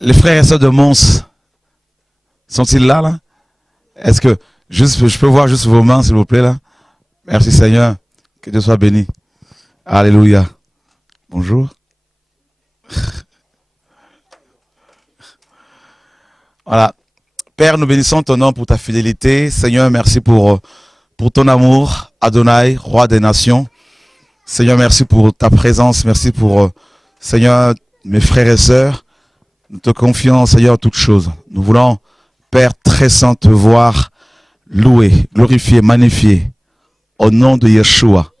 Les frères et sœurs de Mons, sont-ils là, là? Est-ce que je peux voir juste vos mains, s'il vous plaît, là? Merci Seigneur. Que Dieu soit béni. Alléluia. Bonjour. Voilà. Père, nous bénissons ton nom pour ta fidélité. Seigneur, merci pour ton amour. Adonai, roi des nations. Seigneur, merci pour ta présence. Merci pour, Seigneur, mes frères et sœurs. Nous te confions, Seigneur, toutes choses. Nous voulons, Père très saint, te voir louer, glorifier, magnifier. Au nom de Yeshua.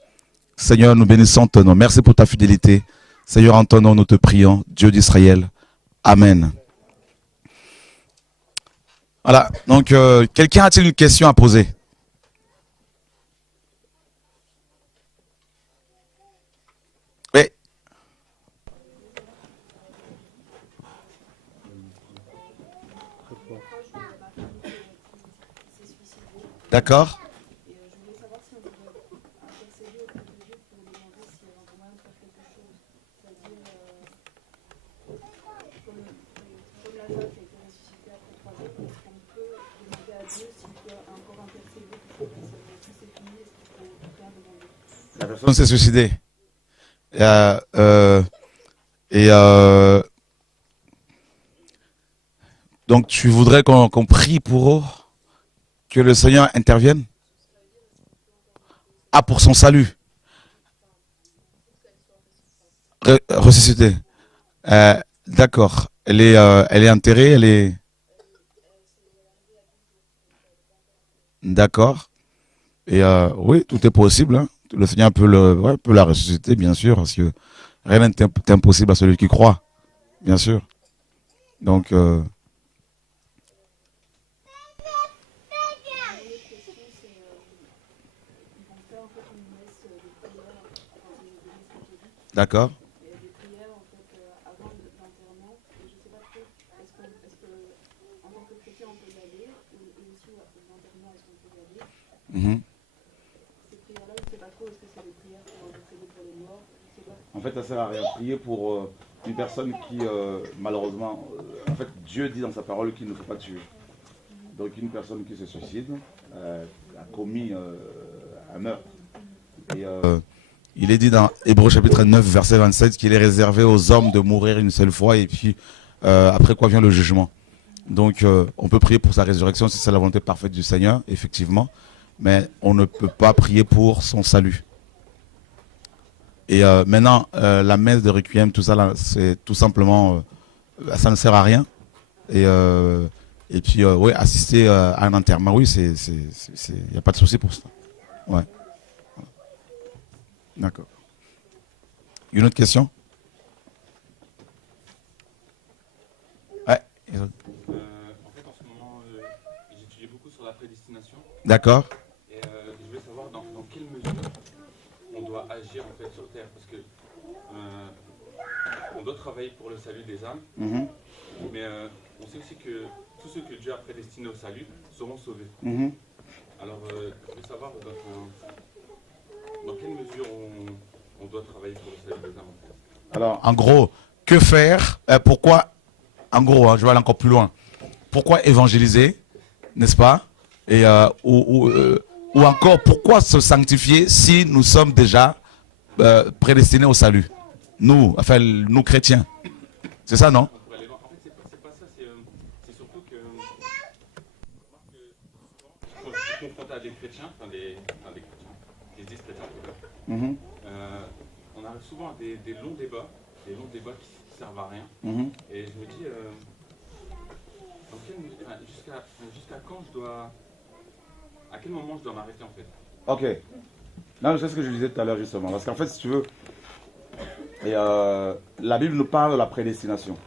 Seigneur, nous bénissons ton nom. Merci pour ta fidélité. Seigneur, en ton nom, nous te prions. Dieu d'Israël. Amen. Voilà. Donc, quelqu'un a-t-il une question à poser? Oui. D'accord. La personne s'est suicidée. Donc tu voudrais qu'on prie pour eux, que le Seigneur intervienne? Ah, pour son salut. Ressuscité. D'accord. Elle est enterrée, elle est... D'accord. Et oui, tout est possible. Hein. Le Seigneur peut la ressusciter, bien sûr, parce que rien n'est impossible à celui qui croit, bien sûr. Donc, d'accord. Mmh. En fait, ça sert à rien. Prier pour une personne qui, malheureusement, en fait, Dieu dit dans sa parole qu'il ne faut pas tuer. Donc, une personne qui se suicide a commis un meurtre. Et il est dit dans Hébreux chapitre 9, verset 27, qu'il est réservé aux hommes de mourir une seule fois et puis après quoi vient le jugement. Donc, on peut prier pour sa résurrection si c'est la volonté parfaite du Seigneur, effectivement. Mais on ne peut pas prier pour son salut. Et maintenant, la messe de Requiem, tout ça, c'est tout simplement, ça ne sert à rien. Et puis, oui, assister à un enterrement, oui, il n'y a pas de souci pour ça. Ouais. D'accord. Une autre question? Ouais. En fait, en ce moment, j'étudie beaucoup sur la prédestination. D'accord. Et je voulais savoir dans quelle mesure on doit agir en fait sur Terre. Parce que on doit travailler pour le salut des âmes. Mm-hmm. Mais on sait aussi que tous ceux que Dieu a prédestinés au salut seront sauvés. Mm-hmm. Alors, je voulais savoir dans quelle mesure on doit travailler pour le salut des âmes. En fait. Alors, en gros, que faire? Pourquoi? En gros, hein, je vais aller encore plus loin. Pourquoi évangéliser, n'est-ce pas? Et ou encore, pourquoi se sanctifier si nous sommes déjà prédestinés au salut? Nous, enfin, nous chrétiens. C'est ça, non? En fait, c'est pas ça, c'est surtout que quand je suis confronté à des chrétiens, des chrétiens, qui se disent chrétiens, Mm-hmm. on arrive souvent à des longs débats qui servent à rien. Mm-hmm. Et je me dis, jusqu'à quand à quel moment je dois m'arrêter en fait? Ok. Non, c'est ce que je disais tout à l'heure justement. Parce qu'en fait, si tu veux, la Bible nous parle de la prédestination.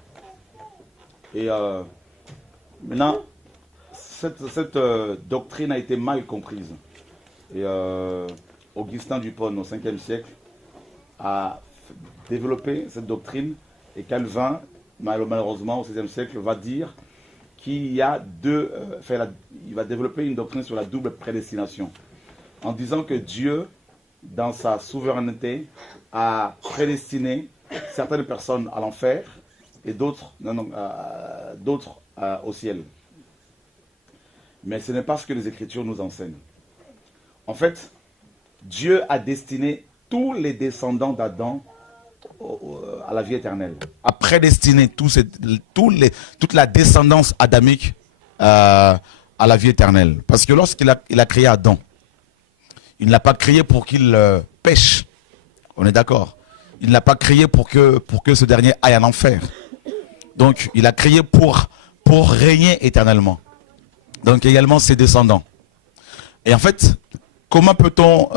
Et maintenant, cette doctrine a été mal comprise. Et Augustin d'Hippone, au 5e siècle, a développé cette doctrine. Et Calvin, malheureusement, au 16e siècle, va dire qu'il y a il va développer une doctrine sur la double prédestination. En disant que Dieu, dans sa souveraineté, a prédestiné certaines personnes à l'enfer et d'autres au ciel. Mais ce n'est pas ce que les Écritures nous enseignent. En fait, Dieu a destiné tous les descendants d'Adam à la vie éternelle. A prédestiné toute la descendance adamique à la vie éternelle. Parce que lorsqu'il a créé Adam, il ne l'a pas créé pour qu'il pêche. On est d'accord? Il ne l'a pas créé pour que ce dernier aille en enfer. Donc, il a créé pour régner éternellement. Donc, également ses descendants. Et en fait, comment peut-on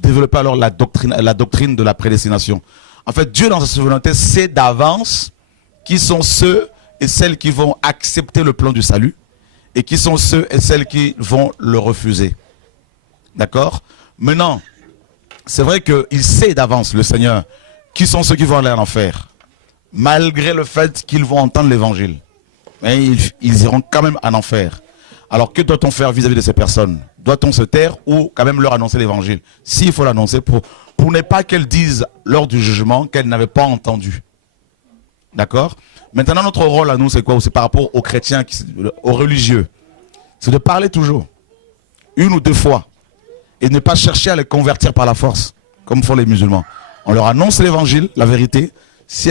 développer alors la doctrine de la prédestination? En fait, Dieu, dans sa souveraineté, sait d'avance qui sont ceux et celles qui vont accepter le plan du salut et qui sont ceux et celles qui vont le refuser. D'accord? Maintenant, c'est vrai qu'il sait d'avance, le Seigneur, qui sont ceux qui vont aller en enfer, malgré le fait qu'ils vont entendre l'évangile. Mais ils iront quand même en enfer. Alors, que doit-on faire vis-à-vis de ces personnes? Doit-on se taire ou quand même leur annoncer l'évangile? S'il faut l'annoncer pour ne pas qu'elles disent lors du jugement qu'elles n'avaient pas entendu. D'accord? Maintenant, notre rôle à nous, c'est quoi? C'est par rapport aux chrétiens, aux religieux. C'est de parler toujours, une ou deux fois, et ne pas chercher à les convertir par la force, comme font les musulmans. On leur annonce l'évangile, la vérité. Si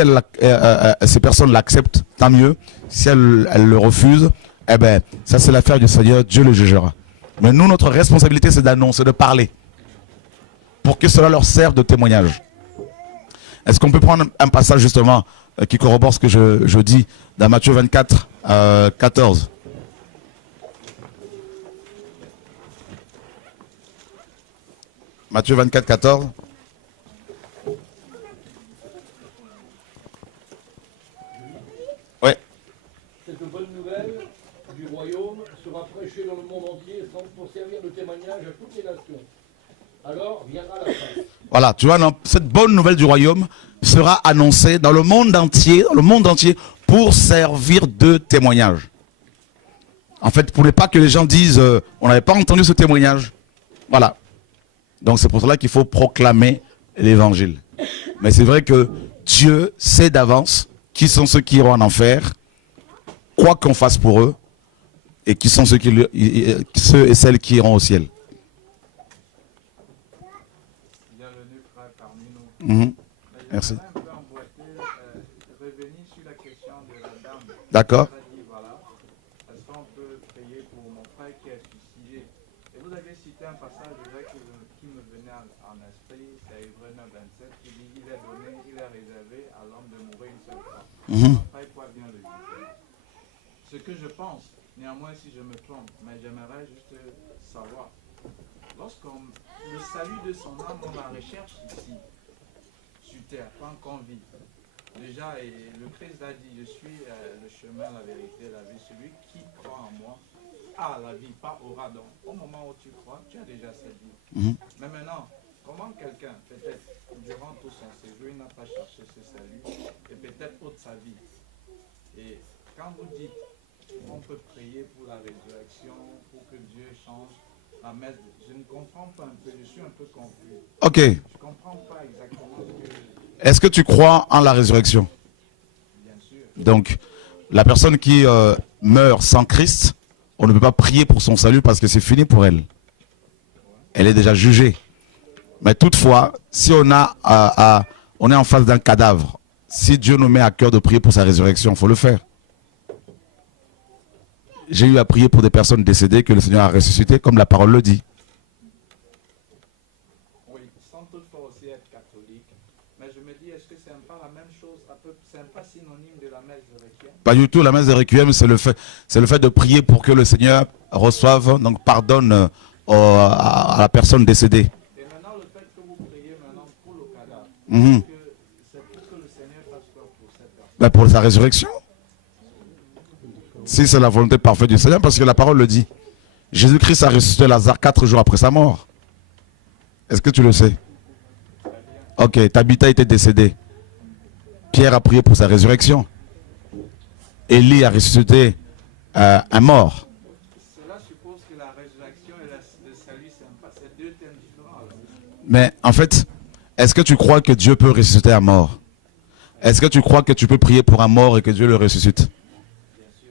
ces personnes l'acceptent, tant mieux. Si elles le refusent, eh ben, ça c'est l'affaire du Seigneur, Dieu le jugera. Mais nous, notre responsabilité, c'est d'annoncer, de parler, pour que cela leur serve de témoignage. Est-ce qu'on peut prendre un passage justement qui corrobore ce que je dis dans Matthieu 24, 14? Matthieu 24, 14. Oui. Cette bonne nouvelle du royaume sera prêchée dans le monde entier pour servir de témoignage à toutes les nations. Alors viendra la fin. Voilà, tu vois, cette bonne nouvelle du royaume sera annoncée dans le monde entier, pour servir de témoignage. En fait, pour ne pas que les gens disent on n'avait pas entendu ce témoignage. Voilà. Donc c'est pour cela qu'il faut proclamer l'évangile. Mais c'est vrai que Dieu sait d'avance qui sont ceux qui iront en enfer, quoi qu'on fasse pour eux, et qui sont ceux et celles qui iront au ciel. Il y a le nu frère parmi nous. Mmh. Merci. Un peu emboîté, revenir sur la question de la dame. D'accord. Elle a dit, voilà, est-ce qu'on peut prier pour mon frère qui est suicidé? Et vous avez cité un passage vrai qui me venait en esprit, c'est Hébreux 9, 27, qui dit il est réservé à l'homme de mourir une seule fois. Après, quoi vient le jugement? Ce que je pense, néanmoins si je me trompe, mais j'aimerais juste savoir, lorsqu'on le salut de son âme, on la recherche ici, sur terre, quand on vit. Déjà, et le Christ a dit, je suis le chemin, la vérité, la vie. Celui qui croit en moi a la vie, pas aura. Donc, au moment où tu crois, tu as déjà cette vie. Mais maintenant, comment quelqu'un, peut-être durant tout son séjour, il n'a pas cherché ce salut, et peut-être toute sa vie. Et quand vous dites, on peut prier pour la résurrection, pour que Dieu change la messe, je ne comprends pas un peu, je suis un peu confus. Ok. Je ne comprends pas exactement ce que... Est-ce que tu crois en la résurrection? Bien sûr. Donc, la personne qui meurt sans Christ, on ne peut pas prier pour son salut parce que c'est fini pour elle. Elle est déjà jugée. Mais toutefois, si on est en face d'un cadavre, si Dieu nous met à cœur de prier pour sa résurrection, il faut le faire. J'ai eu à prier pour des personnes décédées que le Seigneur a ressuscité, comme la parole le dit. Oui, sans toutefois aussi être catholique. Mais je me dis, est-ce que c'est pas la même chose, c'est pas synonyme de la messe de Requiem? Pas du tout, la messe de Requiem, c'est le fait de prier pour que le Seigneur reçoive, donc pardonne à la personne décédée. Et maintenant, le fait que vous priez maintenant pour le cadavre, c'est pour que le Seigneur fasse quoi pour cette personne? Ben pour sa résurrection. Si c'est la volonté parfaite du Seigneur, parce que la parole le dit. Jésus-Christ a ressuscité Lazare 4 jours après sa mort. Est-ce que tu le sais? Ok, Tabitha était décédée. Pierre a prié pour sa résurrection. Élie a ressuscité un mort. Cela suppose que la résurrection et le salut, c'est deux thèmes différents. Mais en fait, est-ce que tu crois que Dieu peut ressusciter un mort? Est-ce que tu crois que tu peux prier pour un mort et que Dieu le ressuscite?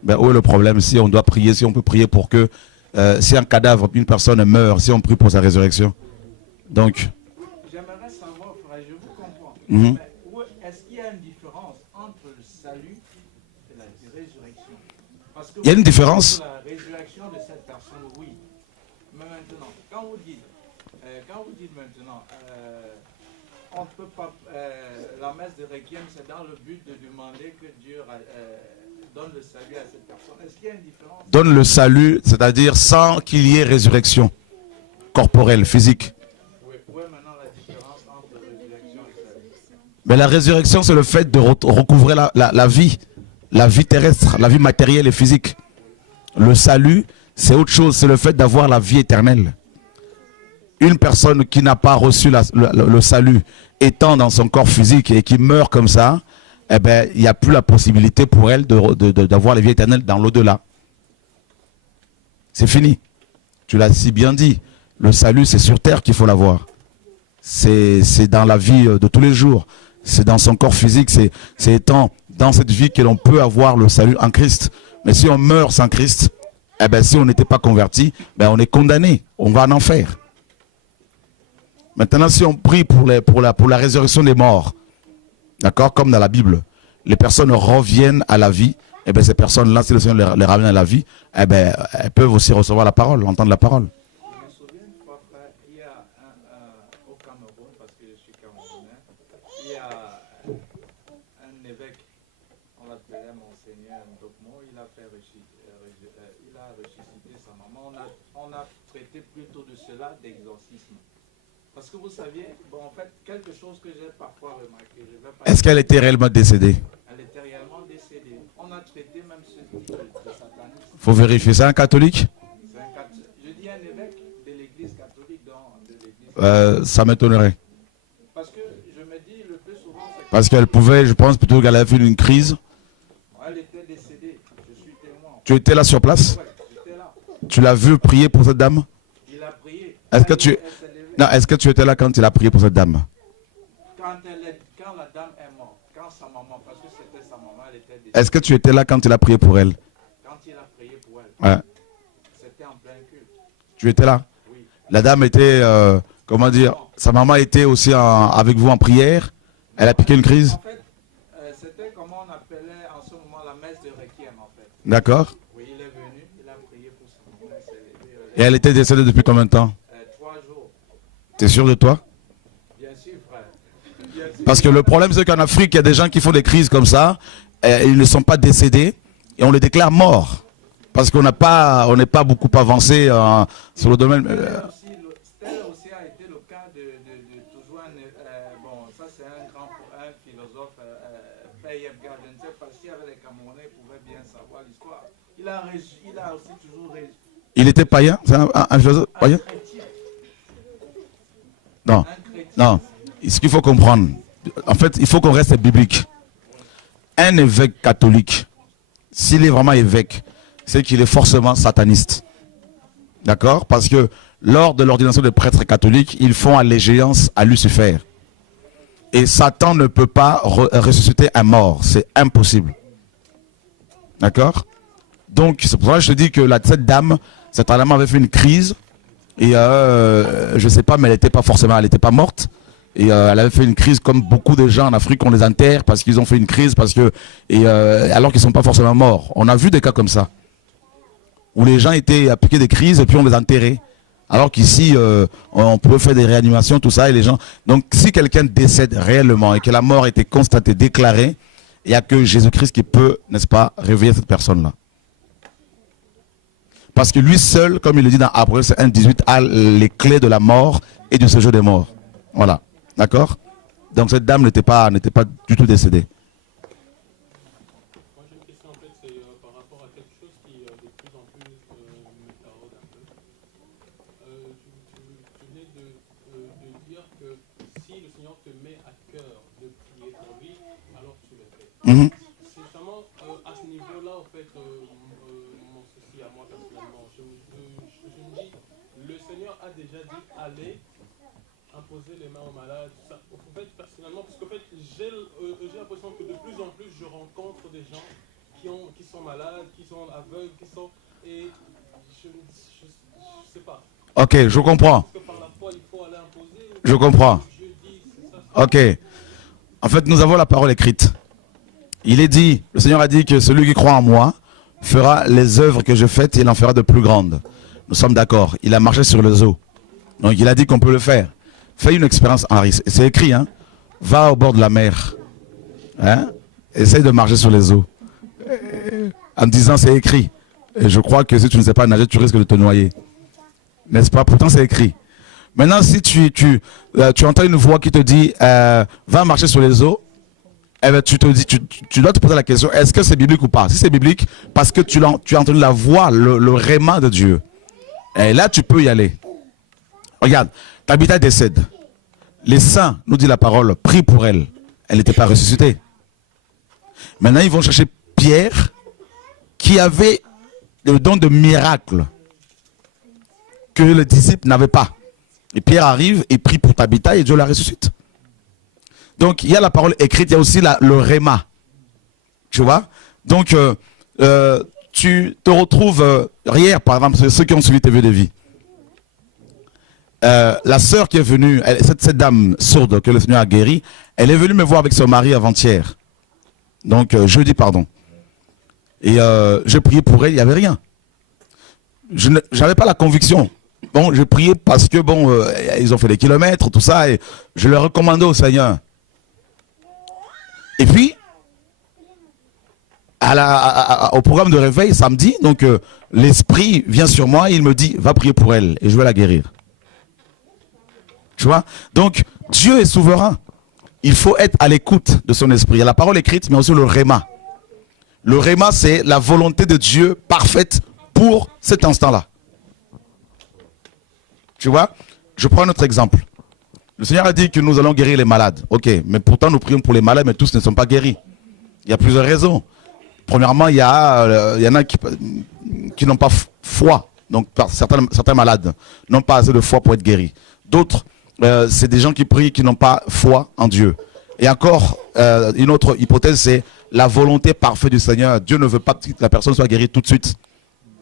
Ben, où est le problème? Si on doit prier, si on peut prier pour que, si un cadavre, une personne meurt, si on prie pour sa résurrection. Donc. J'aimerais savoir, frère, je vous comprends. Mhm. Mais est-ce qu'il y a une différence entre le salut et la résurrection? Parce que Il y a une différence. la résurrection de cette personne, oui. Mais maintenant, quand vous dites maintenant, on ne peut pas, la messe de Requiem, c'est dans le but de demander que Dieu donne le salut à cette personne. Est-ce qu'il y a une différence? Donne le salut, c'est-à-dire sans qu'il y ait résurrection corporelle, physique. Oui, maintenant la différence entre résurrection et salut. Mais la résurrection, c'est le fait de recouvrir la vie terrestre, la vie matérielle et physique. Le salut, c'est autre chose, c'est le fait d'avoir la vie éternelle. Une personne qui n'a pas reçu le salut étant dans son corps physique et qui meurt comme ça, eh ben, il n'y a plus la possibilité pour elle d'avoir la vie éternelle dans l'au-delà. C'est fini. Tu l'as si bien dit. Le salut, c'est sur terre qu'il faut l'avoir. C'est dans la vie de tous les jours. C'est dans son corps physique. C'est étant dans cette vie que l'on peut avoir le salut en Christ. Mais si on meurt sans Christ, eh ben, si on n'était pas converti, ben, on est condamné. On va en enfer. Maintenant, si on prie pour la résurrection des morts, d'accord, comme dans la Bible, les personnes reviennent à la vie, et bien ces personnes-là, si le Seigneur les ramène à la vie, eh ben, elles peuvent aussi recevoir la parole, entendre la parole. Je me souviens une fois, frère, il y a au Cameroun, parce que je suis camerounais, il y a un évêque, on l'appelait Monseigneur Ndokmo, il a ressuscité sa maman. On a traité plutôt de cela d'exorcisme. Parce que vous saviez, bon, en fait, quelque chose que j'ai parfois remarqué. Est-ce qu'elle était réellement décédée? Elle était réellement décédée. On a traité même ce type de satanisme. Il faut vérifier. C'est un catholique? Je dis un évêque de l'église catholique, de l'église. Ça m'étonnerait. Parce que je me dis le plus souvent. Parce qu'elle pouvait, je pense plutôt qu'elle avait fait une crise. Elle était décédée. Je suis témoin. Tu étais là sur place? Ouais, j'étais là. Tu l'as vu prier pour cette dame? Il a prié. Est-ce que tu étais là quand il a prié pour cette dame? Quand la dame est morte, quand sa maman, parce que c'était sa maman, elle était décédée. Est-ce que tu étais là quand il a prié pour elle? Quand il a prié pour elle, Ouais. c'était en plein culte. Tu étais là? Oui. La dame était, comment dire, sa maman était aussi avec vous en prière. Elle a piqué une crise? En fait, c'était comme on appelait en ce moment la messe de Requiem, en fait. D'accord. Oui, il est venu, il a prié pour sa maman. Et elle était décédée depuis combien de temps? 3 jours. T'es sûr de toi? Bien sûr, frère. Bien sûr. Parce que le problème, c'est qu'en Afrique, il y a des gens qui font des crises comme ça, et ils ne sont pas décédés, et on les déclare morts. Parce qu'on n'est pas beaucoup avancé sur le domaine. Tel aussi a été le cas de toujours bon, ça c'est un philosophe, Père, je ne sais pas si avec les Camerounais, il pouvait bien savoir l'histoire. Il a aussi toujours réussi. Il était païen? C'est un philosophe païen? Non. Non. Ce qu'il faut comprendre, en fait, il faut qu'on reste biblique. Un évêque catholique, s'il est vraiment évêque, c'est qu'il est forcément sataniste. D'accord? Parce que lors de l'ordination des prêtres catholiques, ils font allégeance à Lucifer. Et Satan ne peut pas ressusciter un mort. C'est impossible. D'accord? Donc, c'est pour ça que je te dis que cette dame, cette dame avait fait une crise. Et je ne sais pas, mais elle n'était pas morte. Et elle avait fait une crise comme beaucoup de gens en Afrique, on les enterre parce qu'ils ont fait une crise, alors qu'ils ne sont pas forcément morts. On a vu des cas comme ça, où les gens étaient appliqués des crises et puis on les enterrait. Alors qu'ici, on peut faire des réanimations, tout ça, et les gens... Donc si quelqu'un décède réellement et que la mort a été constatée, déclarée, il n'y a que Jésus-Christ qui peut, n'est-ce pas, réveiller cette personne-là. Parce que lui seul, comme il le dit dans Apocalypse 1:18, a les clés de la mort et du séjour des morts. Voilà. D'accord? Donc cette dame n'était pas du tout décédée. Moi j'ai une question en fait, c'est par rapport à quelque chose qui de plus en plus me taraude un peu. Tu venais de dire que si le Seigneur te met à cœur de prier pour lui, alors tu le fais. C'est justement à ce niveau-là, en fait, mon souci à moi personnellement. Je me dis, le Seigneur a déjà dit allez imposer les mains aux malades, tout ça. En fait, personnellement, parce qu'en fait, j'ai l'impression que de plus en plus je rencontre des gens qui sont malades, qui sont aveugles, et je sais pas. Ok, je comprends. Parce que par la foi, il faut aller imposer. Je comprends. Dieu dit, c'est ça. Ok. En fait, nous avons la parole écrite. Il est dit, le Seigneur a dit que celui qui croit en moi fera les œuvres que je fais et il en fera de plus grandes. Nous sommes d'accord. Il a marché sur les eaux. Donc il a dit qu'on peut le faire. Fais une expérience, Henri. C'est écrit, hein. Va au bord de la mer. Hein? Essaye de marcher sur les eaux. En me disant c'est écrit. Et je crois que si tu ne sais pas nager, tu risques de te noyer. N'est-ce pas? Pourtant c'est écrit. Maintenant, si tu entends une voix qui te dit va marcher sur les eaux, eh bien, tu dois te poser la question, est-ce que c'est biblique ou pas? Si c'est biblique, parce que tu as entendu la voix, le réma de Dieu. Et là, tu peux y aller. Regarde, Tabitha décède. Les saints, nous dit la parole, prient pour elle. Elle n'était pas ressuscitée. Maintenant, ils vont chercher Pierre, qui avait le don de miracle que les disciples n'avaient pas. Et Pierre arrive et prie pour Tabitha et Dieu la ressuscite. Donc, il y a la parole écrite, il y a aussi le réma. Tu vois? Donc, tu te retrouves, hier, par exemple, ceux qui ont suivi TV de vie. La sœur qui est venue, cette dame sourde que le Seigneur a guérie, elle est venue me voir avec son mari avant-hier. Donc, jeudi, pardon. Et j'ai prié pour elle, il n'y avait rien. Je n'avais pas la conviction. Bon, j'ai prié parce que, bon, ils ont fait des kilomètres, tout ça, et je leur recommandais au Seigneur. Et puis, au programme de réveil samedi, donc l'esprit vient sur moi et il me dit, va prier pour elle et je vais la guérir. Tu vois? Donc, Dieu est souverain. Il faut être à l'écoute de son esprit. Il y a la parole écrite, mais aussi le réma. Le réma, c'est la volonté de Dieu parfaite pour cet instant-là. Tu vois? Je prends un autre exemple. Le Seigneur a dit que nous allons guérir les malades. Ok, mais pourtant nous prions pour les malades, mais tous ne sont pas guéris. Il y a plusieurs raisons. Premièrement, il y en a qui n'ont pas foi. Donc certains malades n'ont pas assez de foi pour être guéris. D'autres, c'est des gens qui prient qui n'ont pas foi en Dieu. Et encore, une autre hypothèse, c'est la volonté parfaite du Seigneur. Dieu ne veut pas que la personne soit guérie tout de suite.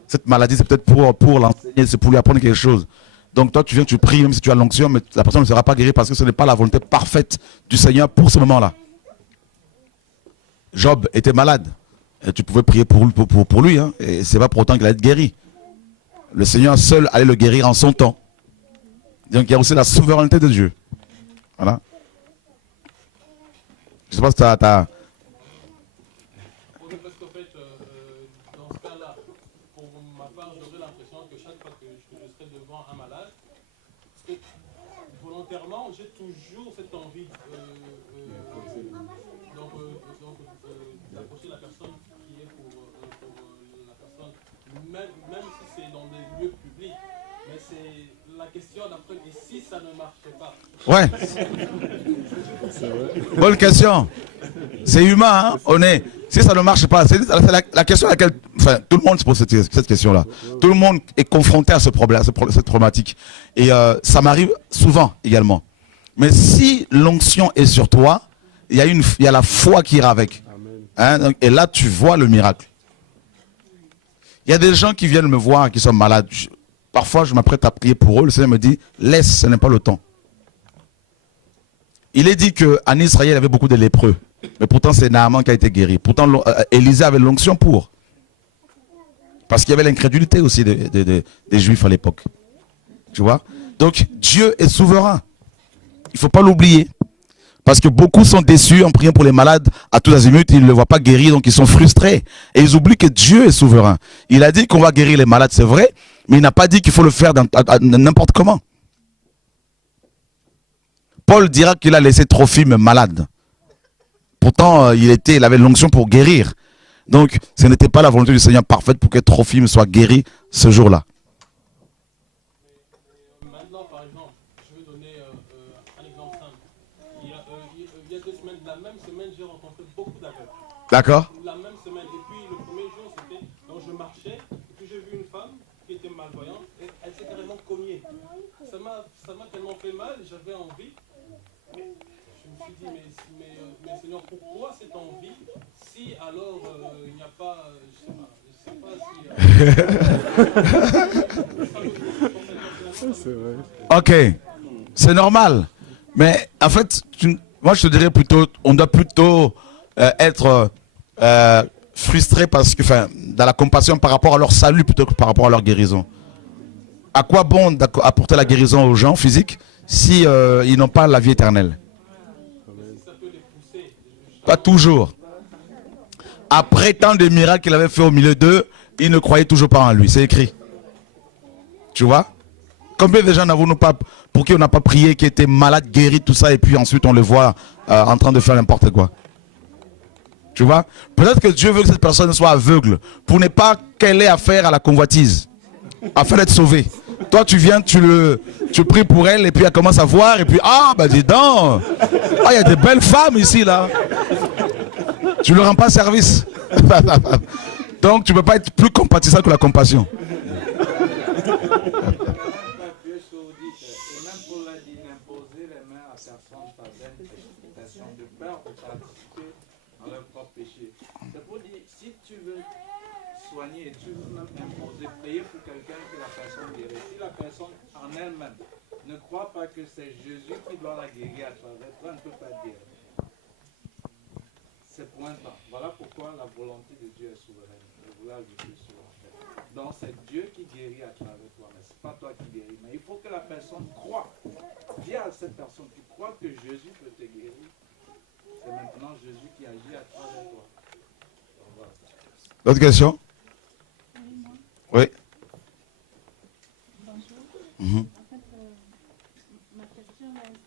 Cette maladie, c'est peut-être pour l'enseigner, c'est pour lui apprendre quelque chose. Donc toi, tu viens, tu pries, même si tu as l'onction, mais la personne ne sera pas guérie parce que ce n'est pas la volonté parfaite du Seigneur pour ce moment-là. Job était malade. Et tu pouvais prier pour lui. Hein, et ce n'est pas pour autant qu'il allait être guéri. Le Seigneur seul allait le guérir en son temps. Donc il y a aussi la souveraineté de Dieu. Voilà. Je ne sais pas si tu as... Oui, parce qu'en fait, dans ce cas-là, pour ma part, j'aurais l'impression que chaque fois que je serai devant un malade, parce que volontairement, j'ai toujours cette envie d'approcher la personne qui est pour la personne, même si c'est dans des lieux publics. Mais c'est la question d'après, et si ça ne marchait pas? Ouais. Bonne question. C'est humain, hein? On est. Si ça ne marche pas, c'est la question à laquelle, enfin, tout le monde se pose cette question-là. Tout le monde est confronté à ce problème, à cette problématique. Et ça m'arrive souvent également. Mais si l'onction est sur toi, il y a la foi qui ira avec. Hein? Et là, tu vois le miracle. Il y a des gens qui viennent me voir, qui sont malades. Parfois, je m'apprête à prier pour eux. Le Seigneur me dit, laisse, ce n'est pas le temps. Il est dit qu'en Israël, il y avait beaucoup de lépreux. Mais pourtant, c'est Naaman qui a été guéri. Pourtant, Élisée avait l'onction pour. Parce qu'il y avait l'incrédulité aussi des Juifs à l'époque. Tu vois? Donc, Dieu est souverain. Il ne faut pas l'oublier. Parce que beaucoup sont déçus en priant pour les malades à tous azimuts. Ils ne le voient pas guérir, donc ils sont frustrés. Et ils oublient que Dieu est souverain. Il a dit qu'on va guérir les malades, c'est vrai. Mais il n'a pas dit qu'il faut le faire n'importe comment. Paul dira qu'il a laissé Trophime malade. Pourtant, il avait l'onction pour guérir. Donc, ce n'était pas la volonté du Seigneur parfaite pour que Trophime soit guéri ce jour-là. Maintenant, par exemple, je vais donner un exemple simple. Il y a 2 semaines, la même semaine, j'ai rencontré beaucoup d'aveugles. D'accord? La même semaine. Et puis, le premier jour, c'était quand je marchais, et puis j'ai vu une femme qui était malvoyante, et elle s'est carrément cognée. Ça m'a tellement fait mal, j'avais envie. Mais je me suis dit, mais Seigneur, pourquoi cette envie si alors il n'y a pas, je sais pas si... Ok, c'est normal. Mais en fait, moi je te dirais plutôt, on doit plutôt être frustré parce que, enfin, dans la compassion par rapport à leur salut plutôt que par rapport à leur guérison. À quoi bon apporter la guérison aux gens physiques si ils n'ont pas la vie éternelle? Pas toujours. Après tant de miracles qu'il avait fait au milieu d'eux, ils ne croyaient toujours pas en lui. C'est écrit. Tu vois? Combien de gens n'avons-nous pas, pour qui on n'a pas prié, qui étaient malades, guéris, tout ça, et puis ensuite on les voit en train de faire n'importe quoi. Tu vois? Peut-être que Dieu veut que cette personne soit aveugle pour ne pas qu'elle ait affaire à la convoitise, afin d'être sauvée. Toi, tu viens, tu pries pour elle, et puis elle commence à voir, et puis, ah, bah dis donc, ah, il y a des belles femmes ici, là. Tu ne leur rends pas service. Donc, tu ne peux pas être plus compatissant que la compassion. C'est pour dire, si tu veux soigner, tu veux même imposer, prier pour quelqu'un que la personne guérit. Si la personne en elle-même ne croit pas que c'est Jésus qui doit la guérir à travers toi, elle ne peut pas guérir. C'est pointant. Voilà pourquoi la volonté de Dieu est souveraine. Le vouloir de Dieu est souverain. Donc c'est Dieu qui guérit à travers toi, mais ce n'est pas toi qui guéris. Mais il faut que la personne croie. Dis à cette personne, tu crois que Jésus peut te guérir. C'est maintenant Jésus qui agit à travers toi. Voilà. D'autres questions? Oui. Bonjour. En fait, ma question est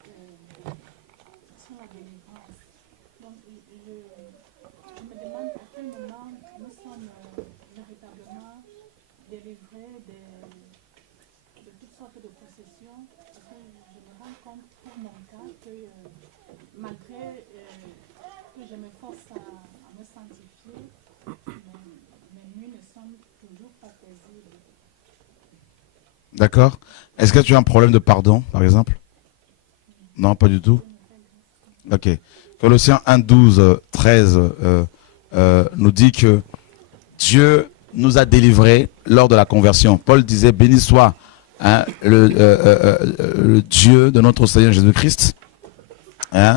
sur la délivrance. Donc, je me demande à quel moment nous sommes véritablement délivrés de toutes sortes de possessions. Parce que je me rends compte pour mon cas que malgré que je me force à me sanctifier, mes nuits ne sont toujours pas paisibles. D'accord. Est-ce que tu as un problème de pardon, par exemple? Non, pas du tout. Ok. Colossiens 1, 12, 13 nous dit que Dieu nous a délivrés lors de la conversion. Paul disait, béni soit le Dieu de notre Seigneur Jésus-Christ.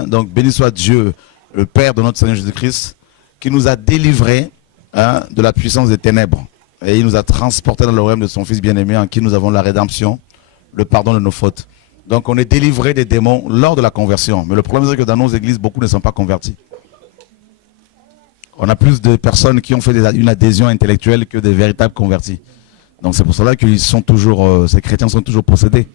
Donc, béni soit Dieu, le Père de notre Seigneur Jésus-Christ, qui nous a délivrés de la puissance des ténèbres. Et il nous a transportés dans le royaume de son Fils bien-aimé, en qui nous avons la rédemption, le pardon de nos fautes. Donc, on est délivrés des démons lors de la conversion. Mais le problème, c'est que dans nos églises, beaucoup ne sont pas convertis. On a plus de personnes qui ont fait une adhésion intellectuelle que des véritables convertis. Donc, c'est pour cela que ces chrétiens sont toujours possédés.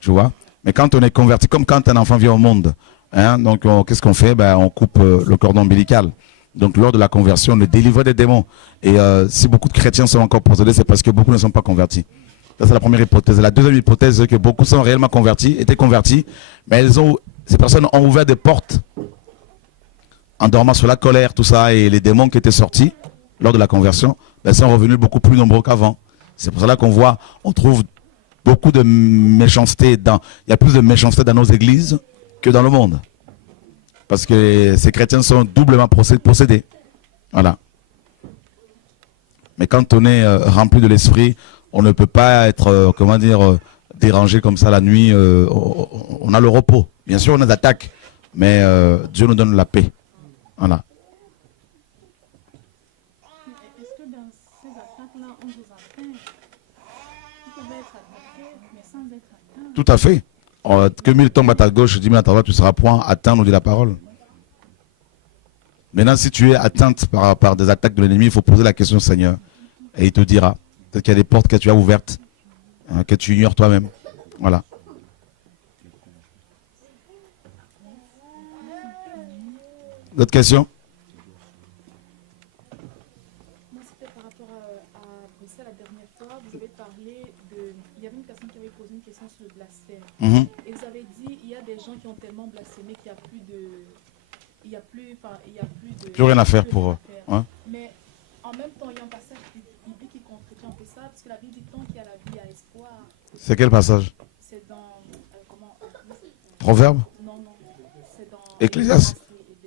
Tu vois? Mais quand on est converti, comme quand un enfant vient au monde, donc qu'est-ce qu'on fait? On coupe le cordon ombilical. Donc lors de la conversion, on est délivré des démons. Et si beaucoup de chrétiens sont encore possédés, c'est parce que beaucoup ne sont pas convertis. Ça, c'est la première hypothèse. La deuxième hypothèse, c'est que beaucoup sont réellement convertis, étaient convertis, mais ces personnes ont ouvert des portes en dormant sur la colère, tout ça, et les démons qui étaient sortis lors de la conversion sont revenus beaucoup plus nombreux qu'avant. C'est pour cela on trouve beaucoup de méchanceté il y a plus de méchanceté dans nos églises que dans le monde. Parce que ces chrétiens sont doublement possédés. Voilà. Mais quand on est rempli de l'esprit, on ne peut pas être, dérangé comme ça la nuit. On a le repos. Bien sûr, on a des attaques, mais Dieu nous donne la paix. Voilà. Est-ce que dans ces attaques-là, on vous atteint? Vous pouvez être attaqué, mais sans être atteint. Tout à fait. Que 1000 tombent à ta gauche, 10 000 à ta droite, tu seras point atteint, nous dit la parole. Maintenant, si tu es atteinte par des attaques de l'ennemi, il faut poser la question au Seigneur. Et il te dira. Peut-être qu'il y a des portes que tu as ouvertes, que tu ignores toi-même. Voilà. D'autres questions? Moi, c'était par rapport à Bruxelles la dernière fois. Vous avez parlé de... Il y avait une personne qui avait posé une question sur le blasphème. Et vous avez dit, il y a des gens qui ont tellement blasphémé qu'il n'y a plus de... Il n'y a plus rien à faire pour eux. Ouais. Mais en même temps, il y a un passage biblique qui contredit un peu ça, parce que la Bible dit tant qu'il y a la vie, il y a espoir. C'est quel passage? C'est dans... Proverbe? Non. Ecclésiaste,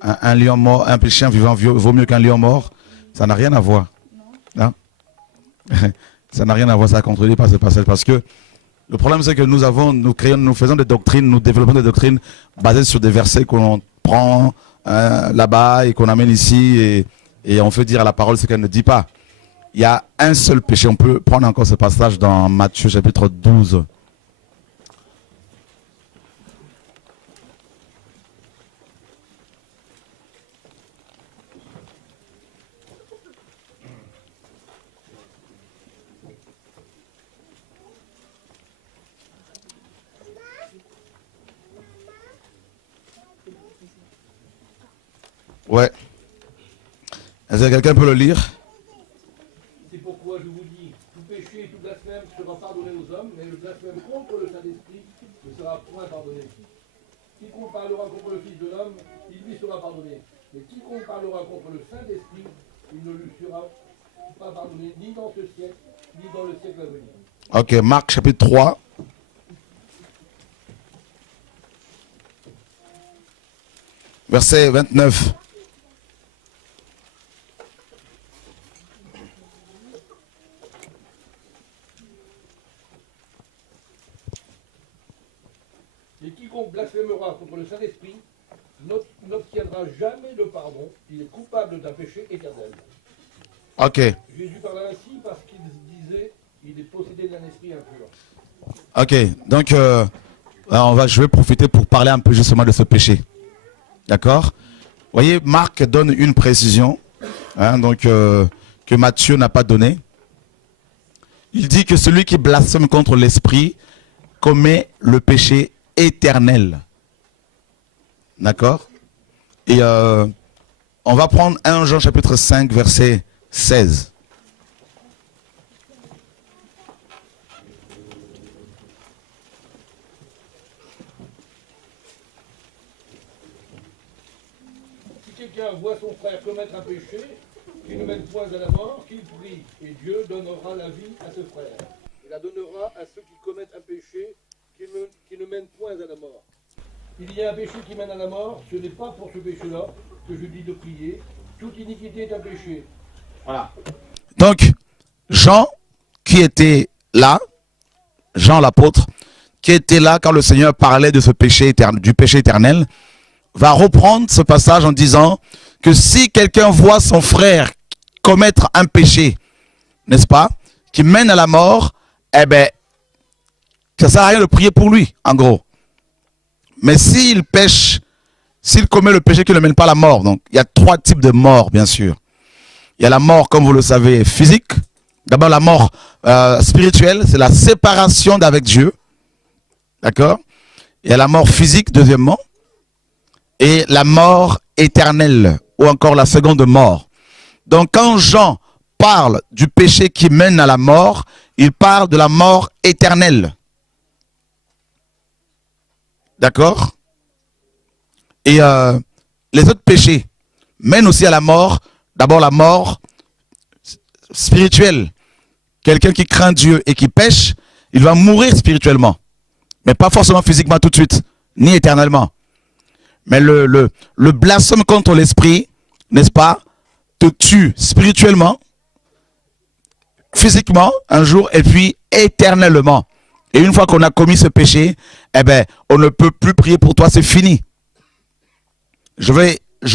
un lion mort, un chien vivant vaut mieux qu'un lion mort. Ça n'a rien à voir. Non. Ça n'a rien à voir, ça contredit pas ce passage. Parce que le problème, c'est que nous faisons des doctrines, nous développons des doctrines basées sur des versets qu'on prend là-bas et qu'on amène ici et on fait dire à la parole ce qu'elle ne dit pas. Il y a un seul péché. On peut prendre encore ce passage dans Matthieu chapitre 12. Ouais. Est-ce que quelqu'un peut le lire? C'est pourquoi je vous dis, tout péché et tout blasphème sera pardonné aux hommes, mais le blasphème contre le Saint-Esprit ne sera point pardonné. Quiconque parlera contre le Fils de l'homme, il lui sera pardonné. Mais quiconque parlera contre le Saint-Esprit, il ne lui sera pas pardonné, ni dans ce siècle, ni dans le siècle à venir. Ok, Marc chapitre 3. Verset 29. Et quiconque blasphémera contre le Saint-Esprit n'obtiendra jamais de pardon. Il est coupable d'un péché éternel. Ok. Jésus parla ainsi parce qu'il disait, il est possédé d'un esprit impur. Ok. Donc, je vais profiter pour parler un peu justement de ce péché. D'accord? Vous voyez, Marc donne une précision, que Matthieu n'a pas donnée. Il dit que celui qui blasphème contre l'esprit commet le péché éternel. D'accord? Et on va prendre 1 Jean chapitre 5 verset 16. Si quelqu'un voit son frère commettre un péché qui ne mène point à la mort, qu'il prie, et Dieu donnera la vie à ce frère. Il la donnera à ceux qui commettent un péché qui ne mène point à la mort. Il y a un péché qui mène à la mort, ce n'est pas pour ce péché-là que je dis de prier. Toute iniquité est un péché. Voilà. Donc, Jean, qui était là, Jean l'apôtre, qui était là quand le Seigneur parlait de ce péché éternel, du péché éternel, va reprendre ce passage en disant que si quelqu'un voit son frère commettre un péché, n'est-ce pas, qui mène à la mort, eh bien, ça ne sert à rien de prier pour lui, en gros. Mais s'il pêche, s'il commet le péché qui ne mène pas à la mort, donc il y a 3 types de mort, bien sûr. Il y a la mort, comme vous le savez, physique. D'abord, la mort spirituelle, c'est la séparation d'avec Dieu. D'accord? Il y a la mort physique, deuxièmement. Et la mort éternelle, ou encore la seconde mort. Donc, quand Jean parle du péché qui mène à la mort, il parle de la mort éternelle. D'accord? Et les autres péchés mènent aussi à la mort. D'abord la mort spirituelle. Quelqu'un qui craint Dieu et qui pêche, il va mourir spirituellement. Mais pas forcément physiquement tout de suite, ni éternellement. Mais le blasphème contre l'esprit, n'est-ce pas, te tue spirituellement, physiquement un jour et puis éternellement. Et une fois qu'on a commis ce péché, eh ben, on ne peut plus prier pour toi, c'est fini. Je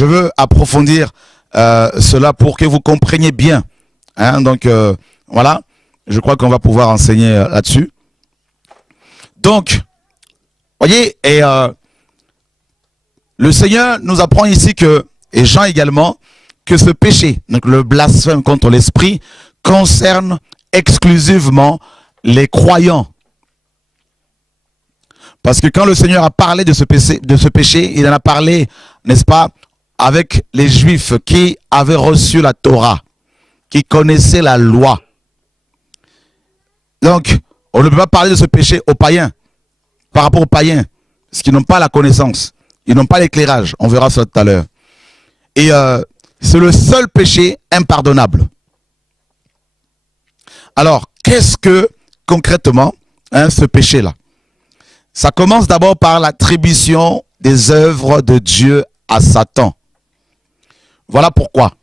veux approfondir cela pour que vous compreniez bien. Hein, donc, voilà, je crois qu'on va pouvoir enseigner là-dessus. Donc, voyez, et le Seigneur nous apprend ici que, et Jean également, que ce péché, donc le blasphème contre l'esprit, concerne exclusivement les croyants. Parce que quand le Seigneur a parlé de ce péché, il en a parlé, n'est-ce pas, avec les Juifs qui avaient reçu la Torah, qui connaissaient la loi. Donc, on ne peut pas parler de ce péché aux païens, par rapport aux païens, parce qu'ils n'ont pas la connaissance, ils n'ont pas l'éclairage, on verra ça tout à l'heure. Et c'est le seul péché impardonnable. Alors, qu'est-ce que, concrètement, ce péché-là? Ça commence d'abord par l'attribution des œuvres de Dieu à Satan. Voilà pourquoi,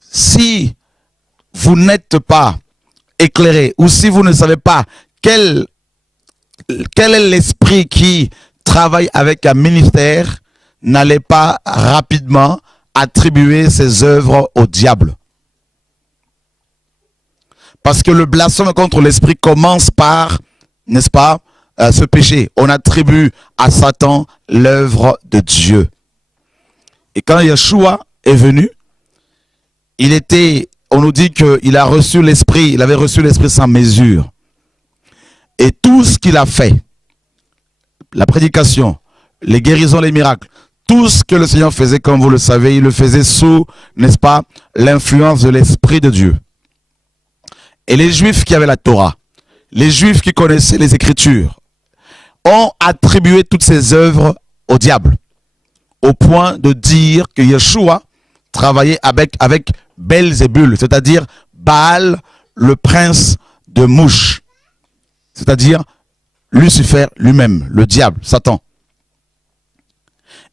si vous n'êtes pas éclairé, ou si vous ne savez pas quel est l'esprit qui travaille avec un ministère, n'allez pas rapidement attribuer ses œuvres au diable. Parce que le blasphème contre l'esprit commence par, n'est-ce pas, ce péché. On attribue à Satan l'œuvre de Dieu. Et quand Yeshua est venu, on nous dit qu'il a reçu l'esprit, il avait reçu l'esprit sans mesure. Et tout ce qu'il a fait, la prédication, les guérisons, les miracles, tout ce que le Seigneur faisait, comme vous le savez, il le faisait sous, n'est-ce pas, l'influence de l'Esprit de Dieu. Et les Juifs qui avaient la Torah, les Juifs qui connaissaient les Écritures, ont attribué toutes ces œuvres au diable, au point de dire que Yeshua travaillait avec Belzébul, c'est-à-dire Baal, le prince de mouches, c'est-à-dire Lucifer lui-même, le diable, Satan.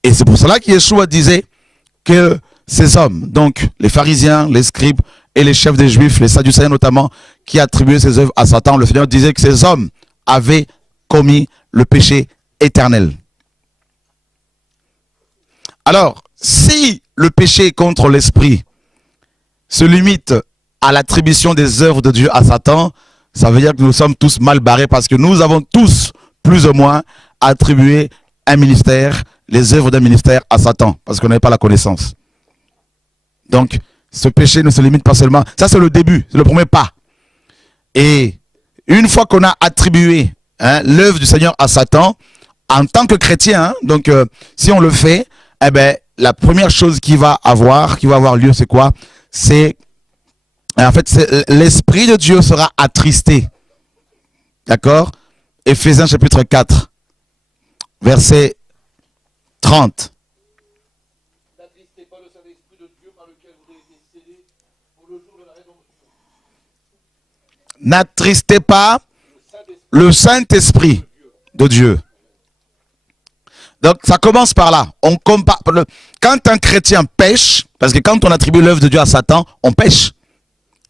Et c'est pour cela que Yeshua disait que ces hommes, donc les pharisiens, les scribes et les chefs des Juifs, les Sadducéens notamment, qui attribuaient ces œuvres à Satan, le Seigneur disait que ces hommes avaient commis le péché éternel. Alors, si le péché contre l'esprit se limite à l'attribution des œuvres de Dieu à Satan, ça veut dire que nous sommes tous mal barrés parce que nous avons tous, plus ou moins, attribué un ministère, les œuvres d'un ministère à Satan, parce qu'on n'avait pas la connaissance. Donc, ce péché ne se limite pas seulement, ça c'est le début, c'est le premier pas. Et une fois qu'on a attribué l'œuvre du Seigneur à Satan, en tant que chrétien, donc si on le fait, eh ben, la première chose qui va avoir lieu, c'est quoi? C'est, en fait, l'Esprit de Dieu sera attristé. D'accord? Éphésiens chapitre 4, verset 30. N'attristez pas le Saint-Esprit de Dieu par lequel vous avez été scellés pour le jour de la rédemption. N'attristez pas le Saint-Esprit de Dieu. Donc ça commence par là. On compare, quand un chrétien pêche, parce que quand on attribue l'œuvre de Dieu à Satan, on pêche.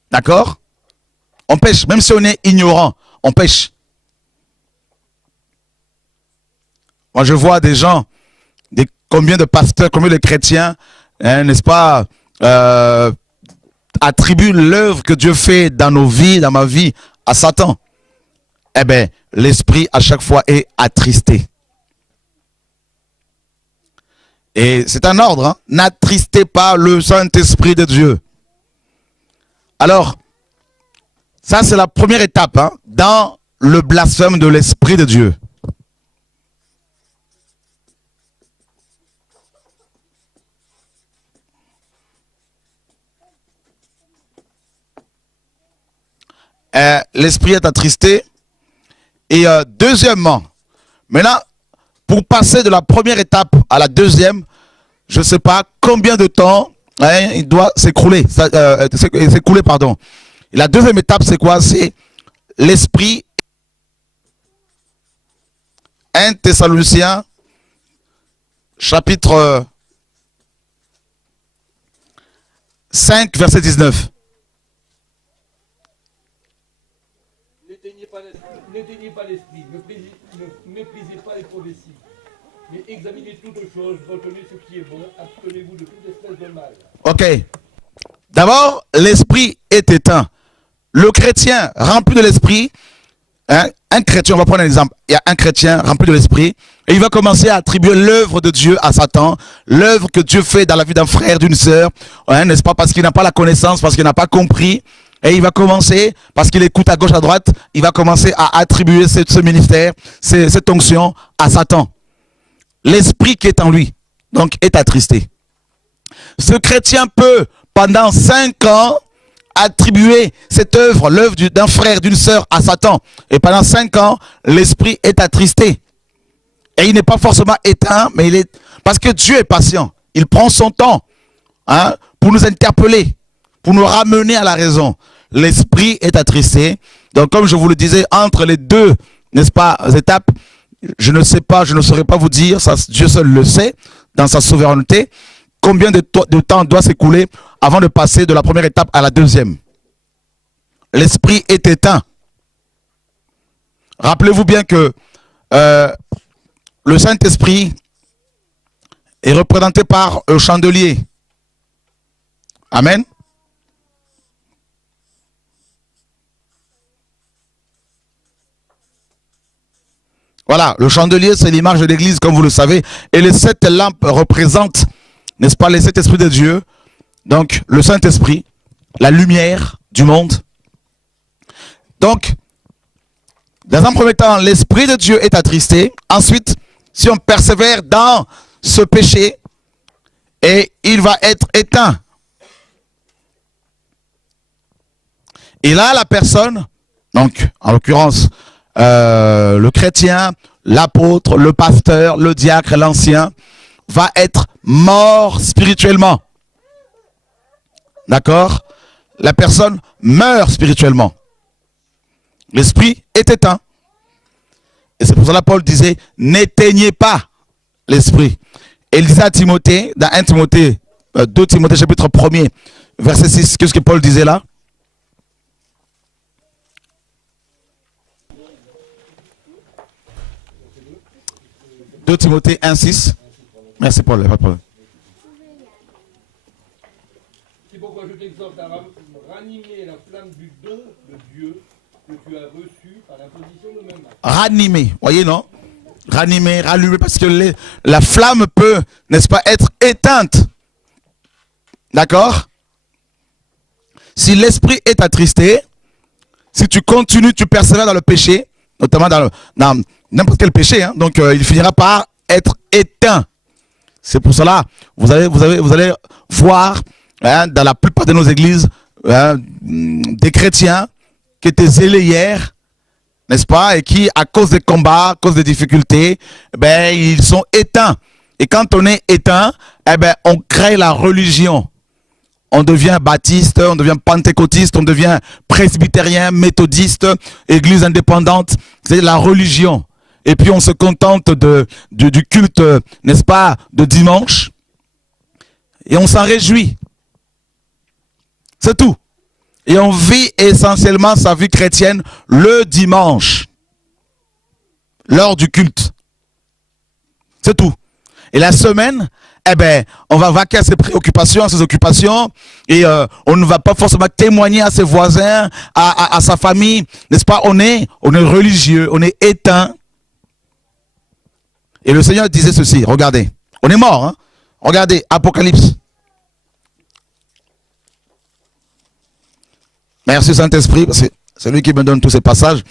D'accord? On pêche, même si on est ignorant, on pêche. Moi je vois des gens, combien de pasteurs, combien de chrétiens, n'est-ce pas, attribuent l'œuvre que Dieu fait dans nos vies, dans ma vie, à Satan. Eh bien, l'esprit à chaque fois est attristé. Et c'est un ordre, hein? N'attristez pas le Saint-Esprit de Dieu. Alors, ça c'est la première étape dans le blasphème de l'Esprit de Dieu. L'Esprit est attristé. Et deuxièmement, maintenant, pour passer de la première étape à la deuxième, je ne sais pas combien de temps il doit s'écouler. Pardon. Et la deuxième étape, c'est quoi? C'est l'Esprit. 1 Thessaloniciens, chapitre 5, verset 19. N'éteignez pas l'esprit, ne méprisez pas les prophéties, mais examinez toutes choses, retenez ce qui est bon, abstenez-vous de toute espèce de mal. Ok. D'abord, l'esprit est éteint. Le chrétien rempli de l'esprit, un chrétien, on va prendre un exemple, il y a un chrétien rempli de l'esprit, et il va commencer à attribuer l'œuvre de Dieu à Satan, l'œuvre que Dieu fait dans la vie d'un frère, d'une sœur, n'est-ce pas, parce qu'il n'a pas la connaissance, parce qu'il n'a pas compris. Et il va commencer, parce qu'il écoute à gauche, à droite, il va commencer à attribuer ce ministère, cette onction à Satan. L'esprit qui est en lui, donc, est attristé. Ce chrétien peut, pendant 5 ans, attribuer cette œuvre, l'œuvre d'un frère, d'une sœur à Satan. Et pendant 5 ans, l'esprit est attristé. Et il n'est pas forcément éteint, mais il est... Parce que Dieu est patient. Il prend son temps pour nous interpeller, pour nous ramener à la raison. L'esprit est attristé. Donc comme je vous le disais, entre les deux, n'est-ce pas, étapes, je ne sais pas, je ne saurais pas vous dire, ça Dieu seul le sait. dans sa souveraineté, combien de temps doit s'écouler avant de passer de la première étape à la deuxième? L'esprit est éteint. Rappelez-vous bien que le Saint-Esprit est représenté par un chandelier. Amen. Voilà, le chandelier, c'est l'image de l'église, comme vous le savez. Et les 7 lampes représentent, n'est-ce pas, les 7 esprits de Dieu. Donc, le Saint-Esprit, la lumière du monde. Donc, dans un premier temps, l'Esprit de Dieu est attristé. Ensuite, si on persévère dans ce péché, et il va être éteint. Et là, la personne, donc, en l'occurrence, le chrétien, l'apôtre, le pasteur, le diacre, l'ancien, va être mort spirituellement. D'accord? La personne meurt spirituellement. L'esprit est éteint. Et c'est pour cela que Paul disait, n'éteignez pas l'esprit. Et il disait à Timothée, dans 1 Timothée, 2 Timothée chapitre 1er, verset 6, qu'est-ce que Paul disait là? « 2 Timothée 1, 6. Merci Paul, pas de problème. C'est pourquoi je t'exhorte à ranimer la flamme du don de Dieu que tu as reçu par l'imposition de mes mains. Ranimer, voyez non? Ranimer, rallumer, parce que la flamme peut, n'est-ce pas, être éteinte. D'accord? Si l'esprit est attristé, si tu continues, tu persévères dans le péché, notamment dans n'importe quel péché, hein, donc il finira par être éteint. C'est pour cela, vous allez voir hein, dans la plupart de nos églises des chrétiens qui étaient zélés hier, n'est-ce pas, et qui, à cause des combats, à cause des difficultés, ben, ils sont éteints. Et quand on est éteint, eh ben, on crée la religion. On devient baptiste, on devient pentecôtiste, on devient presbytérien, méthodiste, église indépendante. C'est la religion. Et puis on se contente du culte, n'est-ce pas, de dimanche. Et on s'en réjouit. C'est tout. Et on vit essentiellement sa vie chrétienne le dimanche. Lors du culte. C'est tout. Et la semaine, eh ben, on va vaquer à ses préoccupations, à ses occupations, et on ne va pas forcément témoigner à ses voisins, à sa famille, n'est-ce pas? On est religieux, on est éteint. Et le Seigneur disait ceci, regardez, on est mort, hein? Regardez, Apocalypse. Merci Saint-Esprit, c'est lui qui me donne tous ces passages.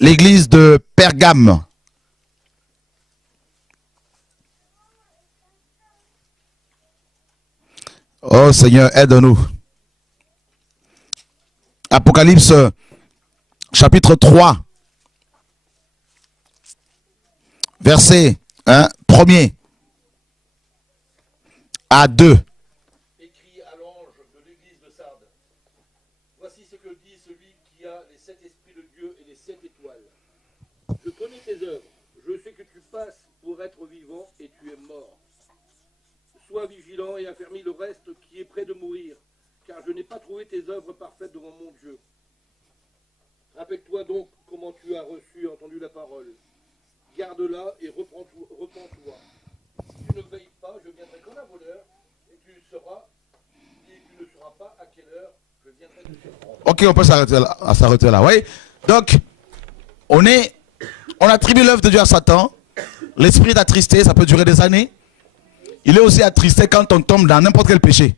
L'église de Pergame. Oh Seigneur, aide-nous. Apocalypse chapitre 3. Verset 1er à 2. Écrit à l'ange de l'église de Sardes. Voici ce que dit celui qui a les 7 esprits de Dieu et les 7 étoiles. Je connais tes œuvres. Je sais que tu passes pour être vivant et tu es mort. Sois vigilant et affermis le reste qui est près de mourir, car je n'ai pas trouvé tes œuvres parfaites devant mon Dieu. Rappelle-toi donc comment tu as reçu et entendu la parole. Garde-la et repens-toi. Si tu ne veilles pas, je viendrai comme un voleur, et tu ne sauras pas à quelle heure je viendrai te surprendre. Ok, on peut s'arrêter là. Oui. Donc, on attribue l'œuvre de Dieu à Satan. L'esprit est attristé, ça peut durer des années. Il est aussi attristé quand on tombe dans n'importe quel péché.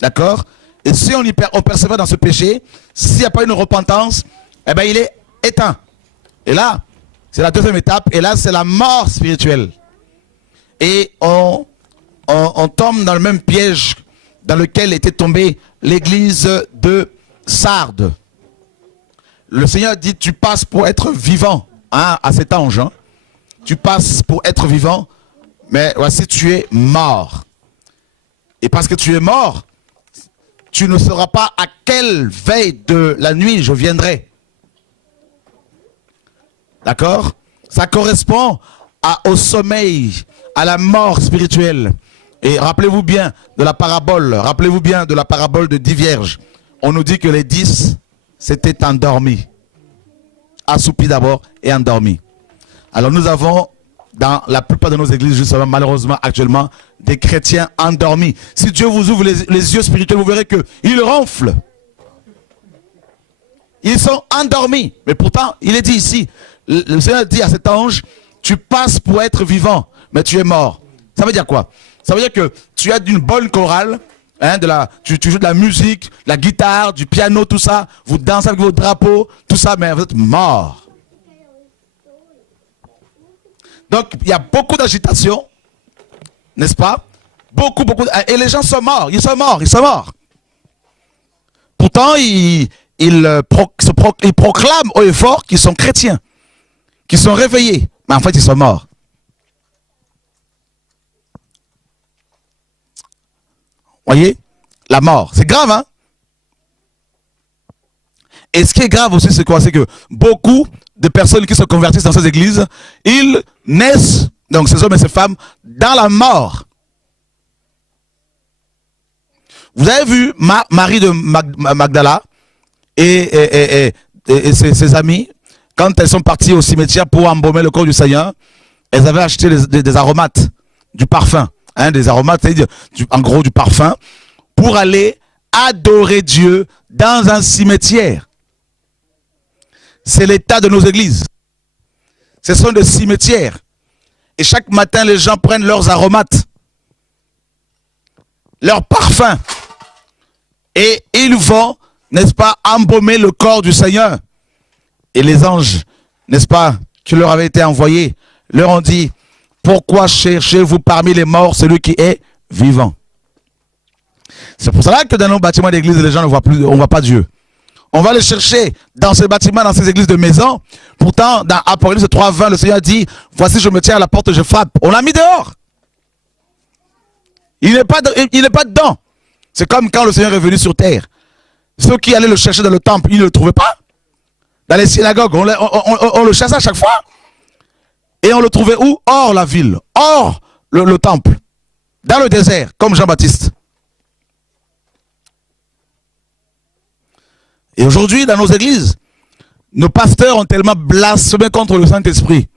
D'accord? Et si on persévère dans ce péché, s'il n'y a pas une repentance, eh ben il est éteint. Et là, c'est la deuxième étape. Et là, c'est la mort spirituelle. Et on tombe dans le même piège dans lequel était tombée l'église de Sardes. Le Seigneur dit, tu passes pour être vivant, hein, à cet ange. Hein. Tu passes pour être vivant. Mais voici, tu es mort. Et parce que tu es mort, tu ne sauras pas à quelle veille de la nuit je viendrai. D'accord? Ça correspond au sommeil, à la mort spirituelle. Et rappelez-vous bien de la parabole, de 10 vierges. On nous dit que les 10 s'étaient endormis. Assoupis d'abord et endormis. Alors nous avons dans la plupart de nos églises, justement, malheureusement, actuellement, des chrétiens endormis. Si Dieu vous ouvre les yeux spirituels, vous verrez qu'ils ronflent. Ils sont endormis. Mais pourtant, il est dit ici, le Seigneur dit à cet ange, tu passes pour être vivant, mais tu es mort. Ça veut dire quoi? Ça veut dire que tu as d'une bonne chorale, hein, tu joues de la musique, la guitare, du piano, tout ça, vous dansez avec vos drapeaux, tout ça, mais vous êtes mort. Donc, il y a beaucoup d'agitation, n'est-ce pas? Beaucoup, et les gens sont morts, ils sont morts. Pourtant, ils proclament haut et fort qu'ils sont chrétiens, qu'ils sont réveillés, mais en fait, ils sont morts. Voyez? La mort, c'est grave, hein? Et ce qui est grave aussi, c'est quoi? C'est que beaucoup de personnes qui se convertissent dans ces églises, ils naissent, donc ces hommes et ces femmes, dans la mort. Vous avez vu Marie de Magdala et ses amis, quand elles sont parties au cimetière pour embaumer le corps du Seigneur, elles avaient acheté des aromates, du parfum, hein, des aromates, c'est-à-dire en gros du parfum, pour aller adorer Dieu dans un cimetière. C'est l'état de nos églises. Ce sont des cimetières. Et chaque matin, les gens prennent leurs aromates, leurs parfums. Et ils vont, n'est-ce pas, embaumer le corps du Seigneur. Et les anges, n'est-ce pas, qui leur avaient été envoyés, leur ont dit, pourquoi cherchez-vous parmi les morts celui qui est vivant? C'est pour cela que dans nos bâtiments d'église, les gens ne voient plus, on ne voit pas Dieu. On va le chercher dans ces bâtiments, dans ces églises de maison. Pourtant, dans Apocalypse 3:20, le Seigneur dit, voici je me tiens à la porte, je frappe. On l'a mis dehors. Il n'est pas dedans. C'est comme quand le Seigneur est venu sur terre. Ceux qui allaient le chercher dans le temple, ils ne le trouvaient pas. Dans les synagogues, on le chassait à chaque fois. Et on le trouvait où? Hors la ville, hors le temple. Dans le désert, comme Jean-Baptiste. Et aujourd'hui, dans nos églises, nos pasteurs ont tellement blasphémé contre le Saint-Esprit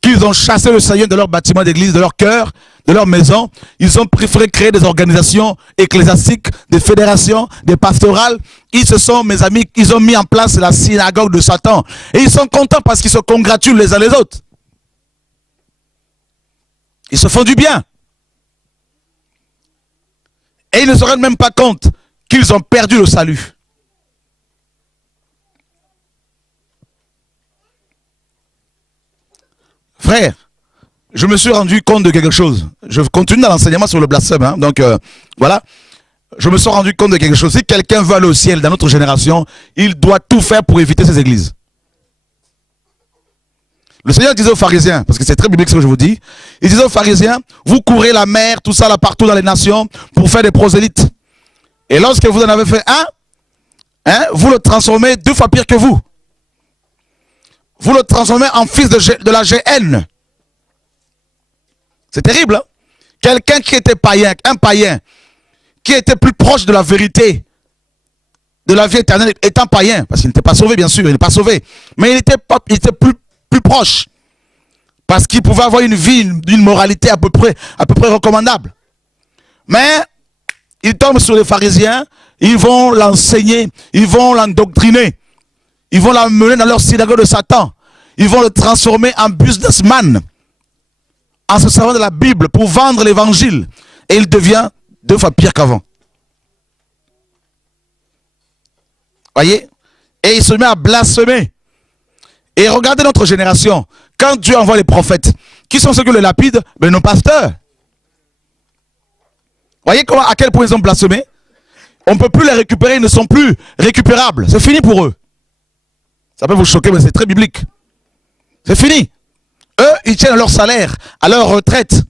qu'ils ont chassé le Seigneur de leur bâtiment d'église, de leur cœur, de leur maison. Ils ont préféré créer des organisations ecclésiastiques, des fédérations, des pastorales. Ils se sont, mes amis, ils ont mis en place la synagogue de Satan. Et ils sont contents parce qu'ils se congratulent les uns les autres. Ils se font du bien. Et ils ne se rendent même pas compte qu'ils ont perdu le salut. Frère, je me suis rendu compte de quelque chose. Je continue dans l'enseignement sur le blasphème. Hein. Donc, voilà. Je me suis rendu compte de quelque chose. Si quelqu'un veut aller au ciel dans notre génération, il doit tout faire pour éviter ces églises. Le Seigneur disait aux pharisiens, parce que c'est très biblique ce que je vous dis, il disait aux pharisiens, vous courez la mer, tout ça là partout dans les nations, pour faire des prosélytes. Et lorsque vous en avez fait un, vous le transformez 2 fois pire que vous. Vous le transformez en fils de la GN. C'est terrible. Hein? Quelqu'un qui était païen, un païen, qui était plus proche de la vérité, de la vie éternelle, étant païen, parce qu'il n'était pas sauvé, bien sûr, il n'est pas sauvé, mais il était plus proche, parce qu'il pouvait avoir une vie, une moralité à peu près recommandable. Mais il tombe sur les pharisiens, ils vont l'enseigner, ils vont l'endoctriner. Ils vont l'amener dans leur synagogue de Satan. Ils vont le transformer en businessman. En se servant de la Bible pour vendre l'évangile. Et il devient 2 fois pire qu'avant. Voyez? Et il se met à blasphémer. Et regardez notre génération. Quand Dieu envoie les prophètes, qui sont ceux qui le lapident? Ben, nos pasteurs. Voyez à quel point ils ont blasphémé? On ne peut plus les récupérer, ils ne sont plus récupérables. C'est fini pour eux. Ça peut vous choquer, mais c'est très biblique. C'est fini. Eux, ils tiennent à leur salaire, à leur retraite.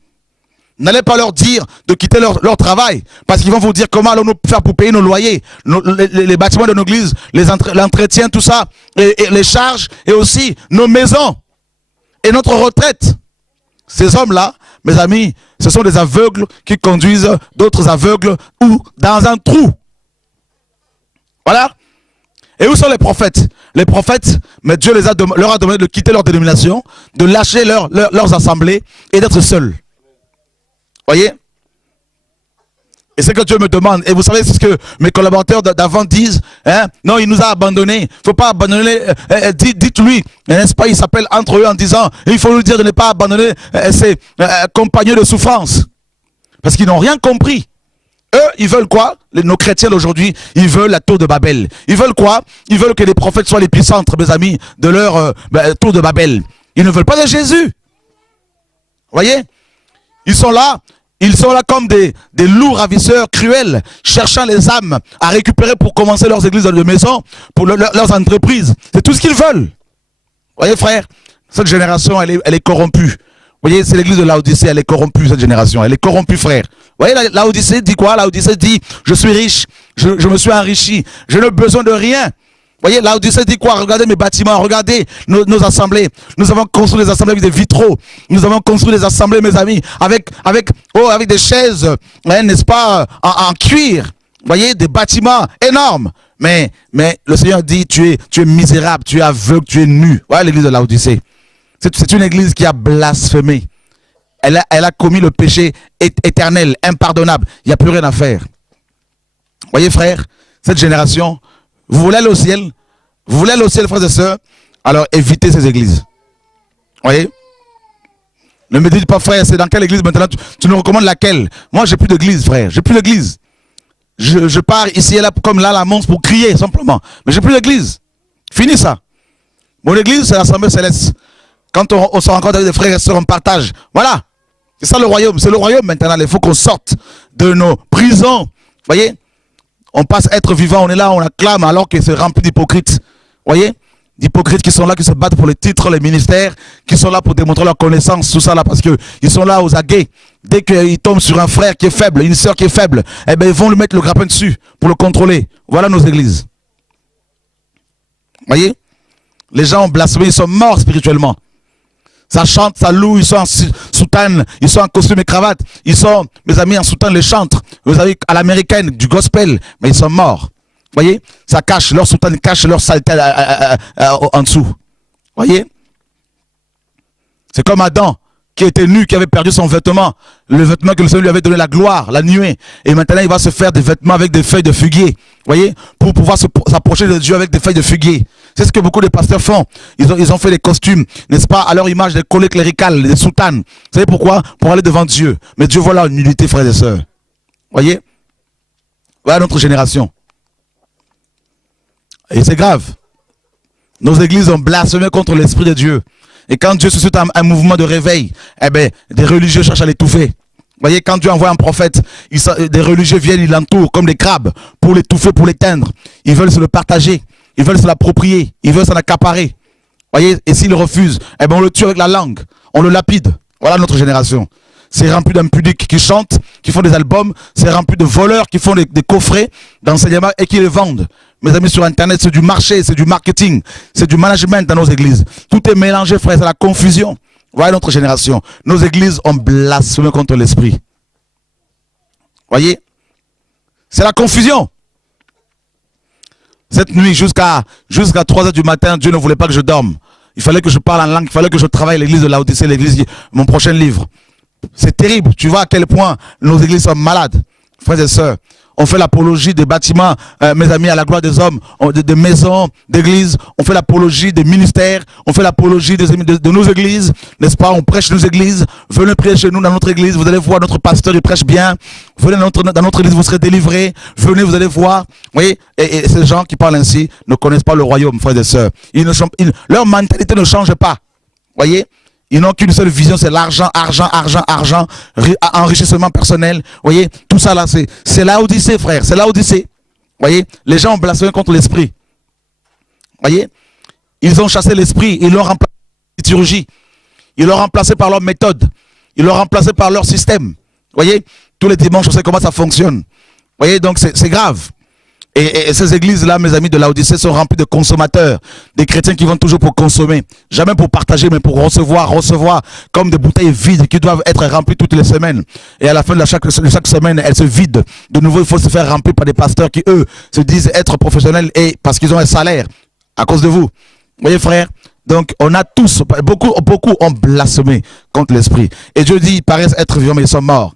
N'allez pas leur dire de quitter leur travail, parce qu'ils vont vous dire comment allons-nous faire pour payer nos loyers, les bâtiments de nos églises, l'entretien, tout ça, et les charges, et aussi nos maisons, et notre retraite. Ces hommes-là, mes amis, ce sont des aveugles qui conduisent d'autres aveugles ou dans un trou. Voilà. Et où sont les prophètes? Les prophètes, mais Dieu leur a demandé de quitter leur dénomination, de lâcher leurs assemblées et d'être seuls. Voyez? Et c'est que Dieu me demande. Et vous savez ce que mes collaborateurs d'avant disent, hein? Non, il nous a abandonnés. Il ne faut pas abandonner. Dites-lui, n'est-ce pas? Il s'appelle entre eux en disant, il faut lui dire de ne pas abandonner ses compagnons de souffrance. Parce qu'ils n'ont rien compris. Eux, ils veulent quoi? Nos chrétiens d'aujourd'hui, ils veulent la tour de Babel. Ils veulent quoi? Ils veulent que les prophètes soient l'épicentre, mes amis, de leur tour de Babel. Ils ne veulent pas de Jésus. Voyez? Ils sont là comme des loups ravisseurs cruels, cherchant les âmes à récupérer pour commencer leurs églises de maison, pour leurs entreprises. C'est tout ce qu'ils veulent. Voyez, frère? Cette génération, elle est corrompue. Vous voyez, c'est l'église de Laodicée, elle est corrompue, cette génération. Elle est corrompue, frère. Vous voyez, Laodicée dit quoi? Laodicée dit, je suis riche, je me suis enrichi, je n'ai besoin de rien. Vous voyez, Laodicée dit quoi? Regardez mes bâtiments, regardez nos assemblées. Nous avons construit des assemblées avec des vitraux. Nous avons construit des assemblées, mes amis, avec des chaises, hein, n'est-ce pas, en cuir. Vous voyez, des bâtiments énormes. Mais le Seigneur dit, tu es misérable, tu es aveugle, tu es nu. Voilà l'église de Laodicée. C'est une église qui a blasphémé. Elle a commis le péché éternel, impardonnable. Il n'y a plus rien à faire. Voyez, frère, cette génération, vous voulez aller au ciel? Vous voulez aller au ciel, frères et sœurs? Alors évitez ces églises. Voyez? Ne me dites pas, frère, c'est dans quelle église maintenant? Tu nous recommandes laquelle? Moi, j'ai plus d'église, frère. J'ai plus d'église. Je pars ici et là, comme là, la montre pour crier, simplement. Mais j'ai plus d'église. Fini ça. Mon église, c'est l'assemblée céleste. Quand on se rencontre avec des frères et sœurs, on partage. Voilà. C'est ça le royaume. C'est le royaume maintenant. Il faut qu'on sorte de nos prisons. Voyez? On passe à être vivant. On est là, on acclame alors que c'est rempli d'hypocrites. Voyez? D'hypocrites qui sont là, qui se battent pour les titres, les ministères, qui sont là pour démontrer leur connaissance, tout ça là, parce qu'ils sont là aux aguets. Dès qu'ils tombent sur un frère qui est faible, une sœur qui est faible, eh bien ils vont lui mettre le grappin dessus pour le contrôler. Voilà nos églises. Voyez? Les gens ont blasphémé, ils sont morts spirituellement. Ça chante, ça loue, ils sont en soutane, ils sont en costume et cravate, ils sont, mes amis, en soutane, les chantres, vous avez à l'américaine, du gospel, mais ils sont morts. Voyez, ça cache, leur soutane cache leur saleté en dessous. Voyez, c'est comme Adam qui était nu, qui avait perdu son vêtement, le vêtement que le Seigneur lui avait donné la gloire, la nuée, et maintenant il va se faire des vêtements avec des feuilles de figuier. Voyez, pour pouvoir s'approcher de Dieu avec des feuilles de figuier. C'est ce que beaucoup de pasteurs font. Ils ont fait des costumes, n'est-ce pas, à leur image, des collets cléricales, des soutanes. Vous savez pourquoi? Pour aller devant Dieu. Mais Dieu voit là une unité, frères et sœurs. Voyez? Voilà notre génération. Et c'est grave. Nos églises ont blasphémé contre l'Esprit de Dieu. Et quand Dieu suscite un mouvement de réveil, eh ben, des religieux cherchent à l'étouffer. Vous voyez, quand Dieu envoie un prophète, des religieux viennent, ils l'entourent comme des crabes pour l'étouffer, pour l'éteindre. Ils veulent se le partager, ils veulent se l'approprier, ils veulent s'en accaparer. Vous voyez, et s'il refuse, eh ben, on le tue avec la langue, on le lapide. Voilà notre génération. C'est rempli d'impudiques qui chantent, qui font des albums, c'est rempli de voleurs qui font des coffrets d'enseignement et qui les vendent. Mes amis, sur Internet, c'est du marché, c'est du marketing, c'est du management dans nos églises. Tout est mélangé, frère, c'est la confusion. Voilà notre génération. Nos églises ont blasphémé contre l'esprit. Voyez? C'est la confusion. Cette nuit, jusqu'à 3 h du matin, Dieu ne voulait pas que je dorme. Il fallait que je parle en langue, il fallait que je travaille l'église de Laodicée, l'église, mon prochain livre. C'est terrible. Tu vois à quel point nos églises sont malades. Frères et sœurs, on fait l'apologie des bâtiments, mes amis, à la gloire des hommes, des maisons, d'églises. On fait l'apologie des ministères. On fait l'apologie de nos églises. N'est-ce pas? On prêche nos églises. Venez prier chez nous dans notre église. Vous allez voir notre pasteur, il prêche bien. Venez dans notre église, vous serez délivrés. Venez, vous allez voir. Vous voyez? Et ces gens qui parlent ainsi ne connaissent pas le royaume, frères et sœurs. Leur mentalité ne change pas. Vous voyez? Ils n'ont qu'une seule vision, c'est l'argent, argent, enrichissement personnel. Vous voyez, tout ça là, c'est Laodicée, frère, c'est Laodicée. Vous voyez, les gens ont blasphémé contre l'esprit. Vous voyez, ils ont chassé l'esprit, ils l'ont remplacé par la liturgie. Ils l'ont remplacé par leur méthode. Ils l'ont remplacé par leur système. Vous voyez, tous les dimanches, on sait comment ça fonctionne. Vous voyez, donc c'est grave. Et ces églises-là, mes amis de Laodicée, sont remplies de consommateurs. Des chrétiens qui vont toujours pour consommer. Jamais pour partager, mais pour recevoir comme des bouteilles vides qui doivent être remplies toutes les semaines. Et à la fin de chaque semaine, elles se vident. De nouveau, il faut se faire remplir par des pasteurs qui, eux, se disent être professionnels et parce qu'ils ont un salaire à cause de vous. Vous voyez, frère? Donc, on a tous, beaucoup ont blasphémé contre l'esprit. Et Dieu dit, ils paraissent être vivants, mais ils sont morts.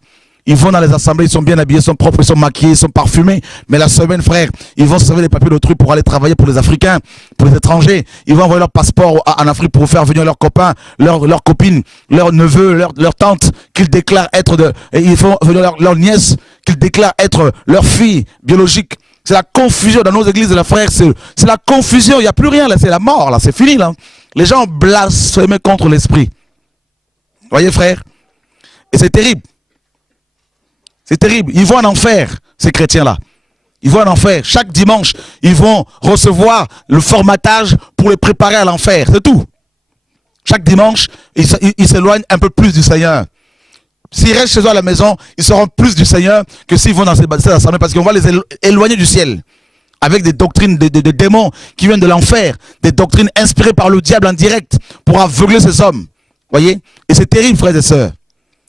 Ils vont dans les assemblées, ils sont bien habillés, ils sont propres, ils sont maquillés, ils sont parfumés. Mais la semaine, frère, ils vont servir les papiers d'autrui pour aller travailler pour les Africains, pour les étrangers. Ils vont envoyer leur passeport en Afrique pour faire venir leurs copains, leurs copines, leurs neveux, leurs tantes, qu'ils déclarent être et ils font venir leurs nièces, qu'ils déclarent être leurs filles biologiques. C'est la confusion dans nos églises, là, frère. C'est la confusion. Il n'y a plus rien, là. C'est la mort, là. C'est fini, là. Les gens blasphèment contre l'esprit. Voyez, frère? Et c'est terrible. C'est terrible. Ils vont en enfer, ces chrétiens-là. Ils vont en enfer. Chaque dimanche, ils vont recevoir le formatage pour les préparer à l'enfer. C'est tout. Chaque dimanche, ils s'éloignent un peu plus du Seigneur. S'ils restent chez eux à la maison, ils seront plus du Seigneur que s'ils vont dans ces assemblées parce qu'on va les éloigner du ciel. Avec des doctrines de démons qui viennent de l'enfer. Des doctrines inspirées par le diable en direct pour aveugler ces hommes. Voyez? Et c'est terrible, frères et sœurs.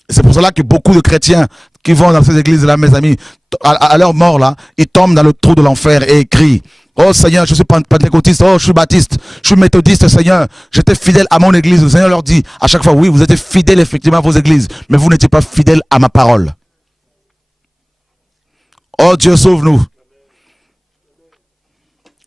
C'est pour cela que beaucoup de chrétiens qui vont dans ces églises-là, mes amis, à leur mort, là, ils tombent dans le trou de l'enfer et crient: oh Seigneur, je suis pentecôtiste, oh je suis baptiste, je suis méthodiste, Seigneur, j'étais fidèle à mon église. Le Seigneur leur dit à chaque fois: oui, vous étiez fidèles effectivement à vos églises, mais vous n'étiez pas fidèles à ma parole. Oh Dieu, sauve-nous.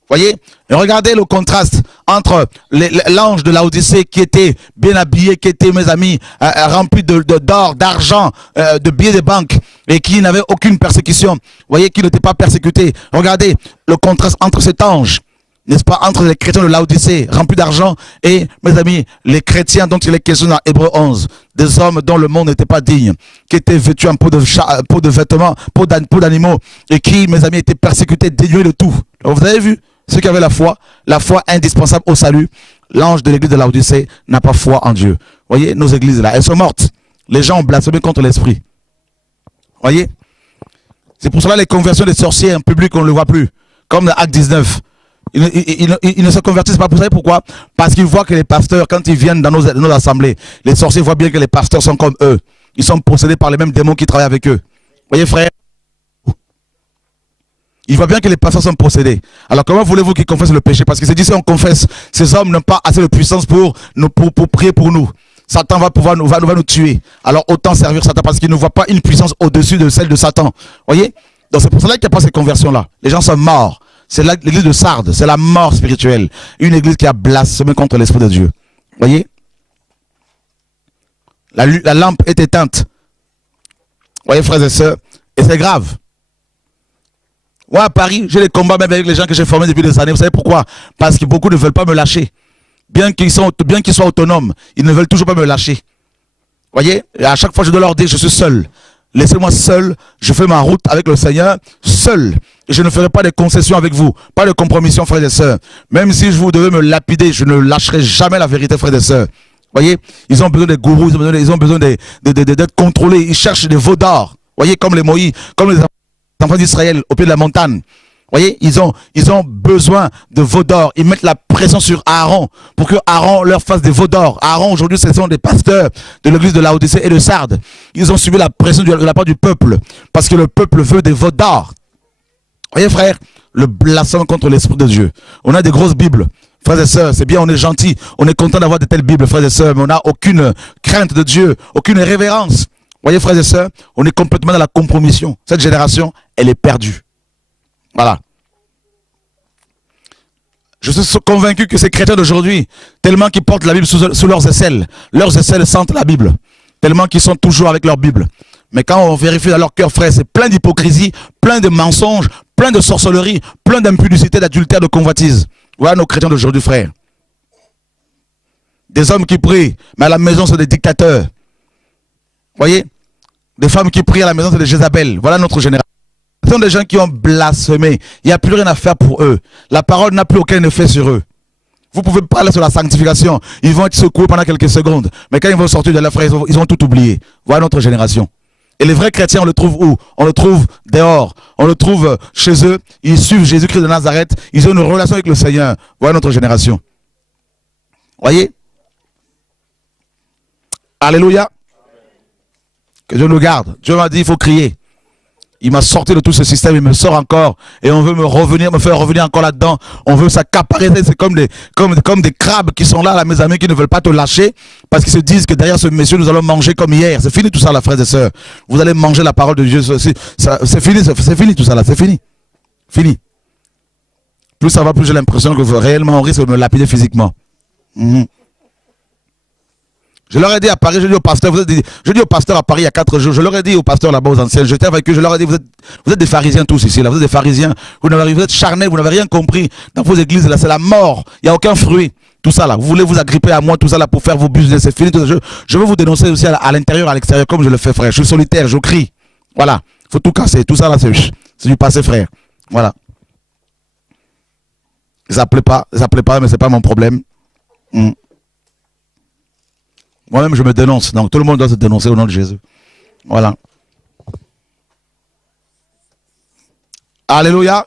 Voyez, et regardez le contraste entre l'ange de Laodicée qui était bien habillé, qui était, mes amis, rempli d'or, d'argent, de billets de banque et qui n'avait aucune persécution. Voyez, qui n'était pas persécuté. Regardez le contraste entre cet ange, n'est-ce pas, entre les chrétiens de Laodicée remplis d'argent et, mes amis, les chrétiens dont il est question dans Hébreux 11, des hommes dont le monde n'était pas digne, qui étaient vêtus en peau de vêtements, peau d'animaux et qui, mes amis, étaient persécutés, dénués de tout. Alors, vous avez vu? Ceux qui avaient la foi indispensable au salut, l'ange de l'église de Laodicée n'a pas foi en Dieu. Voyez, nos églises là, elles sont mortes. Les gens ont blasphémé contre l'esprit. Voyez, c'est pour cela les conversions des sorciers en public, on ne le voit plus. Comme dans Acte 19. Ils ne se convertissent pas. Vous savez pourquoi? Parce qu'ils voient que les pasteurs, quand ils viennent dans nos assemblées, les sorciers voient bien que les pasteurs sont comme eux. Ils sont possédés par les mêmes démons qui travaillent avec eux. Voyez, frère? Il voit bien que les pasteurs sont possédés. Alors comment voulez-vous qu'ils confessent le péché? Parce que c'est dit, si on confesse, ces hommes n'ont pas assez de puissance pour prier pour nous. Satan va nous tuer. Alors autant servir Satan parce qu'il ne voit pas une puissance au-dessus de celle de Satan. Voyez? Donc c'est pour cela qu'il n'y a pas ces conversions-là. Les gens sont morts. C'est l'église de Sardes. C'est la mort spirituelle. Une église qui a blasphémé contre l'Esprit de Dieu. Voyez? La lampe est éteinte. Voyez, frères et sœurs? Et c'est grave. Moi, à Paris, j'ai des combats même avec les gens que j'ai formés depuis des années. Vous savez pourquoi? Parce que beaucoup ne veulent pas me lâcher. Bien qu'ils soient autonomes, ils ne veulent toujours pas me lâcher. Voyez? Et à chaque fois, je dois leur dire, je suis seul. Laissez-moi seul. Je fais ma route avec le Seigneur, seul. Et je ne ferai pas de concessions avec vous. Pas de compromission, frères et sœurs. Même si vous devez me lapider, je ne lâcherai jamais la vérité, frères et sœurs. Voyez? Ils ont besoin des gourous, ils ont besoin d'être contrôlés. Ils cherchent des veaux d'or. Voyez? Comme les Moïse, comme les enfants d'Israël au pied de la montagne. Voyez, ils ont besoin de veaux d'or. Ils mettent la pression sur Aaron pour que Aaron leur fasse des veaux d'or. Aaron, aujourd'hui, ce sont des pasteurs de l'église de Laodicée et de Sardes. Ils ont subi la pression de la part du peuple parce que le peuple veut des veaux d'or. Voyez, frère, le blasphème contre l'Esprit de Dieu. On a des grosses Bibles. Frères et sœurs, c'est bien, on est gentil. On est content d'avoir de telles Bibles, frères et sœurs, mais on n'a aucune crainte de Dieu, aucune révérence. Voyez, frères et sœurs, on est complètement dans la compromission. Cette génération, elle est perdue. Voilà. Je suis convaincu que ces chrétiens d'aujourd'hui, tellement qu'ils portent la Bible sous leurs aisselles sentent la Bible. Tellement qu'ils sont toujours avec leur Bible. Mais quand on vérifie dans leur cœur, frère, c'est plein d'hypocrisie, plein de mensonges, plein de sorcellerie, plein d'impudicité, d'adultère, de convoitise. Voilà nos chrétiens d'aujourd'hui, frère. Des hommes qui prient, mais à la maison, c'est des dictateurs. Voyez? Des femmes qui prient à la maison, c'est des Jézabel. Voilà notre génération. Ce sont des gens qui ont blasphémé. Il n'y a plus rien à faire pour eux. La parole n'a plus aucun effet sur eux. Vous pouvez parler sur la sanctification. Ils vont être secoués pendant quelques secondes. Mais quand ils vont sortir de la fraise, ils vont tout oublier. Voilà notre génération. Et les vrais chrétiens, on le trouve où? On le trouve dehors. On le trouve chez eux. Ils suivent Jésus-Christ de Nazareth. Ils ont une relation avec le Seigneur. Voilà notre génération. Voyez? Alléluia. Que Dieu nous garde. Dieu m'a dit, il faut crier. Il m'a sorti de tout ce système, il me sort encore. Et on veut me faire revenir encore là-dedans. On veut s'accaparer. C'est comme des crabes qui sont là mes amis, qui ne veulent pas te lâcher. Parce qu'ils se disent que derrière ce monsieur, nous allons manger comme hier. C'est fini tout ça, là, frères et sœurs. Vous allez manger la parole de Dieu. C'est fini tout ça, là. C'est fini. Fini. Plus ça va, plus j'ai l'impression que réellement on risque de me lapider physiquement. Je leur ai dit à Paris, je dis au pasteur à Paris il y a 4 jours, je leur ai dit au pasteur là-bas aux anciens, j'étais avec eux, je leur ai dit, vous êtes des pharisiens tous ici, là, vous êtes des pharisiens, vous êtes charnels, vous n'avez rien compris. Dans vos églises, là, c'est la mort, il n'y a aucun fruit. Tout ça là, vous voulez vous agripper à moi, tout ça là, pour faire vos business, c'est fini. Tout ça. Je veux vous dénoncer aussi à l'intérieur, à l'extérieur, comme je le fais, frère. Je suis solitaire, je crie. Voilà, il faut tout casser, tout ça là, c'est du passé, frère. Voilà. Ça plaît pas, mais c'est pas mon problème. Moi-même, je me dénonce. Donc, tout le monde doit se dénoncer au nom de Jésus. Voilà. Alléluia.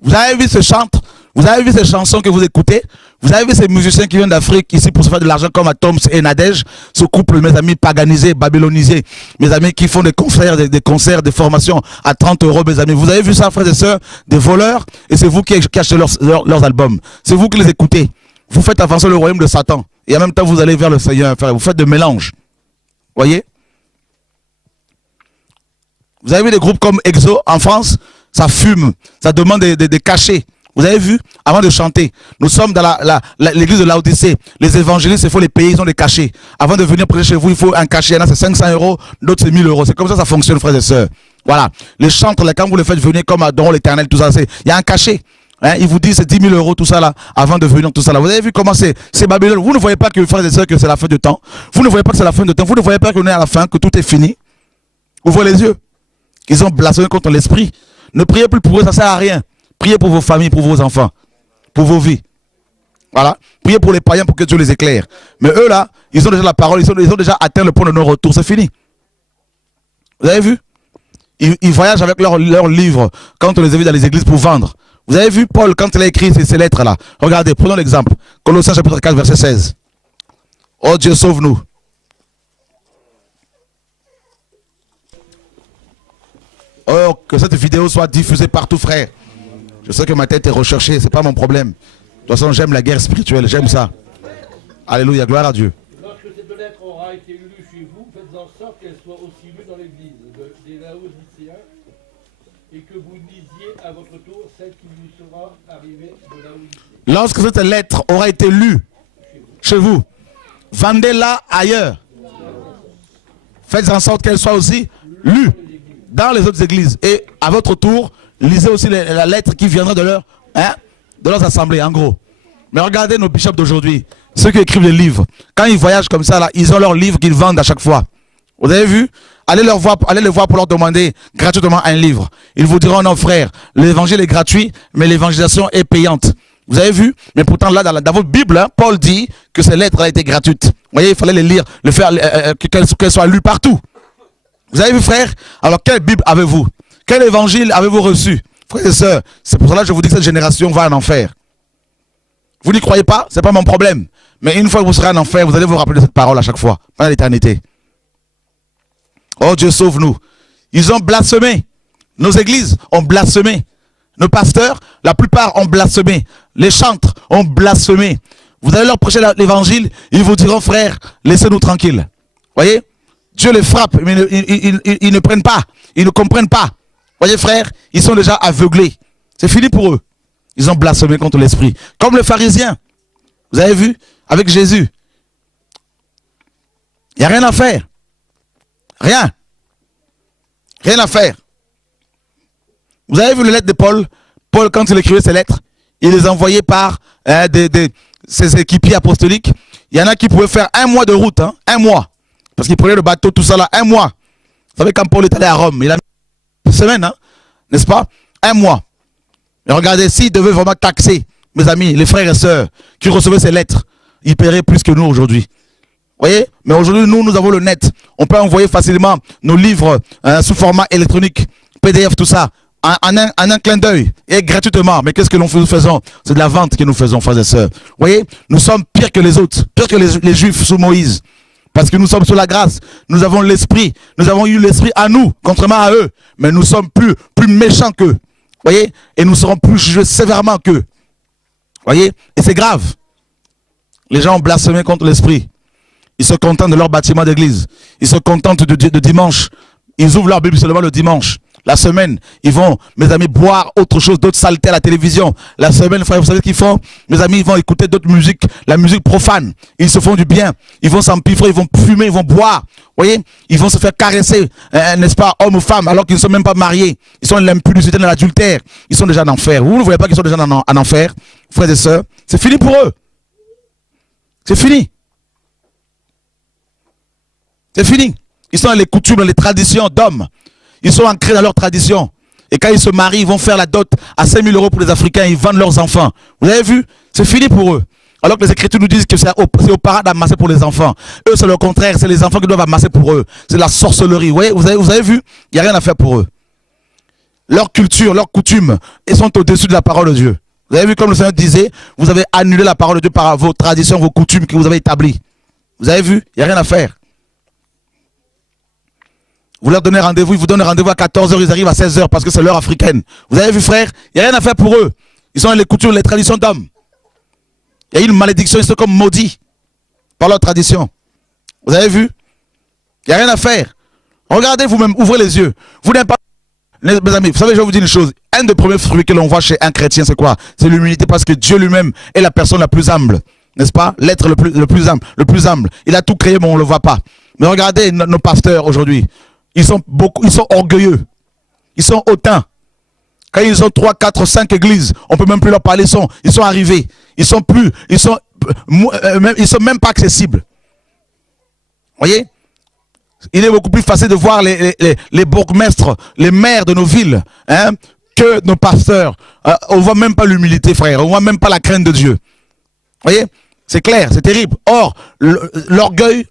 Vous avez vu ce chant? Vous avez vu ces chansons que vous écoutez? Vous avez vu ces musiciens qui viennent d'Afrique ici pour se faire de l'argent comme Atoms et Nadège? Ce couple, mes amis, paganisés, babylonisés. Mes amis qui font des concerts, des formations à 30 €, mes amis. Vous avez vu ça, frères et sœurs? Des voleurs. Et c'est vous qui achetez leurs albums. C'est vous qui les écoutez. Vous faites avancer le royaume de Satan. Et en même temps, vous allez vers le Seigneur. Vous faites de mélange. Voyez? Vous avez vu des groupes comme Exo en France? Ça fume. Ça demande des cachets. Vous avez vu? Avant de chanter. Nous sommes dans l'église de Laodicée. Les évangélistes, il faut les payer. Ils ont des cachets. Avant de venir prêcher chez vous, il faut un cachet. Il y en a, c'est 500 €. D'autres, c'est 1000 €. C'est comme ça fonctionne, frères et sœurs. Voilà. Les chantres, là, quand vous les faites venir comme à Don l'Éternel, tout ça, il y a un cachet. Hein, il vous dit c'est 10 000 € tout ça là, avant de venir tout ça là. Vous avez vu comment c'est Babylone. Vous ne voyez pas que, frères et sœurs, que c'est la fin de temps. Vous ne voyez pas que c'est la fin de temps. Vous ne voyez pas qu'on est à la fin, que tout est fini. Ouvrez les yeux. Ils ont blasphémé contre l'esprit. Ne priez plus pour eux, ça ne sert à rien. Priez pour vos familles, pour vos enfants, pour vos vies. Voilà. Priez pour les païens pour que Dieu les éclaire. Mais eux là, ils ont déjà la parole, ils ont déjà atteint le point de non-retour. C'est fini. Vous avez vu? Ils voyagent avec leurs livres quand on les a vus dans les églises pour vendre. Vous avez vu Paul quand il a écrit ces lettres-là? Regardez, prenons l'exemple. Colossiens chapitre 4, verset 16. Oh Dieu, sauve-nous. Oh, que cette vidéo soit diffusée partout, frère. Je sais que ma tête est recherchée, c'est pas mon problème. De toute façon, j'aime la guerre spirituelle, j'aime ça. Alléluia, gloire à Dieu. Lorsque cette lettre aura été lue chez vous, faites en sorte qu'elle soit aussi lue dans l'église des Laodicéens et que vous lisiez à votre tour celle qui vous sera arrivée de Laodicée. Lorsque cette lettre aura été lue chez vous, vendez-la ailleurs. Faites en sorte qu'elle soit aussi lue dans les autres églises. Et à votre tour, lisez aussi la lettre qui viendra de leurs assemblées, en gros. Mais regardez nos bishops d'aujourd'hui, ceux qui écrivent des livres. Quand ils voyagent comme ça, là, ils ont leurs livres qu'ils vendent à chaque fois. Vous avez vu? Allez les voir pour leur demander gratuitement un livre. Ils vous diront, non frère, l'évangile est gratuit, mais l'évangélisation est payante. Vous avez vu? Mais pourtant là, dans votre Bible, hein, Paul dit que ces lettres ont été gratuites. Vous voyez, il fallait les lire, qu'elles soient lues partout. Vous avez vu, frère? Alors, quelle Bible avez-vous? Quel évangile avez-vous reçu? Frères et sœurs, c'est pour cela que je vous dis que cette génération va en enfer. Vous n'y croyez pas? Ce n'est pas mon problème. Mais une fois que vous serez en enfer, vous allez vous rappeler de cette parole à chaque fois, pendant l'éternité. Oh Dieu, sauve-nous. Ils ont blasphémé. Nos églises ont blasphémé. Nos pasteurs, la plupart ont blasphémé. Les chantres ont blasphémé. Vous allez leur prêcher l'évangile, ils vous diront, frère, laissez-nous tranquilles. Voyez? Dieu les frappe, mais ils ne prennent pas. Ils ne comprennent pas. Voyez, frère, ils sont déjà aveuglés. C'est fini pour eux. Ils ont blasphémé contre l'esprit. Comme les pharisiens. Vous avez vu? Avec Jésus. Il n'y a rien à faire. Rien. Rien à faire. Vous avez vu les lettres de Paul? Paul, quand il écrivait ses lettres, il les envoyait par ses équipiers apostoliques. Il y en a qui pouvaient faire 1 mois de route. Hein, 1 mois. Parce qu'il prenait le bateau, tout ça là, 1 mois. Vous savez, quand Paul est allé à Rome, il a mis une semaine, hein, n'est-ce pas? 1 mois. Et regardez, s'il devait vraiment taxer, mes amis, les frères et sœurs, qui recevaient ces lettres, ils paieraient plus que nous aujourd'hui. Voyez? Mais aujourd'hui, nous avons le net. On peut envoyer facilement nos livres sous format électronique, PDF, tout ça, en un clin d'œil, et gratuitement. Mais qu'est-ce que nous faisons? C'est de la vente que nous faisons, frères et sœurs. Voyez? Nous sommes pires que les autres, pires que les Juifs sous Moïse. Parce que nous sommes sous la grâce. Nous avons l'esprit. Nous avons eu l'esprit à nous, contrairement à eux. Mais nous sommes plus méchants qu'eux. Voyez? Et nous serons plus jugés sévèrement qu'eux. Voyez? Et c'est grave. Les gens ont blasphémé contre l'esprit. Ils se contentent de leur bâtiment d'église. Ils se contentent de dimanche. Ils ouvrent leur Bible seulement le dimanche. La semaine, ils vont, mes amis, boire autre chose, d'autres saletés à la télévision. La semaine, frère, vous savez ce qu'ils font? Mes amis, ils vont écouter d'autres musiques, la musique profane. Ils se font du bien. Ils vont s'empiffrer, ils vont fumer, ils vont boire. Vous voyez? Ils vont se faire caresser, n'est-ce pas, homme ou femme, alors qu'ils ne sont même pas mariés. Ils sont dans l'impudicité, dans l'adultère. Ils sont déjà en enfer. Vous ne voyez pas qu'ils sont déjà en enfer, frères et sœurs? C'est fini pour eux. C'est fini. C'est fini. Ils sont dans les coutumes, dans les traditions d'hommes. Ils sont ancrés dans leurs traditions. Et quand ils se marient, ils vont faire la dot à 5 000 € pour les Africains. Ils vendent leurs enfants. Vous avez vu? C'est fini pour eux. Alors que les Écritures nous disent que c'est aux parents d'amasser pour les enfants. Eux, c'est le contraire. C'est les enfants qui doivent amasser pour eux. C'est la sorcellerie. Vous avez vu? Il n'y a rien à faire pour eux. Leur culture, leurs coutumes, ils sont au-dessus de la parole de Dieu. Vous avez vu comme le Seigneur disait, vous avez annulé la parole de Dieu par vos traditions, vos coutumes que vous avez établies. Vous avez vu? Il n'y a rien à faire. Vous leur donnez rendez-vous, ils vous donnent rendez-vous à 14 h, ils arrivent à 16 h parce que c'est l'heure africaine. Vous avez vu, frère? Il n'y a rien à faire pour eux. Ils sont dans les coutumes, les traditions d'hommes. Il y a une malédiction, ils sont comme maudits par leur tradition. Vous avez vu? Il n'y a rien à faire. Regardez vous-même, ouvrez les yeux. Vous n'avez pas... Mes amis, vous savez, je vais vous dire une chose. Un des premiers fruits que l'on voit chez un chrétien, c'est quoi? C'est l'humilité, parce que Dieu lui-même est la personne la plus humble. N'est-ce pas? L'être le plus humble. Il a tout créé, mais on ne le voit pas. Mais regardez nos pasteurs aujourd'hui. Ils sont orgueilleux. Ils sont hautains. Quand ils ont 3, 4, 5 églises, on ne peut même plus leur parler. Ils sont arrivés. Ils sont même pas accessibles. Voyez? Il est beaucoup plus facile de voir les bourgmestres, les maires de nos villes, hein, que nos pasteurs. On ne voit même pas l'humilité, frère. On ne voit même pas la crainte de Dieu. Voyez? C'est clair, c'est terrible. Or, l'orgueil,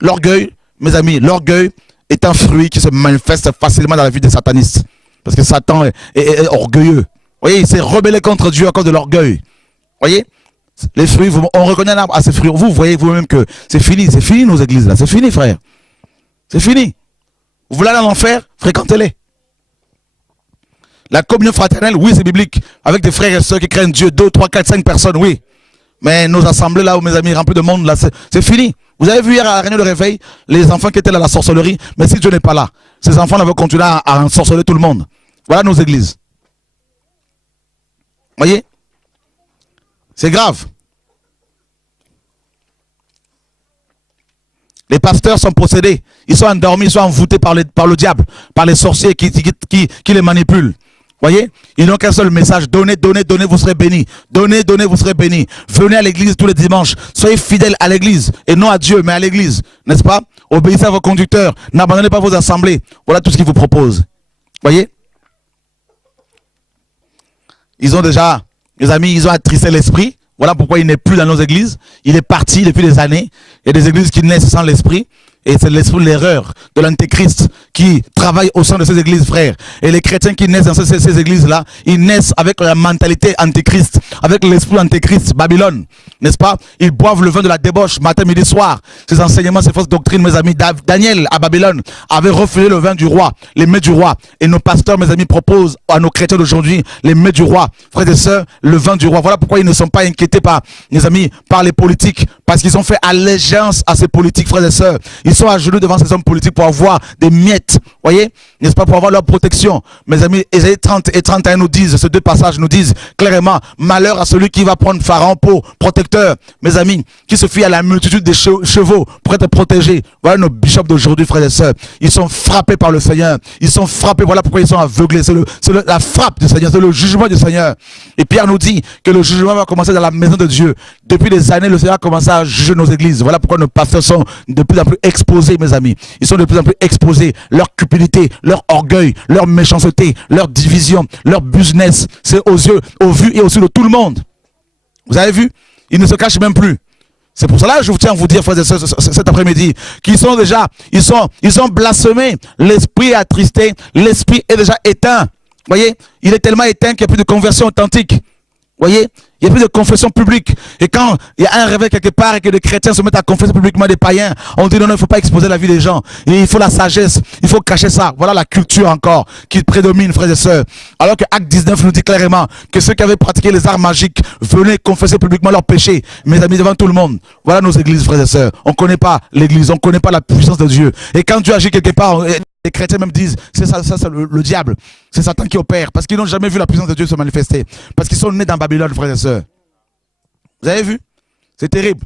mes amis, l'orgueil est un fruit qui se manifeste facilement dans la vie des satanistes. Parce que Satan est orgueilleux. Vous voyez, il s'est rebellé contre Dieu à cause de l'orgueil. Vous voyez, les fruits, on reconnaît un arbre à ses fruits. Vous voyez vous-même que c'est fini nos églises là. C'est fini, frère. C'est fini. Vous voulez aller en enfer? Fréquentez-les. La communion fraternelle, oui, c'est biblique. Avec des frères et sœurs qui craignent Dieu, 2, 3, 4, 5 personnes, oui. Mais nos assemblées là, où mes amis, remplies de monde, là, c'est fini. Vous avez vu hier à la réunion de réveil, les enfants qui étaient là à la sorcellerie, mais si Dieu n'est pas là, ces enfants là vont continuer à ensorceler tout le monde. Voilà nos églises. Voyez? C'est grave. Les pasteurs sont possédés, ils sont endormis, ils sont envoûtés par le diable, par les sorciers qui les manipulent. Voyez, ils n'ont qu'un seul message: donnez, donnez, donnez, vous serez bénis. Donnez, donnez, vous serez bénis. Venez à l'église tous les dimanches. Soyez fidèles à l'église, et non à Dieu, mais à l'église, n'est-ce pas? Obéissez à vos conducteurs, n'abandonnez pas vos assemblées. Voilà tout ce qu'ils vous proposent. Voyez, ils ont déjà, les amis, ils ont attristé l'esprit. Voilà pourquoi il n'est plus dans nos églises. Il est parti depuis des années. Il y a des églises qui naissent sans l'esprit. Et c'est l'esprit, l'erreur de l'antéchrist qui travaille au sein de ces églises, frères. Et les chrétiens qui naissent dans ces églises-là, ils naissent avec la mentalité antéchrist, avec l'esprit antéchrist, Babylone, n'est-ce pas? Ils boivent le vin de la débauche matin, midi, soir. Ces enseignements, ces fausses doctrines, mes amis. Daniel, à Babylone, avait refusé le vin du roi, les mets du roi. Et nos pasteurs, mes amis, proposent à nos chrétiens d'aujourd'hui les mets du roi. Frères et sœurs, le vin du roi. Voilà pourquoi ils ne sont pas inquiétés par, mes amis, par les politiques. Parce qu'ils ont fait allégeance à ces politiques, frères et sœurs. Ils sont à genoux devant ces hommes politiques pour avoir des miettes, voyez, n'est-ce pas, pour avoir leur protection. Mes amis, Ésaïe 30 et 31 nous disent, ces deux passages nous disent clairement: malheur à celui qui va prendre Pharaon pour protecteur, mes amis, qui se fie à la multitude des chevaux pour être protégé. Voilà nos bishops d'aujourd'hui, frères et sœurs. Ils sont frappés par le Seigneur. Ils sont frappés, voilà pourquoi ils sont aveuglés. C'est la frappe du Seigneur, c'est le jugement du Seigneur. Et Pierre nous dit que le jugement va commencer dans la maison de Dieu. Depuis des années, le Seigneur a commencé à juger nos églises. Voilà pourquoi nos pasteurs sont de plus en plus exposés, mes amis. Ils sont de plus en plus exposés. Leur cupidité, leur orgueil, leur méchanceté, leur division, leur business, c'est aux yeux, au vu et aux yeux de tout le monde. Vous avez vu? Ils ne se cachent même plus. C'est pour cela que je tiens à vous dire, frères et sœurs, cet après-midi, qu'ils sont déjà, ils ont blasphémé, l'esprit est attristé, l'esprit est déjà éteint. Vous voyez, il est tellement éteint qu'il n'y a plus de conversion authentique. Vous voyez, il n'y a plus de confession publique. Et quand il y a un réveil quelque part et que les chrétiens se mettent à confesser publiquement des païens, on dit non, non, il ne faut pas exposer la vie des gens. Et il faut la sagesse, il faut cacher ça. Voilà la culture encore qui prédomine, frères et sœurs. Alors que Acte 19 nous dit clairement que ceux qui avaient pratiqué les arts magiques venaient confesser publiquement leurs péchés. Mes amis, devant tout le monde. Voilà nos églises, frères et sœurs. On ne connaît pas l'église, on ne connaît pas la puissance de Dieu. Et quand Dieu agit quelque part, les chrétiens même disent, c'est ça c'est le diable, c'est Satan qui opère, parce qu'ils n'ont jamais vu la puissance de Dieu se manifester, parce qu'ils sont nés dans Babylone, frères et sœurs. Vous avez vu? C'est terrible.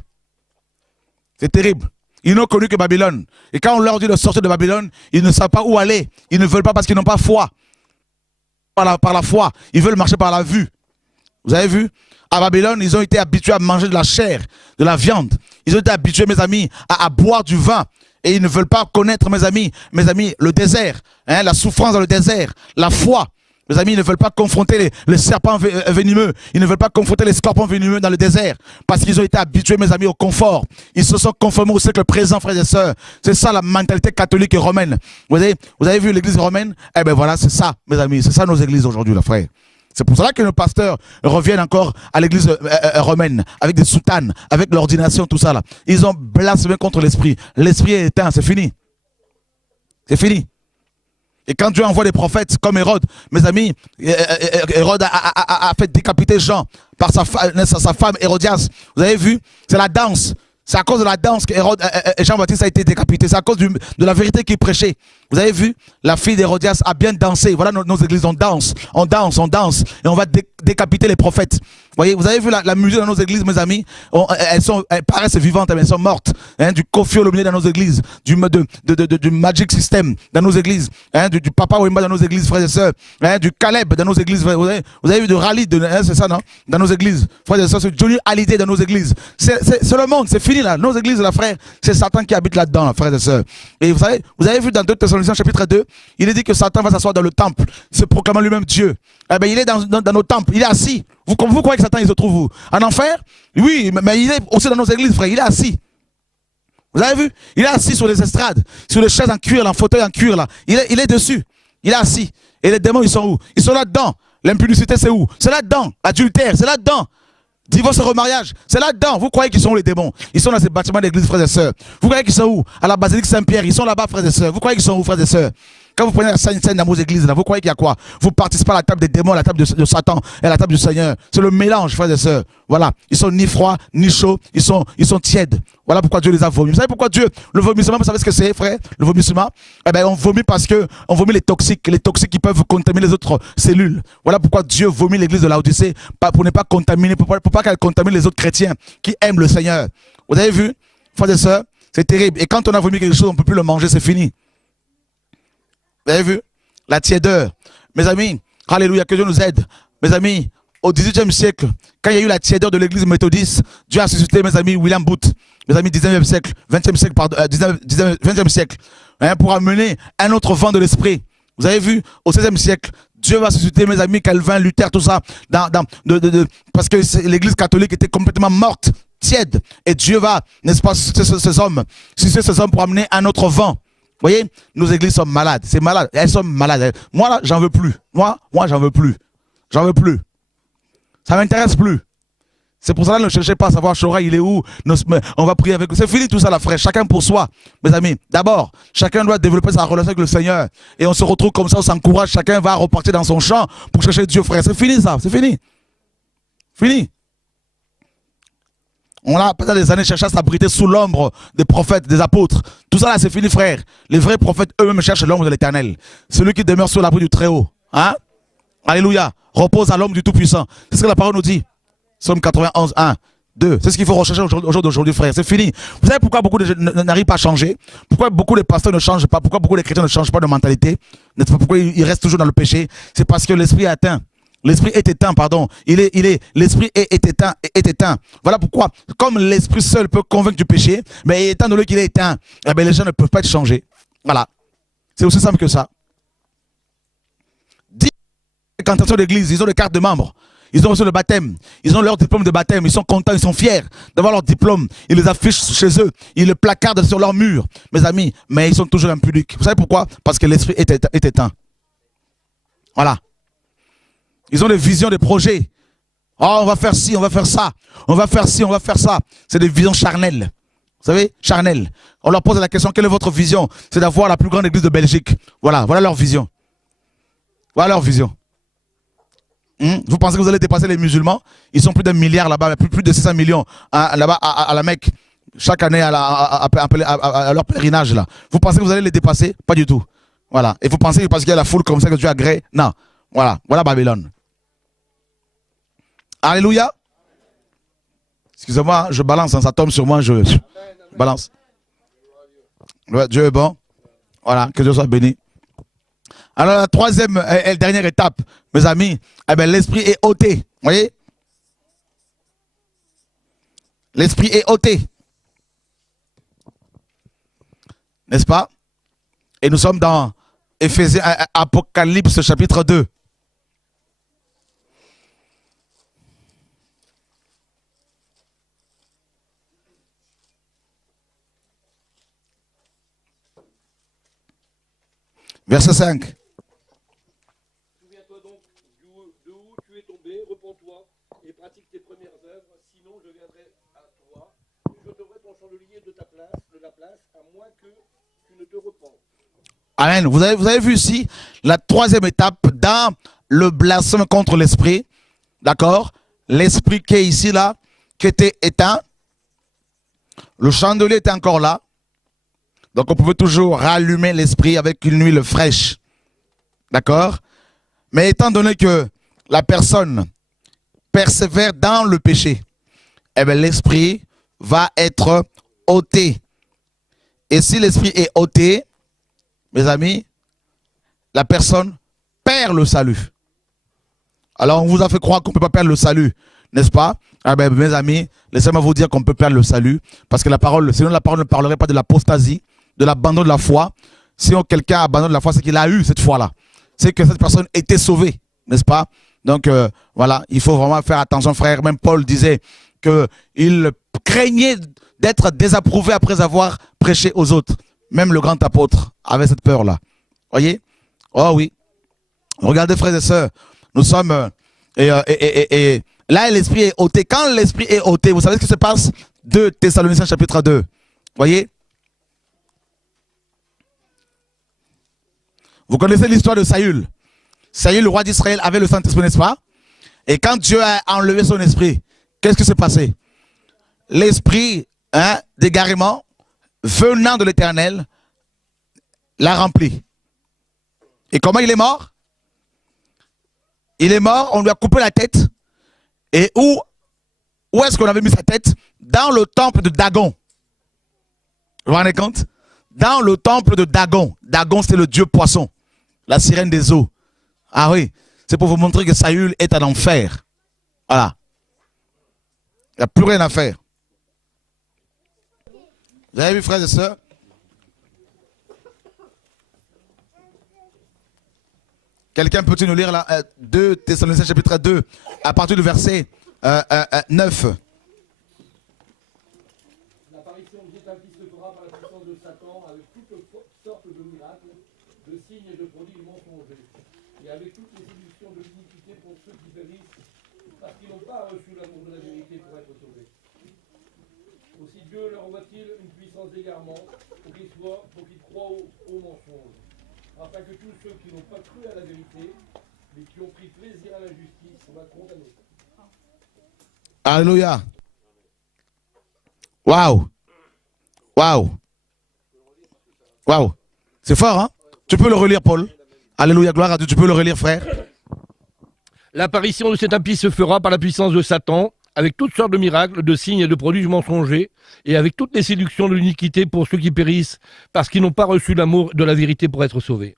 C'est terrible. Ils n'ont connu que Babylone. Et quand on leur dit de sortir de Babylone, ils ne savent pas où aller. Ils ne veulent pas parce qu'ils n'ont pas foi. Par la foi. Ils veulent marcher par la vue. Vous avez vu? À Babylone, ils ont été habitués à manger de la chair, de la viande. Ils ont été habitués, mes amis, à boire du vin. Et ils ne veulent pas connaître, mes amis, le désert, hein, la souffrance dans le désert, la foi. Mes amis, ils ne veulent pas confronter les serpents venimeux. Ils ne veulent pas confronter les scorpions venimeux dans le désert. Parce qu'ils ont été habitués, mes amis, au confort. Ils se sont conformés au siècle présent, frères et sœurs. C'est ça la mentalité catholique et romaine. Vous avez vu l'église romaine? Eh bien voilà, c'est ça, mes amis. C'est ça nos églises aujourd'hui, là, frère. C'est pour cela que nos pasteurs reviennent encore à l'église romaine, avec des soutanes, avec l'ordination, tout ça là. Ils ont blasphémé contre l'esprit. L'esprit est éteint, c'est fini. C'est fini. Et quand Dieu envoie des prophètes comme Hérode, mes amis, Hérode a fait décapiter Jean par sa femme Hérodias. Vous avez vu? C'est la danse. C'est à cause de la danse que Jean-Baptiste a été décapité. C'est à cause de la vérité qu'il prêchait. Vous avez vu? La fille d'Hérodias a bien dansé. Voilà nos églises, on danse. On danse, on danse. Et on va décapiter les prophètes. Vous avez vu la musique dans nos églises, mes amis? Elles paraissent vivantes, mais elles sont mortes. Hein, du Kofi Olomide dans nos églises. Du Magic System dans nos églises. Hein, du Papa Wemba dans nos églises, frères et sœurs. Hein, du Caleb dans nos églises. Vous avez vu de Rally, hein, c'est ça, non? Dans nos églises. Frères et sœurs, c'est Johnny Hallyday dans nos églises. C'est le monde, c'est fini là. Nos églises, là, frère, c'est Satan qui habite là-dedans, là, frères et sœurs. Et vous avez vu dans 2 Thessaloniciens chapitre 2, il est dit que Satan va s'asseoir dans le temple, se proclamant lui-même Dieu. Eh bien, il est dans nos temples, il est assis. Vous croyez que Satan, il se trouve où? En enfer? Oui, mais il est aussi dans nos églises, frère, il est assis. Vous avez vu? Il est assis sur les estrades, sur les chaises en cuir, là, en fauteuil en cuir, là. Il est dessus. Il est assis. Et les démons, ils sont où? Ils sont là-dedans. L'impudicité, c'est où? C'est là-dedans. L'adultère, c'est là-dedans. Divorce et remariage, c'est là-dedans. Vous croyez qu'ils sont où les démons? Ils sont dans ces bâtiments d'église, frères et sœurs. Vous croyez qu'ils sont où? À la basilique Saint-Pierre, ils sont là-bas, frères et sœurs. Vous croyez qu'ils sont où, frères et sœurs? Quand vous prenez la Sainte Seine dans vos églises, là, vous croyez qu'il y a quoi? Vous participez à la table des démons, à la table de Satan et à la table du Seigneur. C'est le mélange, frères et sœurs. Voilà. Ils sont ni froids, ni chauds. Ils sont tièdes. Voilà pourquoi Dieu les a vomis. Vous savez pourquoi Dieu, le vomissement, vous savez ce que c'est, frère? Le vomissement? Eh bien, on vomit parce que on vomit les toxiques qui peuvent contaminer les autres cellules. Voilà pourquoi Dieu vomit l'église de Laodicée, pour ne pas contaminer, pour pas qu'elle contamine les autres chrétiens qui aiment le Seigneur. Vous avez vu, frères et sœurs? C'est terrible. Et quand on a vomi quelque chose, on ne peut plus le manger, c'est fini. Vous avez vu? La tiédeur. Mes amis, alléluia, que Dieu nous aide. Mes amis, au XVIIIe siècle, quand il y a eu la tiédeur de l'église méthodiste, Dieu a suscité, mes amis, William Booth. Mes amis, 19e siècle, 20e siècle, pardon, 20e siècle, hein, pour amener un autre vent de l'esprit. Vous avez vu? Au 16e siècle, Dieu va susciter, mes amis, Calvin, Luther, tout ça, parce que l'église catholique était complètement morte, tiède. Et Dieu va, n'est-ce pas, susciter ces hommes pour amener un autre vent. Vous voyez, nos églises sont malades, c'est malade, elles sont malades. Moi là, j'en veux plus. Moi, j'en veux plus. J'en veux plus. Ça m'intéresse plus. C'est pour ça que ne cherchez pas à savoir Chora, il est où. On va prier avec lui. C'est fini tout ça, la frère. Chacun pour soi, mes amis. D'abord, chacun doit développer sa relation avec le Seigneur. Et on se retrouve comme ça, on s'encourage. Chacun va repartir dans son champ pour chercher Dieu, frère. C'est fini ça, c'est fini. Fini. On a pendant des années cherché à s'abriter sous l'ombre des prophètes, des apôtres. Tout ça là, c'est fini, frère. Les vrais prophètes eux-mêmes cherchent l'ombre de l'Éternel. Celui qui demeure sous l'abri du Très-Haut. Hein? Alléluia. Repose à l'homme du Tout-Puissant. C'est ce que la parole nous dit. Psaume 91, 1, 2. C'est ce qu'il faut rechercher au jour d'aujourd'hui, frère. C'est fini. Vous savez pourquoi beaucoup de gens n'arrivent pas à changer? Pourquoi beaucoup de pasteurs ne changent pas? Pourquoi beaucoup de chrétiens ne changent pas de mentalité? Pourquoi ils restent toujours dans le péché? C'est parce que l'esprit est atteint. L'esprit est éteint, pardon. L'esprit est éteint. Voilà pourquoi, comme l'esprit seul peut convaincre du péché, mais étant donné qu'il est éteint, eh bien, les gens ne peuvent pas être changés. Voilà. C'est aussi simple que ça. 10 fréquentations d'église, ils ont des cartes de membres. Ils ont reçu le baptême. Ils ont leur diplôme de baptême. Ils sont contents, ils sont fiers d'avoir leur diplôme. Ils les affichent chez eux. Ils le placardent sur leur mur, mes amis. Mais ils sont toujours impudiques. Vous savez pourquoi? Parce que l'esprit est éteint. Voilà. Ils ont des visions, des projets. Oh, on va faire ci, on va faire ça. On va faire ci, on va faire ça. C'est des visions charnelles. Vous savez, charnelles. On leur pose la question, quelle est votre vision? C'est d'avoir la plus grande église de Belgique. Voilà, voilà leur vision. Voilà leur vision. Vous pensez que vous allez dépasser les musulmans? Ils sont plus d'un milliard là-bas, plus de 600 millions là-bas à la Mecque. Chaque année à leur pèlerinage là. Vous pensez que vous allez les dépasser? Pas du tout. Voilà. Et vous pensez que parce qu'il y a la foule comme ça que Dieu agrée? Non. Voilà. Voilà Babylone. Alléluia. Excusez-moi, je balance, hein, ça tombe sur moi, je balance. Ouais, Dieu est bon. Voilà, que Dieu soit béni. Alors la troisième et dernière étape, mes amis, eh bien, l'esprit est ôté. Vous voyez? L'esprit est ôté. N'est-ce pas? Et nous sommes dans Apocalypse chapitre 2. Verset 5. Souviens-toi donc de où tu es tombé, repens-toi et pratique tes premières œuvres, sinon je viendrai à toi, je t'aurai ton chandelier de la place, à moins que tu ne te repens. Amen. Vous avez vu ici la troisième étape dans le blasphème contre l'esprit. D'accord? L'esprit qui est ici, là, qui était éteint. Le chandelier était encore là. Donc on pouvait toujours rallumer l'esprit avec une huile fraîche. D'accord? Mais étant donné que la personne persévère dans le péché, eh bien l'esprit va être ôté. Et si l'esprit est ôté, mes amis, la personne perd le salut. Alors on vous a fait croire qu'on ne peut pas perdre le salut, n'est-ce pas? Ah ben, mes amis, laissez-moi vous dire qu'on peut perdre le salut, parce que la parole, sinon la parole ne parlerait pas de l'apostasie, de l'abandon de la foi. Si quelqu'un abandonne la foi, c'est qu'il a eu cette foi-là. C'est que cette personne était sauvée, n'est-ce pas? Donc voilà, il faut vraiment faire attention, frère. Même Paul disait qu'il craignait d'être désapprouvé après avoir prêché aux autres. Même le grand apôtre avait cette peur-là. Voyez? Oh oui. Regardez, frères et sœurs, nous sommes... et là, l'esprit est ôté. Quand l'esprit est ôté, vous savez ce qui se passe? 2 Thessaloniciens chapitre 2. Voyez? Vous connaissez l'histoire de Saül. Saül, le roi d'Israël, avait le Saint-Esprit, n'est-ce pas? Et quand Dieu a enlevé son esprit, qu'est-ce qui s'est passé? L'esprit d'égarement, venant de l'Éternel, l'a rempli. Et comment il est mort? Il est mort, on lui a coupé la tête. Et où est-ce qu'on avait mis sa tête? Dans le temple de Dagon. Vous vous rendez compte? Dans le temple de Dagon. Dagon, c'est le dieu poisson. La sirène des eaux. Ah oui, c'est pour vous montrer que Saül est en enfer. Voilà. Il n'y a plus rien à faire. Vous avez vu, frères et sœurs? Quelqu'un peut-il nous lire là, 2 Thessaloniciens chapitre 2, à partir du verset 9. L'apparition de Jésus se fera par la puissance de Satan avec toutes sortes de miracles, de signes et de prodiges mensongers, et avec toutes les séductions de l'iniquité pour ceux qui périssent, parce qu'ils n'ont pas reçu l'amour de la vérité pour être sauvés. Aussi Dieu leur envoie-t-il une puissance d'égarement pour qu'ils croient au mensonge, afin que tous ceux qui n'ont pas cru à la vérité, mais qui ont pris plaisir à l'injustice, soient condamnés. Alléluia. Waouh. Waouh. Waouh. C'est fort, hein? Tu peux le relire, Paul. Alléluia, gloire à Dieu. Tu peux le relire, frère. L'apparition de cet impie se fera par la puissance de Satan, avec toutes sortes de miracles, de signes et de prodiges mensongers, et avec toutes les séductions de l'iniquité pour ceux qui périssent, parce qu'ils n'ont pas reçu l'amour de la vérité pour être sauvés.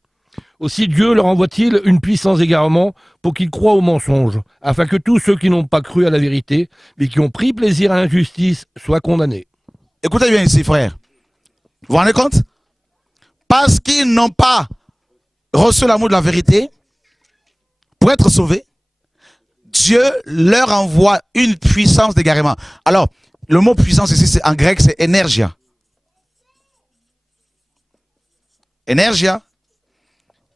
Aussi Dieu leur envoie-t-il une puissance d'égarement pour qu'ils croient au mensonge, afin que tous ceux qui n'ont pas cru à la vérité, mais qui ont pris plaisir à l'injustice, soient condamnés. Écoutez bien ici, frère. Vous vous rendez compte? Parce qu'ils n'ont pas reçu l'amour de la vérité pour être sauvés, Dieu leur envoie une puissance d'égarement. Alors, le mot puissance ici, en grec, c'est énergia. Énergia,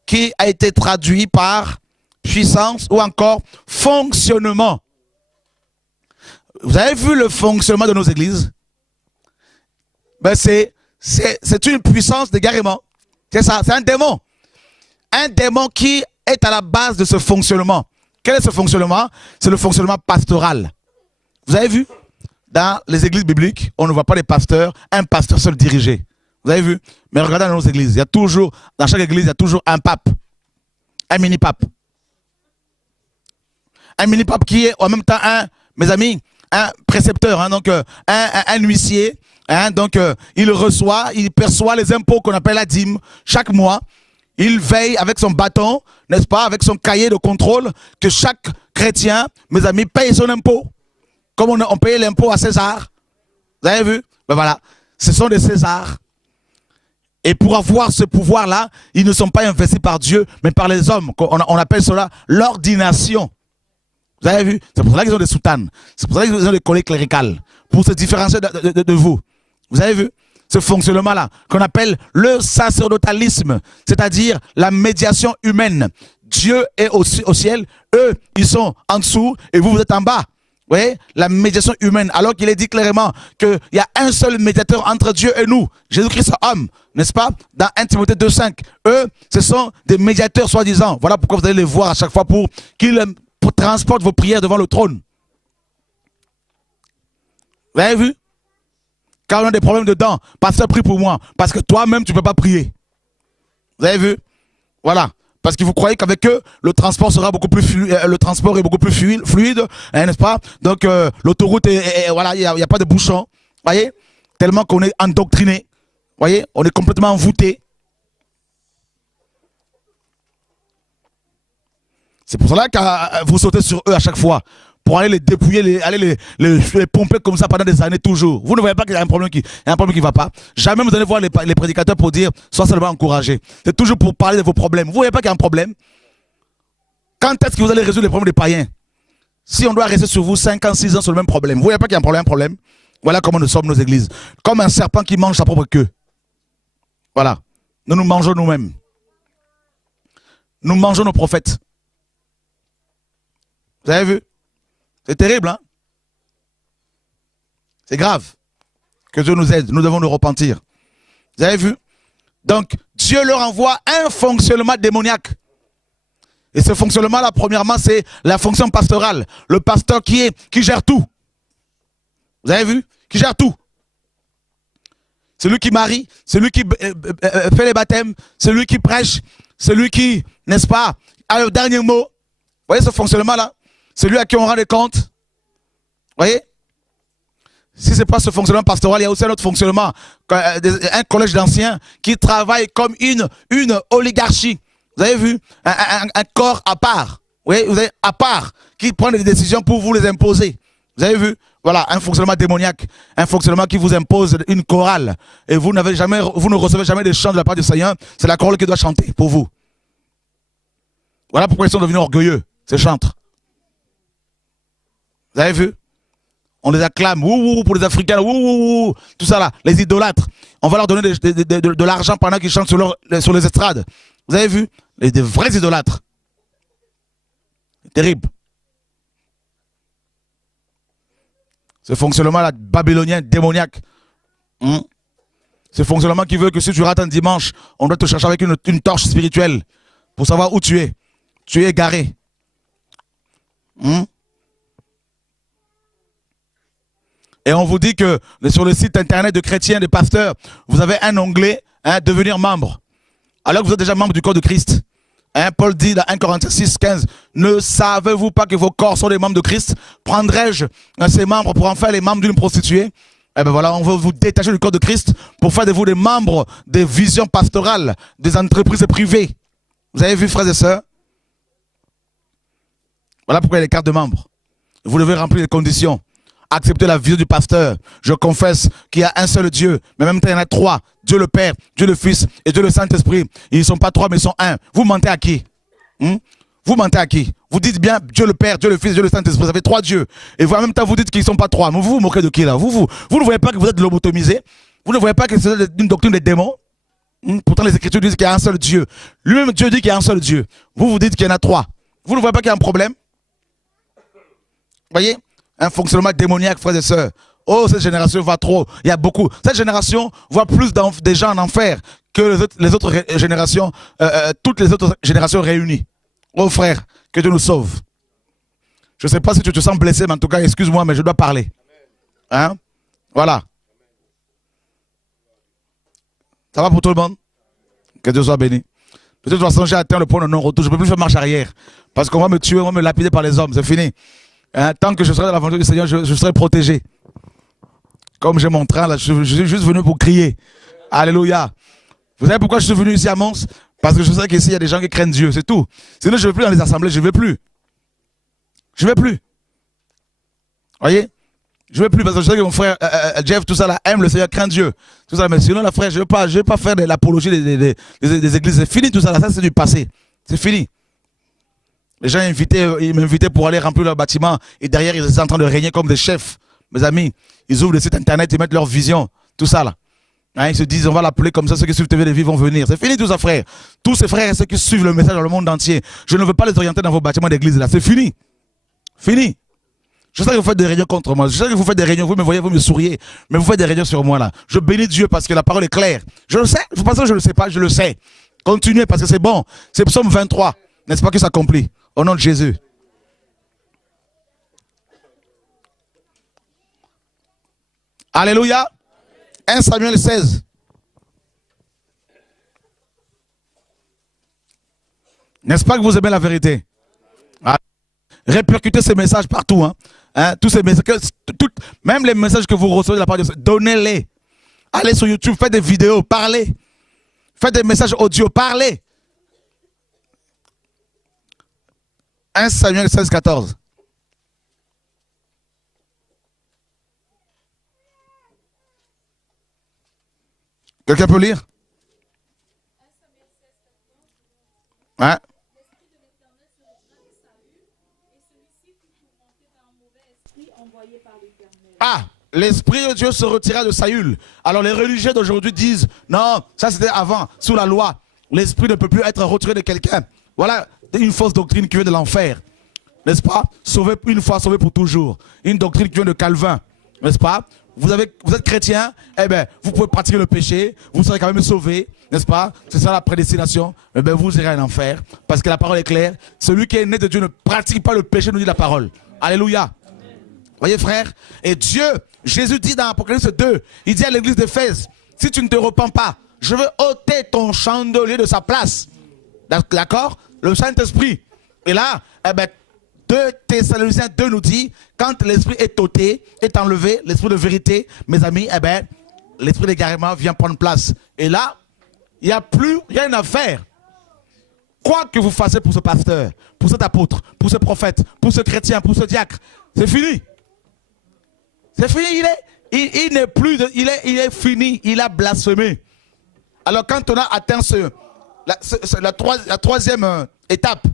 qui a été traduit par puissance ou encore fonctionnement. Vous avez vu le fonctionnement de nos églises? Ben c'est une puissance d'égarement. C'est ça, c'est un démon. Un démon qui est à la base de ce fonctionnement. Quel est ce fonctionnement? C'est le fonctionnement pastoral. Vous avez vu? Dans les églises bibliques, on ne voit pas les pasteurs, un pasteur seul dirigé. Vous avez vu? Mais regardez dans nos églises, il y a toujours, dans chaque église, il y a toujours un pape. Un mini-pape. Un mini-pape qui est en même temps mes amis, un précepteur, hein, donc un huissier. Hein, donc il reçoit, il perçoit les impôts qu'on appelle la dîme chaque mois. Il veille avec son bâton, n'est-ce pas, avec son cahier de contrôle, que chaque chrétien, mes amis, paye son impôt. Comme on payait l'impôt à César. Vous avez vu? Ben voilà, ce sont des Césars. Et pour avoir ce pouvoir-là, ils ne sont pas investis par Dieu, mais par les hommes. On appelle cela l'ordination. Vous avez vu? C'est pour ça qu'ils ont des soutanes. C'est pour ça qu'ils ont des collègues cléricales. Pour se différencier de vous. Vous avez vu? Ce fonctionnement-là, qu'on appelle le sacerdotalisme, c'est-à-dire la médiation humaine. Dieu est au ciel, eux, ils sont en dessous, et vous, vous êtes en bas. Vous voyez? La médiation humaine, alors qu'il est dit clairement qu'il y a un seul médiateur entre Dieu et nous, Jésus-Christ homme, n'est-ce pas? Dans 1 Timothée 2,5, eux, ce sont des médiateurs soi-disant. Voilà pourquoi vous allez les voir à chaque fois pour qu'ils transportent vos prières devant le trône. Vous avez vu? Quand on a des problèmes dedans, pasteur, prie pour moi. Parce que toi-même, tu ne peux pas prier. Vous avez vu? Voilà. Parce que vous croyez qu'avec eux, le transport sera beaucoup plus fluide, fluide, hein, n'est-ce pas? Donc, l'autoroute, voilà, il n'y a pas de bouchon. Vous voyez? Tellement qu'on est endoctriné. Vous voyez? On est complètement envoûté. C'est pour cela que vous sautez sur eux à chaque fois. Pour aller les dépouiller, aller les pomper comme ça pendant des années toujours. Vous ne voyez pas qu'il y a un problème qui ne va pas. Jamais vous allez voir les prédicateurs pour dire, sois seulement encouragé. C'est toujours pour parler de vos problèmes. Vous ne voyez pas qu'il y a un problème? Quand est-ce que vous allez résoudre les problèmes des païens? Si on doit rester sur vous 5 ans, 6 ans sur le même problème. Vous ne voyez pas qu'il y a un problème? Voilà comment nous sommes nos églises. Comme un serpent qui mange sa propre queue. Voilà. Nous nous mangeons nous-mêmes. Nous mangeons nos prophètes. Vous avez vu? C'est terrible, hein? C'est grave. Que Dieu nous aide. Nous devons nous repentir. Vous avez vu? Donc, Dieu leur envoie un fonctionnement démoniaque. Et ce fonctionnement-là, premièrement, c'est la fonction pastorale. Le pasteur qui gère tout. Vous avez vu? Qui gère tout. C'est lui qui marie, c'est lui qui fait les baptêmes, c'est lui qui prêche, c'est lui qui, n'est-ce pas, a le dernier mot. Vous voyez ce fonctionnement-là? C'est lui à qui on rend des comptes. Vous voyez? Si ce n'est pas ce fonctionnement pastoral, il y a aussi un autre fonctionnement. Un collège d'anciens qui travaille comme une oligarchie. Vous avez vu? Un corps à part. Vous voyez, à part. Qui prend des décisions pour vous les imposer. Vous avez vu? Voilà, un fonctionnement démoniaque. Un fonctionnement qui vous impose une chorale. Et vous ne recevez jamais des chants de la part du Seigneur. C'est la chorale qui doit chanter pour vous. Voilà pourquoi ils sont devenus orgueilleux, ces chantres. Vous avez vu? On les acclame, ouh, pour les Africains, ouh, tout ça là, les idolâtres. On va leur donner de l'argent pendant qu'ils chantent sur les estrades. Vous avez vu? Des vrais idolâtres. Terrible. Ce fonctionnement-là, babylonien, démoniaque. Ce fonctionnement qui veut que si tu rates un dimanche, on doit te chercher avec une torche spirituelle pour savoir où tu es. Tu es égaré. Et on vous dit que sur le site internet de chrétiens, de pasteurs, vous avez un onglet, devenir membre. Alors que vous êtes déjà membre du corps de Christ. Paul dit dans 1 Corinthiens 6, 15, ne savez-vous pas que vos corps sont des membres de Christ? Prendrais-je ces membres pour en faire les membres d'une prostituée? Eh bien voilà, on veut vous détacher du corps de Christ pour faire de vous des membres des visions pastorales, des entreprises privées. Vous avez vu, frères et sœurs? Voilà pourquoi il y a les cartes de membres. Vous devez remplir les conditions. Accepter la vision du pasteur. Je confesse qu'il y a un seul Dieu, mais en même temps il y en a 3. Dieu le Père, Dieu le Fils et Dieu le Saint-Esprit. Ils ne sont pas 3 mais ils sont 1. Vous mentez à qui? Vous mentez à qui? Vous dites bien Dieu le Père, Dieu le Fils, Dieu le Saint-Esprit. Ça fait 3 dieux. Et vous, en même temps, vous dites qu'ils ne sont pas 3. Mais vous vous moquez de qui là? Vous ne voyez pas que vous êtes lobotomisé? Vous ne voyez pas que c'est une doctrine des démons? Pourtant, les Écritures disent qu'il y a un seul Dieu. Lui-même, Dieu dit qu'il y a un seul Dieu. Vous dites qu'il y en a 3. Vous ne voyez pas qu'il y a un problème? Voyez? Un fonctionnement démoniaque, frères et sœurs. Oh, cette génération va trop. Il y a beaucoup. Cette génération voit plus des gens en enfer que les autres générations, toutes les autres générations réunies. Oh frère, que Dieu nous sauve. Je ne sais pas si tu te sens blessé, mais en tout cas, excuse-moi, mais je dois parler. Hein? Voilà. Ça va pour tout le monde? Que Dieu soit béni. De toute façon, j'ai atteint le point de non-retour. Je ne peux plus faire marche arrière. Parce qu'on va me tuer, on va me lapider par les hommes. C'est fini. Hein? Tant que je serai dans l'aventure du Seigneur, je serai protégé. Comme j'ai mon train, là, je suis juste venu pour crier. Alléluia. Vous savez pourquoi je suis venu ici à Mons? Parce que je sais qu'ici, il y a des gens qui craignent Dieu, c'est tout. Sinon, je ne vais plus dans les assemblées, je ne vais plus. Je ne vais plus. Voyez? Je ne vais plus parce que je sais que mon frère Jeff, tout ça là, aime le Seigneur, craint Dieu. Tout ça, mais sinon, là, frère, je ne vais pas faire de l'apologie des églises. C'est fini tout ça là, ça c'est du passé. C'est fini. Les gens ils m'invitaient pour aller remplir leur bâtiment et derrière, ils étaient en train de régner comme des chefs. Mes amis, ils ouvrent des sites internet, ils mettent leur vision, tout ça là. Hein, ils se disent, on va l'appeler comme ça, ceux qui suivent TV Vie vont venir. C'est fini tout ça, frère. Tous ces frères et ceux qui suivent le message dans le monde entier, je ne veux pas les orienter dans vos bâtiments d'église là. C'est fini. Fini. Je sais que vous faites des réunions contre moi. Je sais que vous faites des réunions, vous me voyez, vous me souriez. Mais vous faites des réunions sur moi là. Je bénis Dieu parce que la parole est claire. Je le sais. Vous pensez que je ne le sais pas? Je le sais. Continuez parce que c'est bon. C'est Psaume 23. N'est-ce pas que ça s'accomplit? Au nom de Jésus. Alléluia. 1 Samuel 16. N'est-ce pas que vous aimez la vérité? Répercutez ces messages partout. Hein, tous ces messages, même les messages que vous recevez de la part de Dieu, donnez-les. Allez sur YouTube, faites des vidéos, parlez. Faites des messages audio, parlez. 1 Samuel 16, 14. Quelqu'un peut lire? Hein? Ah, l'Esprit de Dieu se retira de Saül. Alors les religieux d'aujourd'hui disent, non, ça c'était avant, sous la loi. L'Esprit ne peut plus être retiré de quelqu'un. Voilà une fausse doctrine qui vient de l'enfer. N'est-ce pas? Sauvé une fois, sauvé pour toujours. Une doctrine qui vient de Calvin. N'est-ce pas? Vous êtes chrétien, eh bien, vous pouvez pratiquer le péché, vous serez quand même sauvé, n'est-ce pas? C'est ça la prédestination. Eh bien, vous irez en enfer, parce que la parole est claire. Celui qui est né de Dieu ne pratique pas le péché, nous dit la parole. Alléluia. Voyez, frère? Et Dieu, Jésus dit dans Apocalypse 2, il dit à l'église d'Éphèse, si tu ne te repens pas, je veux ôter ton chandelier de sa place. D'accord? Le Saint-Esprit. Et là, eh bien, 2 Thessaloniciens 2 nous dit, quand l'esprit est ôté, est enlevé, l'esprit de vérité, mes amis, eh bien, l'esprit d'égarement vient prendre place. Et là, il n'y a plus rien à faire. Quoi que vous fassiez pour ce pasteur, pour cet apôtre, pour ce prophète, pour ce chrétien, pour ce diacre, c'est fini. C'est fini, il n'est plus, il est fini, il a blasphémé. Alors quand on a atteint la troisième étape,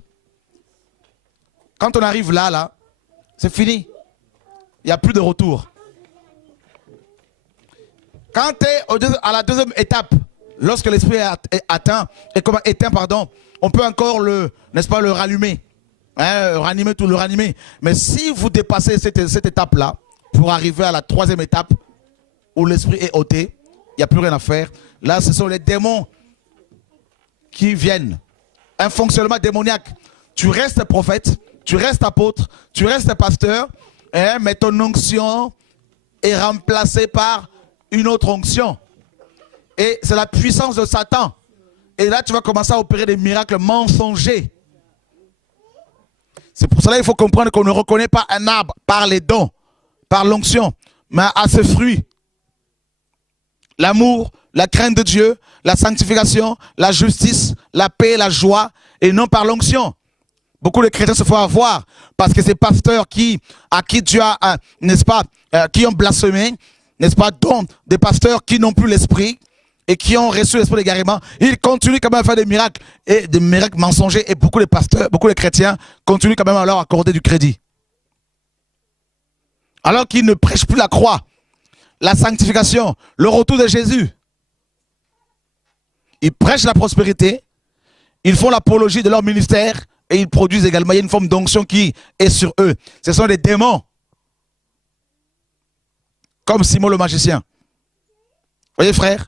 quand on arrive là, c'est fini. Il n'y a plus de retour. Quand tu es à la deuxième étape, lorsque l'esprit est atteint, on peut encore le rallumer. Le ranimer. Mais si vous dépassez cette étape-là, pour arriver à la troisième étape, où l'esprit est ôté, il n'y a plus rien à faire. Là, ce sont les démons qui viennent. Un fonctionnement démoniaque. Tu restes prophète, tu restes apôtre, tu restes pasteur, mais ton onction est remplacée par une autre onction. Et c'est la puissance de Satan. Et là, tu vas commencer à opérer des miracles mensongers. C'est pour cela qu'il faut comprendre qu'on ne reconnaît pas un arbre par les dons, par l'onction, mais à ses fruits. L'amour, la crainte de Dieu, la sanctification, la justice, la paix, la joie, et non par l'onction. Beaucoup de chrétiens se font avoir parce que ces pasteurs à qui Dieu a, n'est-ce pas, qui ont blasphémé, n'est-ce pas, dont des pasteurs qui n'ont plus l'esprit, et qui ont reçu l'esprit d'égarement, ils continuent quand même à faire des miracles mensongers, et beaucoup de pasteurs, beaucoup de chrétiens continuent quand même à leur accorder du crédit. Alors qu'ils ne prêchent plus la croix, la sanctification, le retour de Jésus. Ils prêchent la prospérité, ils font l'apologie de leur ministère et ils produisent également, il y a une forme d'onction qui est sur eux. Ce sont des démons. Comme Simon le magicien. Vous voyez frère,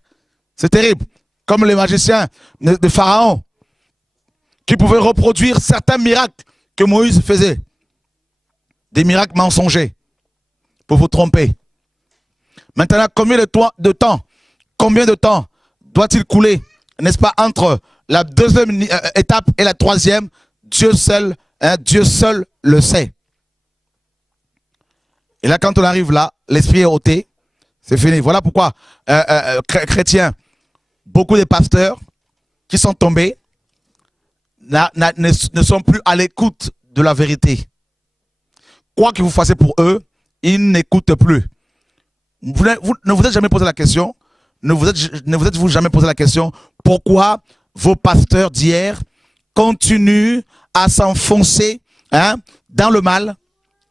c'est terrible. Comme les magiciens de Pharaon qui pouvaient reproduire certains miracles que Moïse faisait. Des miracles mensongers pour vous tromper. Maintenant, combien de temps doit-il couler, n'est-ce pas, entre la deuxième étape et la troisième? Dieu seul le sait. Et là, quand on arrive là, l'esprit est ôté, c'est fini. Voilà pourquoi, chrétiens, beaucoup de pasteurs qui sont tombés ne sont plus à l'écoute de la vérité. Quoi que vous fassiez pour eux, ils n'écoutent plus. Vous ne vous êtes jamais posé la question, ne vous êtes-vous jamais posé la question, pourquoi vos pasteurs d'hier continuent à s'enfoncer dans le mal?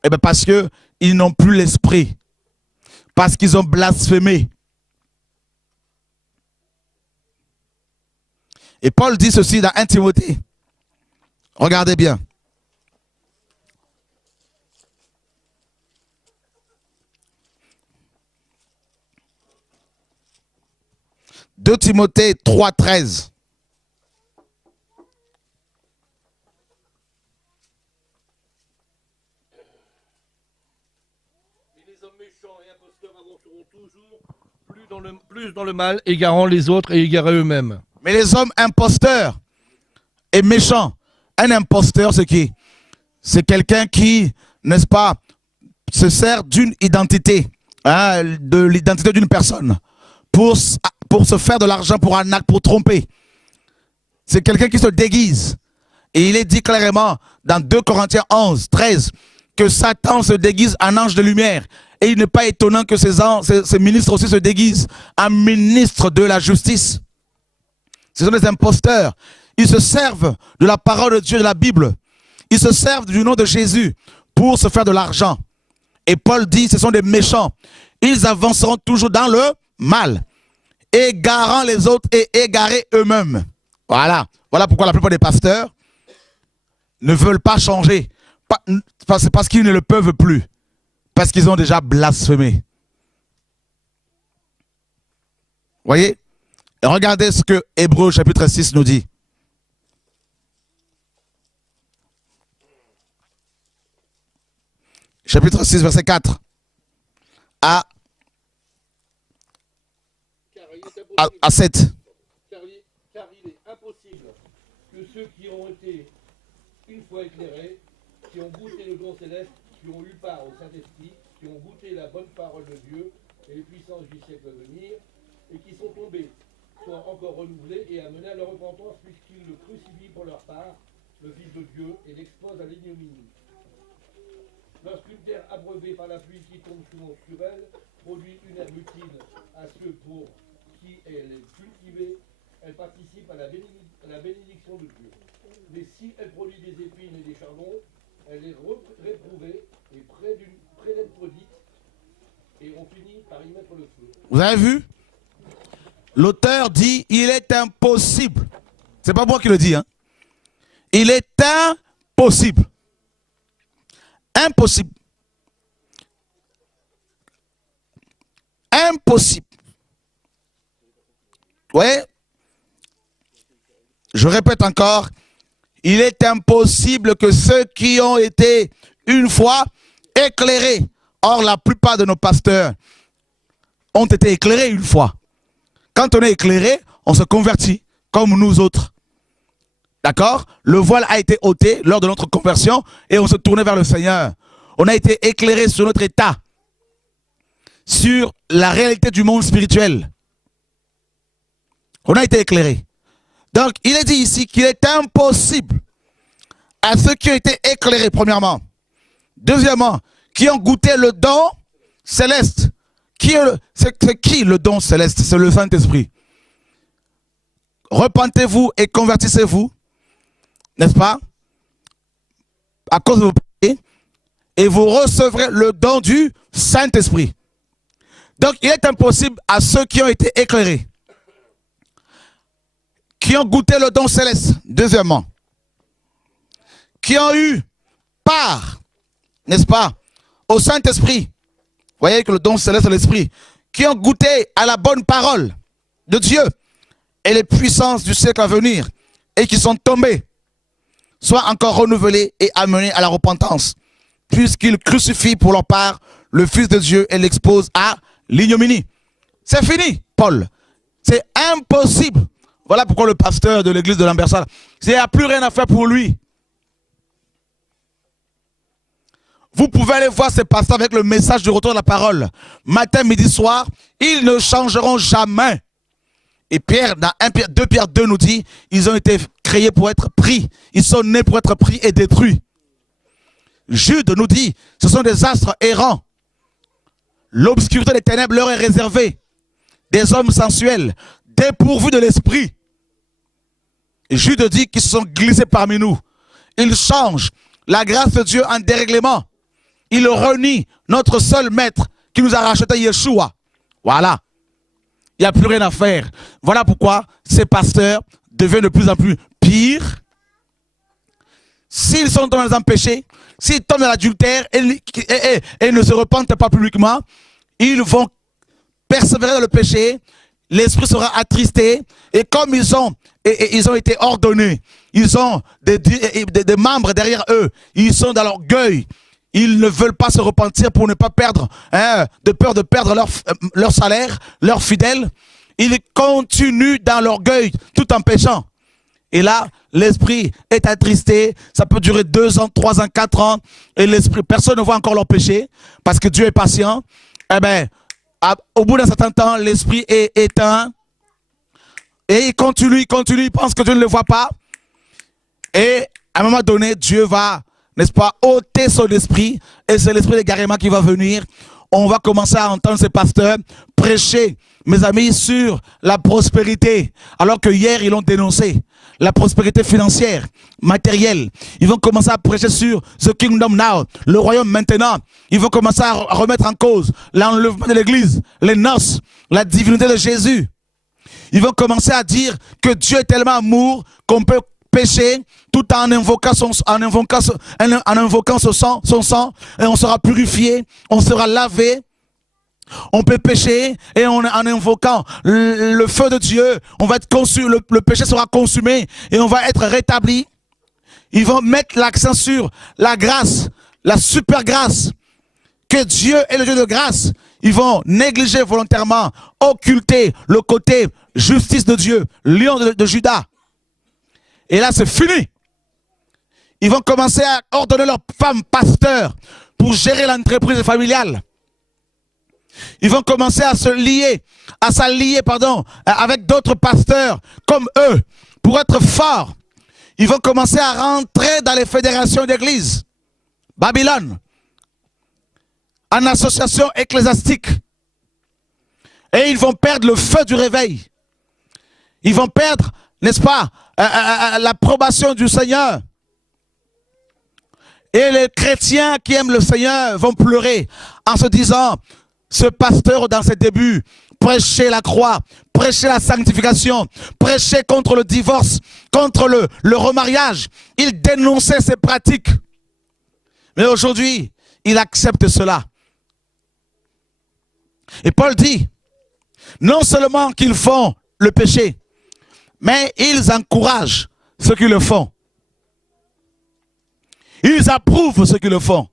Eh bien parce qu'ils n'ont plus l'esprit, parce qu'ils ont blasphémé. Et Paul dit ceci dans 1 Timothée. Regardez bien. « 2 Timothée 3,13 » plus dans le mal, égarant les autres et égarés eux-mêmes. Mais les hommes imposteurs et méchants, un imposteur, c'est qui? C'est quelqu'un qui, n'est-ce pas, se sert d'une identité, de l'identité d'une personne, pour se faire de l'argent, pour arnaquer, pour tromper. C'est quelqu'un qui se déguise. Et il est dit clairement dans 2 Corinthiens 11, 13, que Satan se déguise en ange de lumière. Et il n'est pas étonnant que ces ministres aussi se déguisent en ministres de la justice. Ce sont des imposteurs. Ils se servent de la parole de Dieu, de la Bible. Ils se servent du nom de Jésus pour se faire de l'argent. Et Paul dit, ce sont des méchants. Ils avanceront toujours dans le mal, égarant les autres et égarés eux-mêmes. Voilà. Voilà pourquoi la plupart des pasteurs ne veulent pas changer. C'est parce qu'ils ne le peuvent plus. Parce qu'ils ont déjà blasphémé. Voyez? Et regardez ce que Hébreux chapitre 6 nous dit. Chapitre 6, verset 4 à 7. Car il est impossible que ceux qui ont été une fois éclairés, qui ont goûté le don céleste, qui ont eu part au Saint-Esprit, qui ont goûté la bonne parole de Dieu et les puissances du siècle à venir, et qui sont tombés, soient encore renouvelés et amenés à leur repentance, puisqu'ils le crucifient pour leur part, le Fils de Dieu, et l'exposent à l'ignominie. Lorsqu'une terre abreuvée par la pluie qui tombe souvent sur elle produit une herbe utile à ceux pour qui elle est cultivée, elle participe à la bénédiction de Dieu. Mais si elle produit des épines et des charbons, elle est réprouvée et près d'être dite, et on finit par y mettre le feu. Vous avez vu? L'auteur dit, il est impossible. C'est pas moi qui le dis, hein. Il est impossible. Impossible. Impossible. Vous voyez? Je répète encore, il est impossible que ceux qui ont été une fois éclairés, or la plupart de nos pasteurs ont été éclairés une fois. Quand on est éclairé, on se convertit comme nous autres. D'accord? Le voile a été ôté lors de notre conversion et on se tournait vers le Seigneur. On a été éclairé sur notre état, sur la réalité du monde spirituel. On a été éclairé. Donc, il est dit ici qu'il est impossible à ceux qui ont été éclairés, premièrement. Deuxièmement, qui ont goûté le don céleste. C'est qui le don céleste? C'est le Saint-Esprit. repentez-vous et convertissez-vous, n'est-ce pas, à cause de vos péchés, et vous recevrez le don du Saint-Esprit. Donc, il est impossible à ceux qui ont été éclairés, qui ont goûté le don céleste, deuxièmement, qui ont eu part, n'est-ce pas, au Saint-Esprit. Vous voyez que le don céleste de l'Esprit, qui ont goûté à la bonne parole de Dieu et les puissances du siècle à venir, et qui sont tombés, soient encore renouvelés et amenés à la repentance, puisqu'ils crucifient pour leur part le Fils de Dieu et l'exposent à l'ignominie. C'est fini, Paul. C'est impossible. Voilà pourquoi le pasteur de l'église de Lambersart, il n'y a plus rien à faire pour lui. Vous pouvez aller voir ces pasteurs avec le message du retour de la parole. Matin, midi, soir, ils ne changeront jamais. Et Pierre, dans 2 Pierre 2 nous dit, ils ont été créés pour être pris. Ils sont nés pour être pris et détruits. Jude nous dit, ce sont des astres errants. L'obscurité des ténèbres leur est réservée. Des hommes sensuels, dépourvus de l'esprit. Jude dit qu'ils se sont glissés parmi nous. Ils changent la grâce de Dieu en dérèglement. Ils renient notre seul maître qui nous a racheté, Yeshua. Voilà. Il n'y a plus rien à faire. Voilà pourquoi ces pasteurs deviennent de plus en plus pires. S'ils sont dans un péché, s'ils tombent dans l'adultère et ne se repentent pas publiquement, ils vont persévérer dans le péché, l'esprit sera attristé, et comme ils ont été ordonnés, ils ont des membres derrière eux, ils sont dans l'orgueil, ils ne veulent pas se repentir pour ne pas perdre, de peur de perdre leur salaire, leurs fidèles, ils continuent dans l'orgueil tout en péchant. Et là, l'esprit est attristé, ça peut durer 2 ans, 3 ans, 4 ans, et l'esprit, personne ne voit encore leur péché, parce que Dieu est patient. Eh bien, au bout d'un certain temps, l'esprit est éteint, et il continue, il pense que Dieu ne le voit pas, et à un moment donné, Dieu va, n'est-ce pas, ôter son esprit, et c'est l'esprit d'égarement qui va venir. On va commencer à entendre ces pasteurs prêcher, mes amis, sur la prospérité, alors que hier, ils l'ont dénoncé. La prospérité financière, matérielle. Ils vont commencer à prêcher sur the kingdom now, le royaume maintenant. Ils vont commencer à remettre en cause l'enlèvement de l'église, les noces, la divinité de Jésus. Ils vont commencer à dire que Dieu est tellement amour qu'on peut pécher tout en invoquant son sang, et on sera purifié, on sera lavé. On peut pécher et en invoquant le feu de Dieu, on va être consumé, le péché sera consumé et on va être rétabli. Ils vont mettre l'accent sur la grâce, la super grâce, que Dieu est le Dieu de grâce. Ils vont négliger volontairement, occulter le côté justice de Dieu, lion de Juda. Et là, c'est fini. Ils vont commencer à ordonner leurs femmes pasteurs pour gérer l'entreprise familiale. Ils vont commencer à s'allier avec d'autres pasteurs comme eux pour être forts. Ils vont commencer à rentrer dans les fédérations d'églises. Babylone, en association ecclésiastique. Et ils vont perdre le feu du réveil. Ils vont perdre, n'est-ce pas, l'approbation du Seigneur. Et les chrétiens qui aiment le Seigneur vont pleurer en se disant, ce pasteur dans ses débuts prêchait la croix, prêchait la sanctification, prêchait contre le divorce, contre le remariage. Il dénonçait ces pratiques. Mais aujourd'hui, il accepte cela. Et Paul dit, non seulement qu'ils font le péché, mais ils encouragent ceux qui le font. Ils approuvent ceux qui le font.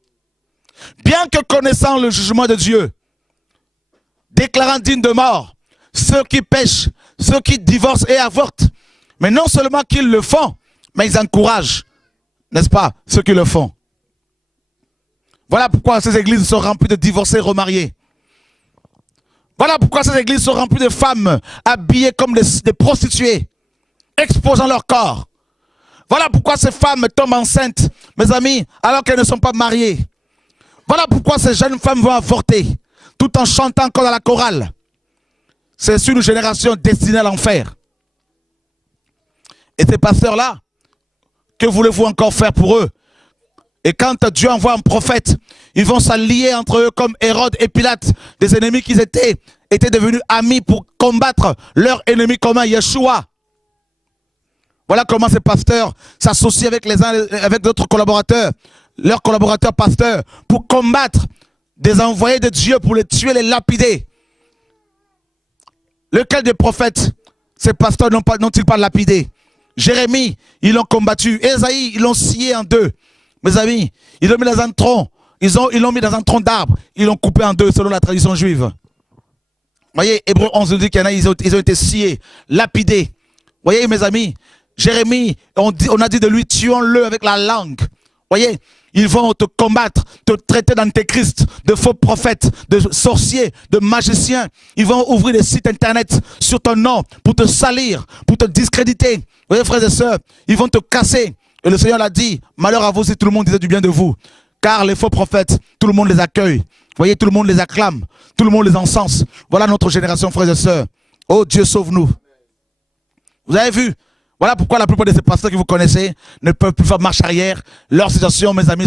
Bien que connaissant le jugement de Dieu, déclarant dignes de mort ceux qui pêchent, ceux qui divorcent et avortent. Mais non seulement qu'ils le font, mais ils encouragent, n'est-ce pas, ceux qui le font. Voilà pourquoi ces églises sont remplies de divorcés remariés. Voilà pourquoi ces églises sont remplies de femmes habillées comme des prostituées, exposant leur corps. Voilà pourquoi ces femmes tombent enceintes, mes amis, alors qu'elles ne sont pas mariées. Voilà pourquoi ces jeunes femmes vont avorter, tout en chantant comme dans la chorale. C'est une génération destinée à l'enfer. Et ces pasteurs-là, que voulez-vous encore faire pour eux? Et quand Dieu envoie un prophète, ils vont s'allier entre eux comme Hérode et Pilate, des ennemis qu'ils étaient devenus amis pour combattre leur ennemi commun, Yeshua. Voilà comment ces pasteurs s'associent avec les uns avec d'autres collaborateurs, leurs collaborateurs pasteurs, pour combattre des envoyés de Dieu, pour les tuer, les lapider. Lequel des prophètes ces pasteurs n'ont-ils pas lapidé? Jérémie, ils l'ont combattu. Ésaïe, ils l'ont scié en deux. Mes amis, ils l'ont mis dans un tronc. Ils l'ont mis dans un tronc d'arbre. Ils l'ont coupé en deux selon la tradition juive. Voyez, Hébreux 11 nous dit qu'il y en a, ils ont été sciés, lapidés. Voyez, mes amis, Jérémie, on a dit de lui, tuons-le avec la langue. Voyez, ils vont te combattre, te traiter d'antéchrist, de faux prophètes, de sorciers, de magiciens. Ils vont ouvrir des sites internet sur ton nom pour te salir, pour te discréditer. Vous voyez, frères et sœurs, ils vont te casser. Et le Seigneur l'a dit, malheur à vous si tout le monde disait du bien de vous. Car les faux prophètes, tout le monde les accueille. Vous voyez, tout le monde les acclame, tout le monde les encense. Voilà notre génération, frères et sœurs. Oh Dieu, sauve-nous. Vous avez vu? Voilà pourquoi la plupart de ces pasteurs que vous connaissez ne peuvent plus faire marche arrière. Leur situation, mes amis,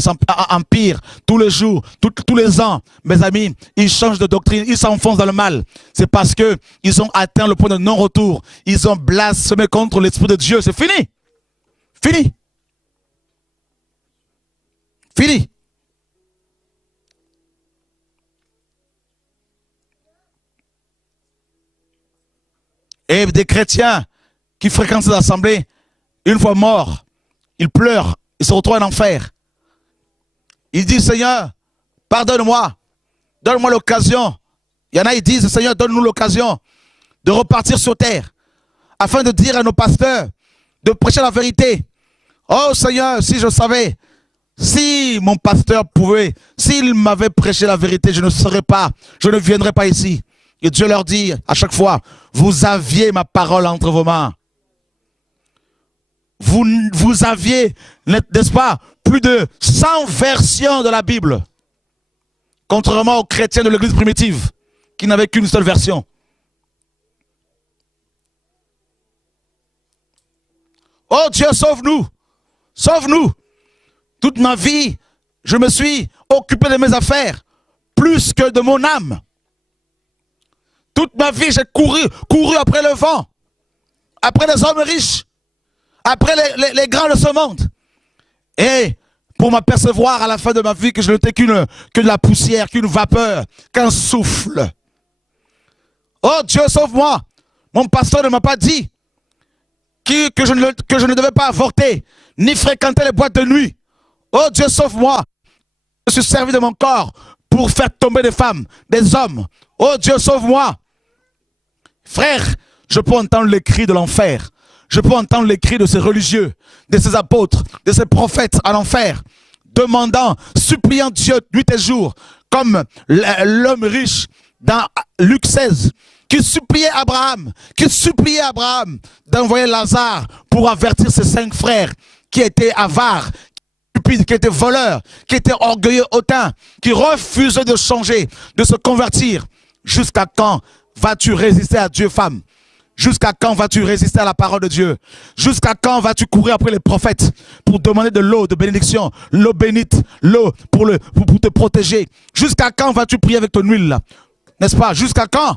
empire tous les jours, tous les ans. Mes amis, ils changent de doctrine, ils s'enfoncent dans le mal. C'est parce que ils ont atteint le point de non-retour. Ils ont blasphémé contre l'Esprit de Dieu. C'est fini. Fini. Fini. Et des chrétiens qui fréquentent ces assemblées, une fois morts, ils pleurent, ils se retrouvent en enfer. Ils disent, Seigneur, pardonne-moi, donne-moi l'occasion. Il y en a, ils disent, Seigneur, donne-nous l'occasion de repartir sur terre, afin de dire à nos pasteurs, de prêcher la vérité. Oh Seigneur, si je savais, si mon pasteur pouvait, s'il m'avait prêché la vérité, je ne serais pas, je ne viendrais pas ici. Et Dieu leur dit à chaque fois, vous aviez ma parole entre vos mains. Vous aviez, n'est-ce pas, plus de 100 versions de la Bible. Contrairement aux chrétiens de l'église primitive, qui n'avaient qu'une seule version. Oh Dieu, sauve-nous. Sauve-nous. Toute ma vie, je me suis occupé de mes affaires, plus que de mon âme. Toute ma vie, j'ai couru après le vent, après les hommes riches, après les grands de ce monde. Et pour m'apercevoir à la fin de ma vie que je n'étais que de la poussière, qu'une vapeur, qu'un souffle. Oh Dieu, sauve-moi. Mon pasteur ne m'a pas dit que je ne devais pas avorter, ni fréquenter les boîtes de nuit. Oh Dieu, sauve-moi. Je suis servi de mon corps pour faire tomber des femmes, des hommes. Oh Dieu, sauve-moi. Frère, je peux entendre les cris de l'enfer. Je peux entendre les cris de ces religieux, de ces apôtres, de ces prophètes à l'enfer, demandant, suppliant Dieu nuit et jour, comme l'homme riche dans Luc 16, qui suppliait Abraham d'envoyer Lazare pour avertir ses 5 frères qui étaient avares, qui étaient voleurs, qui étaient orgueilleux hautains, qui refusaient de changer, de se convertir. Jusqu'à quand vas-tu résister à Dieu, femme? Jusqu'à quand vas-tu résister à la parole de Dieu? Jusqu'à quand vas-tu courir après les prophètes pour demander de l'eau de bénédiction, l'eau bénite, l'eau pour te protéger? Jusqu'à quand vas-tu prier avec ton huile, n'est-ce pas? Jusqu'à quand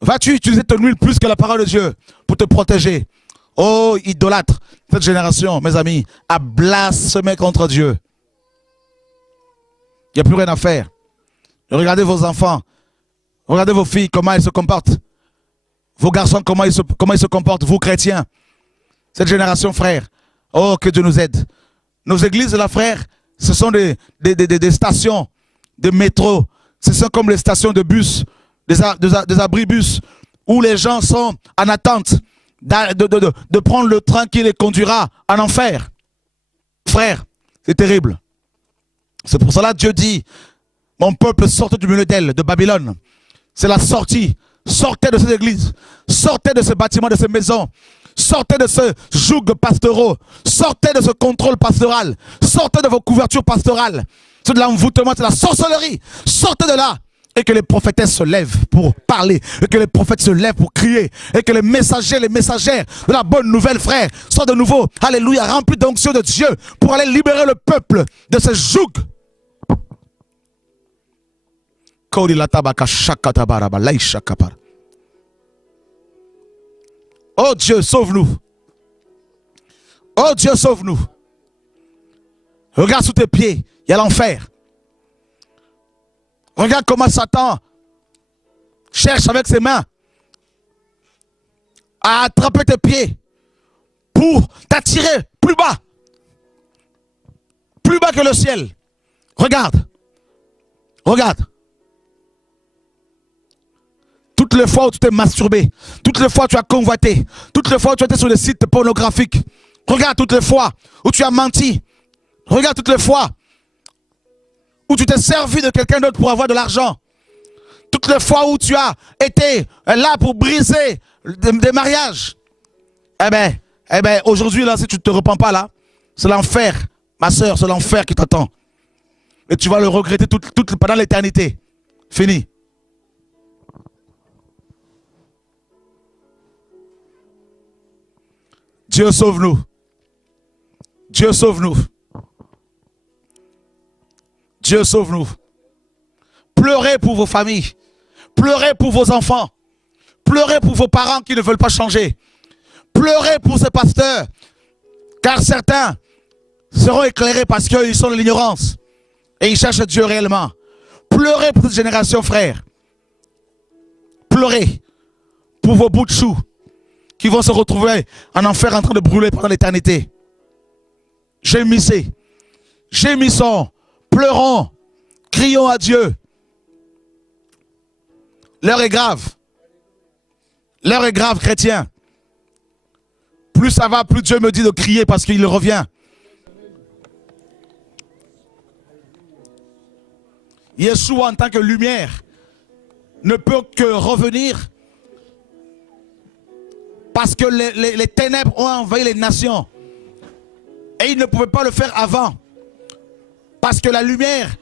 vas-tu utiliser ton huile plus que la parole de Dieu pour te protéger? Oh, idolâtre, cette génération, mes amis, a blasphémé contre Dieu. Il n'y a plus rien à faire. Regardez vos enfants, regardez vos filles, comment elles se comportent. Vos garçons, comment ils se comportent, vous chrétiens. Cette génération, frère, oh, que Dieu nous aide. Nos églises, là, frère, ce sont des stations de métro. Ce sont comme les stations de bus, des abribus, où les gens sont en attente de prendre le train qui les conduira en enfer. Frère, c'est terrible. C'est pour cela que Dieu dit, mon peuple sortez du milieu d'elle, de Babylone. C'est la sortie. Sortez de ces églises, sortez de ces bâtiments, de ces maisons, sortez de ce joug pastoraux, sortez de ce contrôle pastoral, sortez de vos couvertures pastorales. C'est de l'envoûtement, c'est de la sorcellerie. Sortez de là. Et que les prophétesses se lèvent pour parler. Et que les prophètes se lèvent pour crier. Et que les messagers, les messagères de la bonne nouvelle, frère, soient de nouveau, alléluia, remplis d'onction de Dieu pour aller libérer le peuple de ce joug. Oh Dieu, sauve-nous. Oh Dieu, sauve-nous. Regarde sous tes pieds, il y a l'enfer. Regarde comment Satan cherche avec ses mains à attraper tes pieds pour t'attirer plus bas. Plus bas que le ciel. Regarde. Regarde. Toutes les fois où tu t'es masturbé, toutes les fois où tu as convoité, toutes les fois où tu étais sur des sites pornographiques, regarde toutes les fois où tu as menti, regarde toutes les fois où tu t'es servi de quelqu'un d'autre pour avoir de l'argent, toutes les fois où tu as été là pour briser des mariages. Eh ben, aujourd'hui, là, si tu ne te repens pas là, c'est l'enfer, ma soeur, c'est l'enfer qui t'attend. Et tu vas le regretter pendant l'éternité. Fini. Dieu sauve-nous. Dieu sauve-nous. Dieu sauve-nous. Pleurez pour vos familles. Pleurez pour vos enfants. Pleurez pour vos parents qui ne veulent pas changer. Pleurez pour ces pasteurs. Car certains seront éclairés parce qu'ils sont de l'ignorance. Et ils cherchent Dieu réellement. Pleurez pour cette génération, frère. Pleurez pour vos bouts de choux qui vont se retrouver en enfer en train de brûler pendant l'éternité. Gémissez, gémissons, pleurons, crions à Dieu. L'heure est grave. L'heure est grave, chrétien. Plus ça va, plus Dieu me dit de crier parce qu'il revient. Yeshua en tant que lumière ne peut que revenir parce que les ténèbres ont envahi les nations. Et il ne pouvait pas le faire avant. Parce que la lumière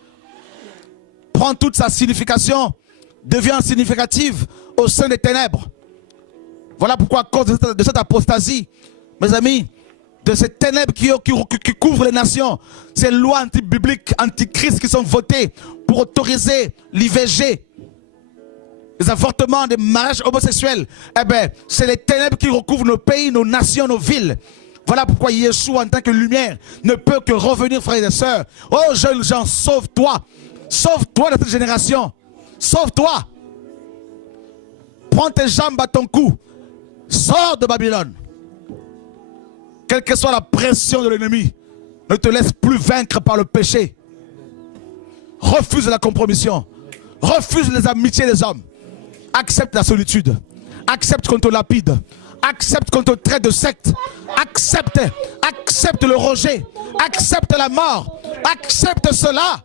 prend toute sa signification, devient significative au sein des ténèbres. Voilà pourquoi à cause de cette apostasie, mes amis, de ces ténèbres qui couvrent les nations, ces lois anti-bibliques, anti-Christ qui sont votées pour autoriser l'IVG, les avortements, des mariages homosexuels, eh bien, c'est les ténèbres qui recouvrent nos pays, nos nations, nos villes. Voilà pourquoi Yeshua, en tant que lumière, ne peut que revenir, frères et sœurs. Oh, jeunes gens, sauve-toi. Sauve-toi de cette génération. Sauve-toi. Prends tes jambes à ton cou. Sors de Babylone. Quelle que soit la pression de l'ennemi, ne te laisse plus vaincre par le péché. Refuse la compromission. Refuse les amitiés des hommes. Accepte la solitude. Accepte qu'on te lapide. Accepte qu'on te traite de secte. Accepte le rejet. Accepte la mort. Accepte cela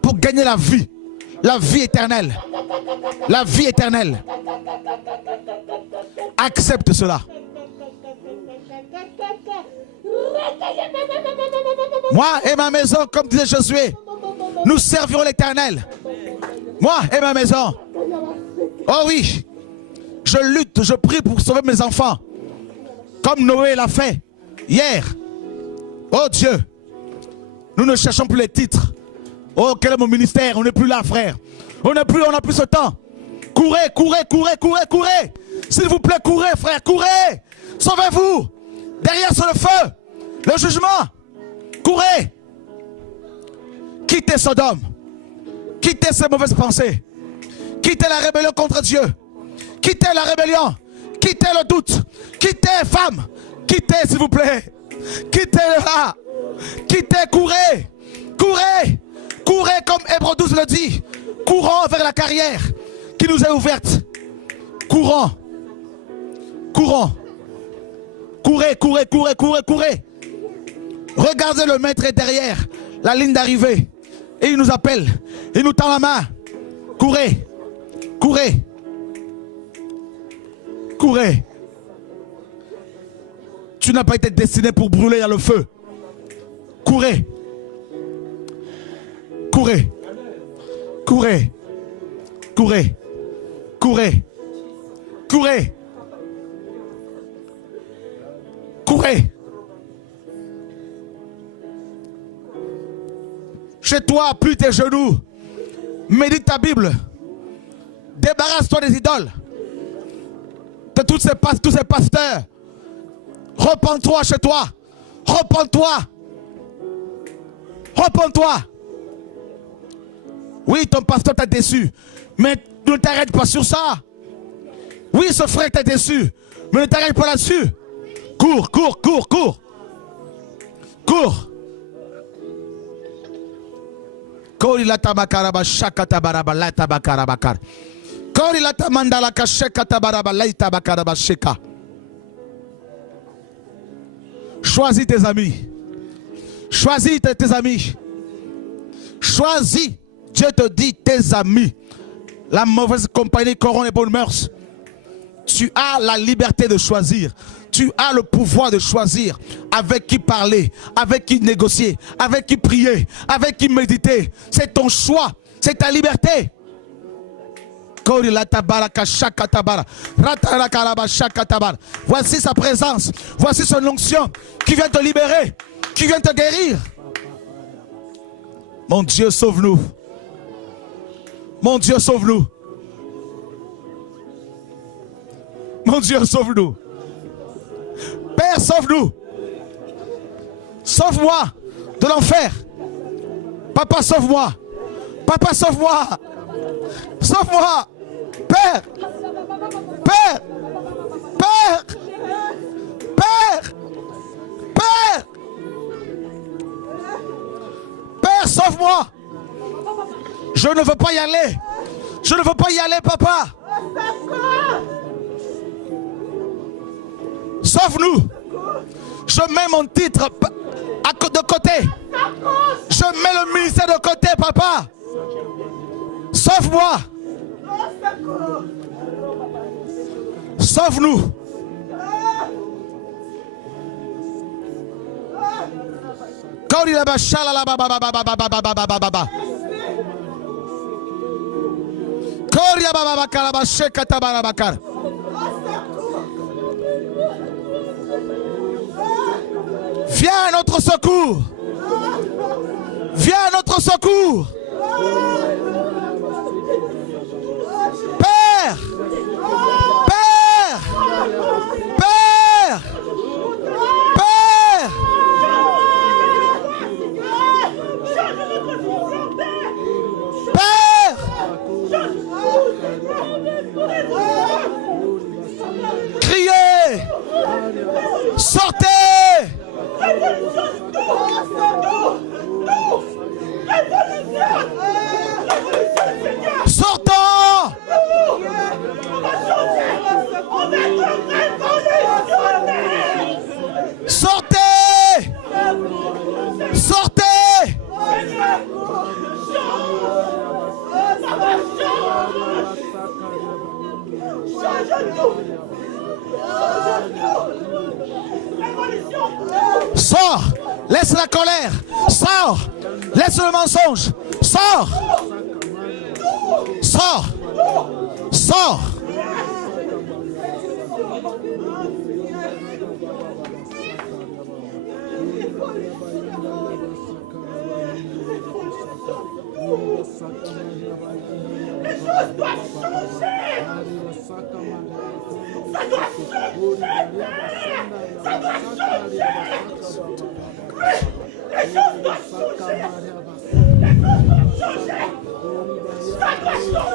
pour gagner la vie. La vie éternelle. La vie éternelle. Accepte cela. Moi et ma maison, comme disait Josué, nous servirons l'Éternel. Moi et ma maison. Oh oui, je lutte, je prie pour sauver mes enfants. Comme Noé l'a fait hier. Oh Dieu, nous ne cherchons plus les titres. Oh, quel est mon ministère? On n'est plus là, frère. On n'a plus ce temps. Courez, courez, courez, courez, courez. S'il vous plaît, courez, frère, courez. Sauvez-vous. Derrière sur le feu, le jugement. Courez. Quittez Sodome. Quittez ces mauvaises pensées. Quittez la rébellion contre Dieu. Quittez la rébellion. Quittez le doute. Quittez, femme. Quittez, s'il vous plaît. Quittez le là. Quittez, courez. Courez. Courez comme Hébreux 12 le dit. Courons vers la carrière qui nous est ouverte. Courons. Courons. Courez, courez, courez, courez, courez. Regardez, le maître est derrière la ligne d'arrivée. Et il nous appelle. Il nous tend la main. Courez. Courez. Courez. Tu n'as pas été destiné pour brûler dans le feu. Courez. Courez. Courez. Courez. Courez. Courez. Courez. Chez toi, plie tes genoux. Médite ta Bible. Débarrasse-toi des idoles. De tous ces pasteurs. Repends-toi chez toi. Repends-toi. Repends-toi. Oui, ton pasteur t'a déçu. Mais ne t'arrête pas sur ça. Oui, ce frère t'a déçu. Mais ne t'arrête pas là-dessus. Cours, cours, cours, cours. Cours. Choisis tes amis. Choisis tes amis. Choisis. Dieu te dit tes amis. La mauvaise compagnie corrompt les bonnes mœurs. Tu as la liberté de choisir. Tu as le pouvoir de choisir avec qui parler, avec qui négocier, avec qui prier, avec qui méditer. C'est ton choix, c'est ta liberté. Voici sa présence, voici son onction qui vient te libérer, qui vient te guérir. Mon Dieu, sauve-nous. Mon Dieu, sauve-nous. Mon Dieu, sauve-nous. Père, sauve-nous. Sauve-moi de l'enfer. Papa, sauve-moi. Papa, sauve-moi. Sauve-moi. Père. Père. Père. Père. Père. Père, sauve-moi. Je ne veux pas y aller. Je ne veux pas y aller, papa. Sauve-nous. Je mets mon titre de côté. Je mets le ministère de côté, papa. Sauve-moi. Sauve-nous. Viens à notre secours. Viens à notre secours. Père. Père. Père. Père. Père. Criez. Sortez. Sortons. Sortez. Sortez. Sors. Laisse la colère. Sors. Laisse le mensonge. Sors. Sors. Sors. Les choses doivent changer. Ça doit changer. Ça doit changer. Les choses doivent changer. Ça doit changer.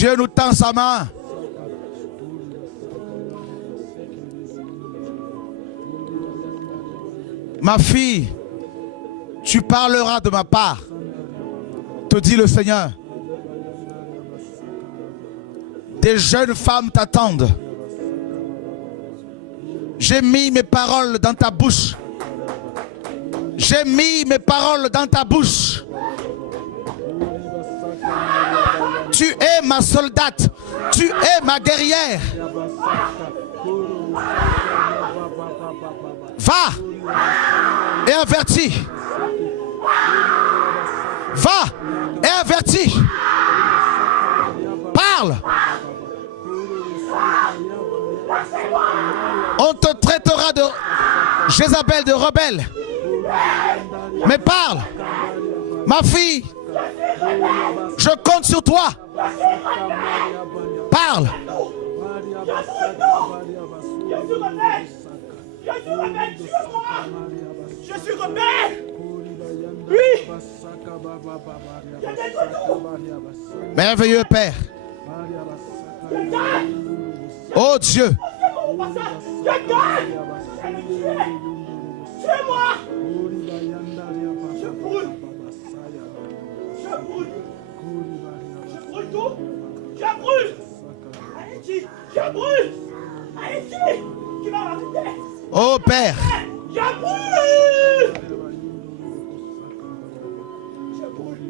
Dieu nous tend sa main. Ma fille, tu parleras de ma part, te dit le Seigneur. Des jeunes femmes t'attendent. J'ai mis mes paroles dans ta bouche. J'ai mis mes paroles dans ta bouche. Tu es ma soldate. Tu es ma guerrière. Va et avertis. Va et avertis. Parle. On te traitera de Jézabel, de rebelle. Mais parle. Ma fille, je compte sur toi. Parle. Je suis rebelle. Oui. Merveilleux Père. Oh Dieu. C'est moi. Je brûle. Je brûle. Je brûle tout. Je brûle. Haïti. Je brûle. Haïti. Qui va m'arrêter? Oh Père. Je brûle.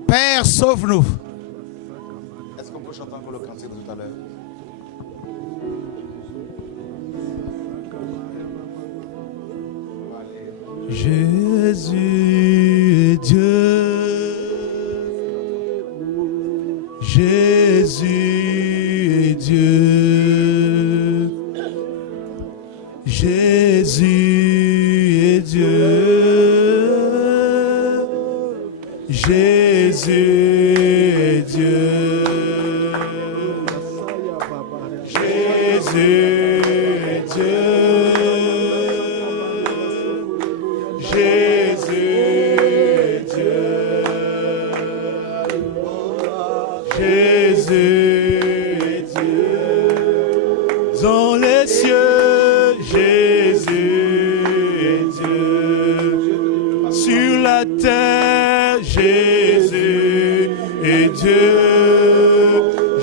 Père, sauve-nous. Est-ce qu'on peut chanter encore le cantique de tout à l'heure? Jésus est Dieu. Jésus est Dieu. Jésus est Dieu. Jésus est Dieu. Jésus est Dieu. Jésus est Dieu. Jésus est Dieu. Dans les cieux, Jésus est Dieu. Sur la terre, Jésus est Dieu.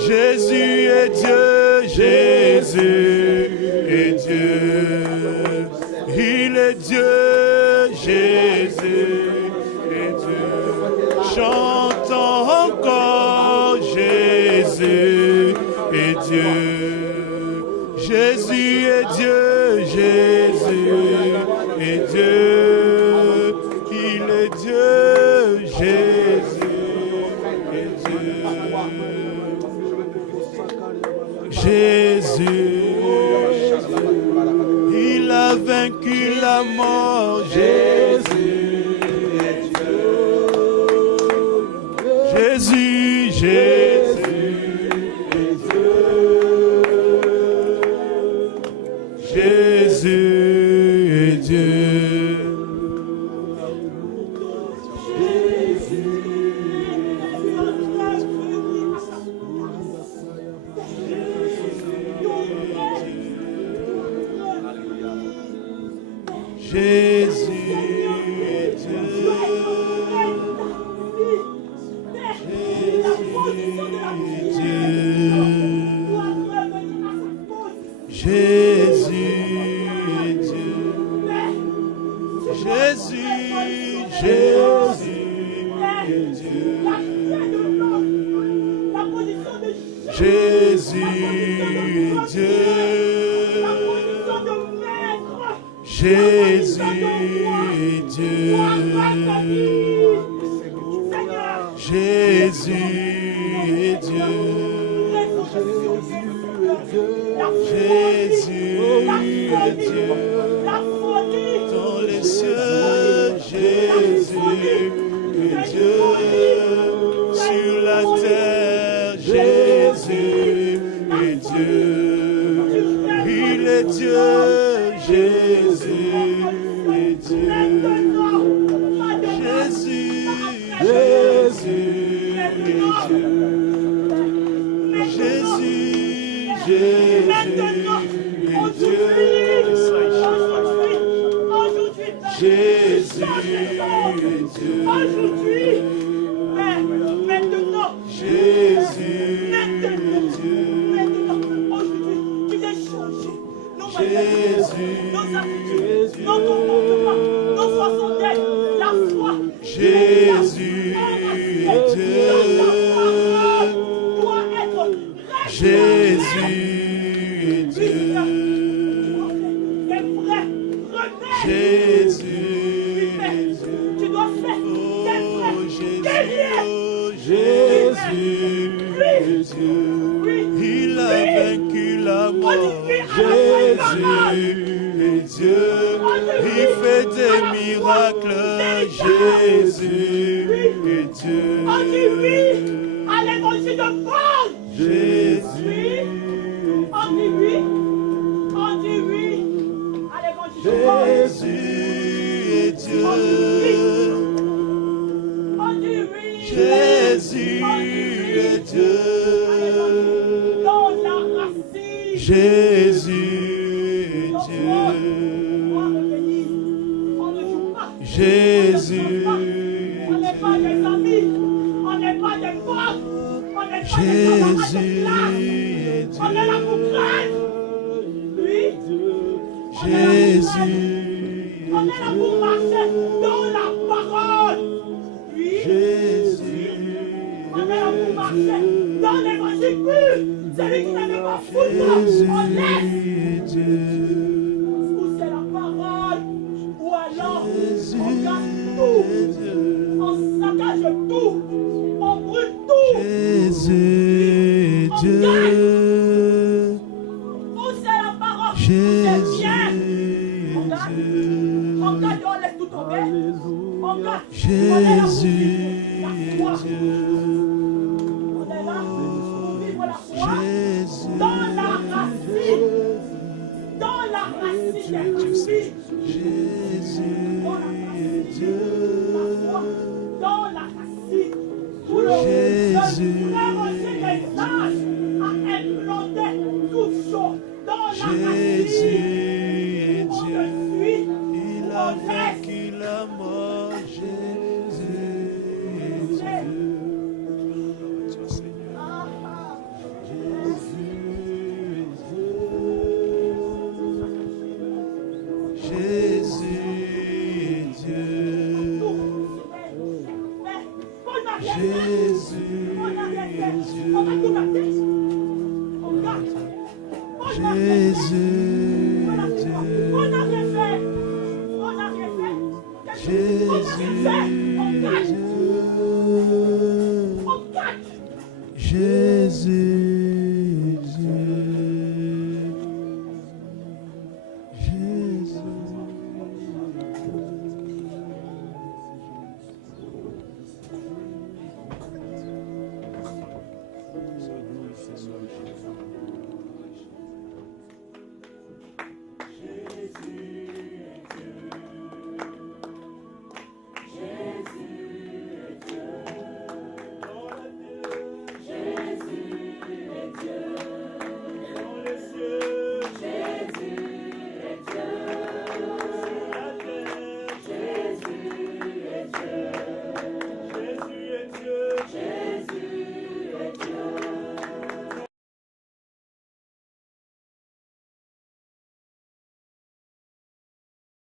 Jésus est Dieu. Jésus est Dieu. Il est Dieu. Jésus est Dieu. Chantons encore. Jésus est Dieu. Jésus est Dieu. Jésus est Dieu. Il est Dieu. Jésus est Dieu. Jésus, il a vaincu la mort. Jésus est Dieu. Jésus, Jésus est Dieu. Jésus est Dieu. Jésus Jésus est Dieu. Aujourd'hui, maintenant, Jésus est Dieu. Aujourd'hui, tu viens changer nos manières, nos habitudes, nos comportements, nos façons d'être, la foi. Jésus est Dieu. Doit être Jésus est Dieu. Jésus, tu dois faire des vrais guerriers. Jésus est Dieu. Il a vaincu la mort. Jésus est Dieu. Il fait des miracles. Jésus est Dieu. On dit oui à l'évangile de Paul. Jésus. On dit oui. On dit oui à l'évangile de Paul. Jésus est Dieu. On dit oui. Jésus est Dieu. Dans la racine. Jésus est Dieu. On ne joue pas. Jésus. On n'est pas des amis. On n'est pas des potes. On n'est pas des camarades de classe. On est là pour Christ. Oui. Jésus. On est là pour marcher dans la parole. Oui. Jésus. On est là pour marcher dans l'évangile pur. Celui qui n'avait pas foutu, on laisse. Ou c'est la parole, ou alors on casse tout. On saccage tout. On brûle tout. Jésus, Dieu. Ou c'est la parole, c'est bien. On gagne, on laisse tout tomber. On gagne. Jésus, la foi. On est là pour vivre la foi dans la racine. Dans la racine des vie. Jésus, Dieu. La foi dans la racine. Pour le frère des sages a implanté toute chose dans la racine. On te suit. Il a vaincu la mort. Jésus est Dieu. Jésus est Dieu. Jésus est Dieu. Jésus est Dieu. Jésus est Dieu. Jésus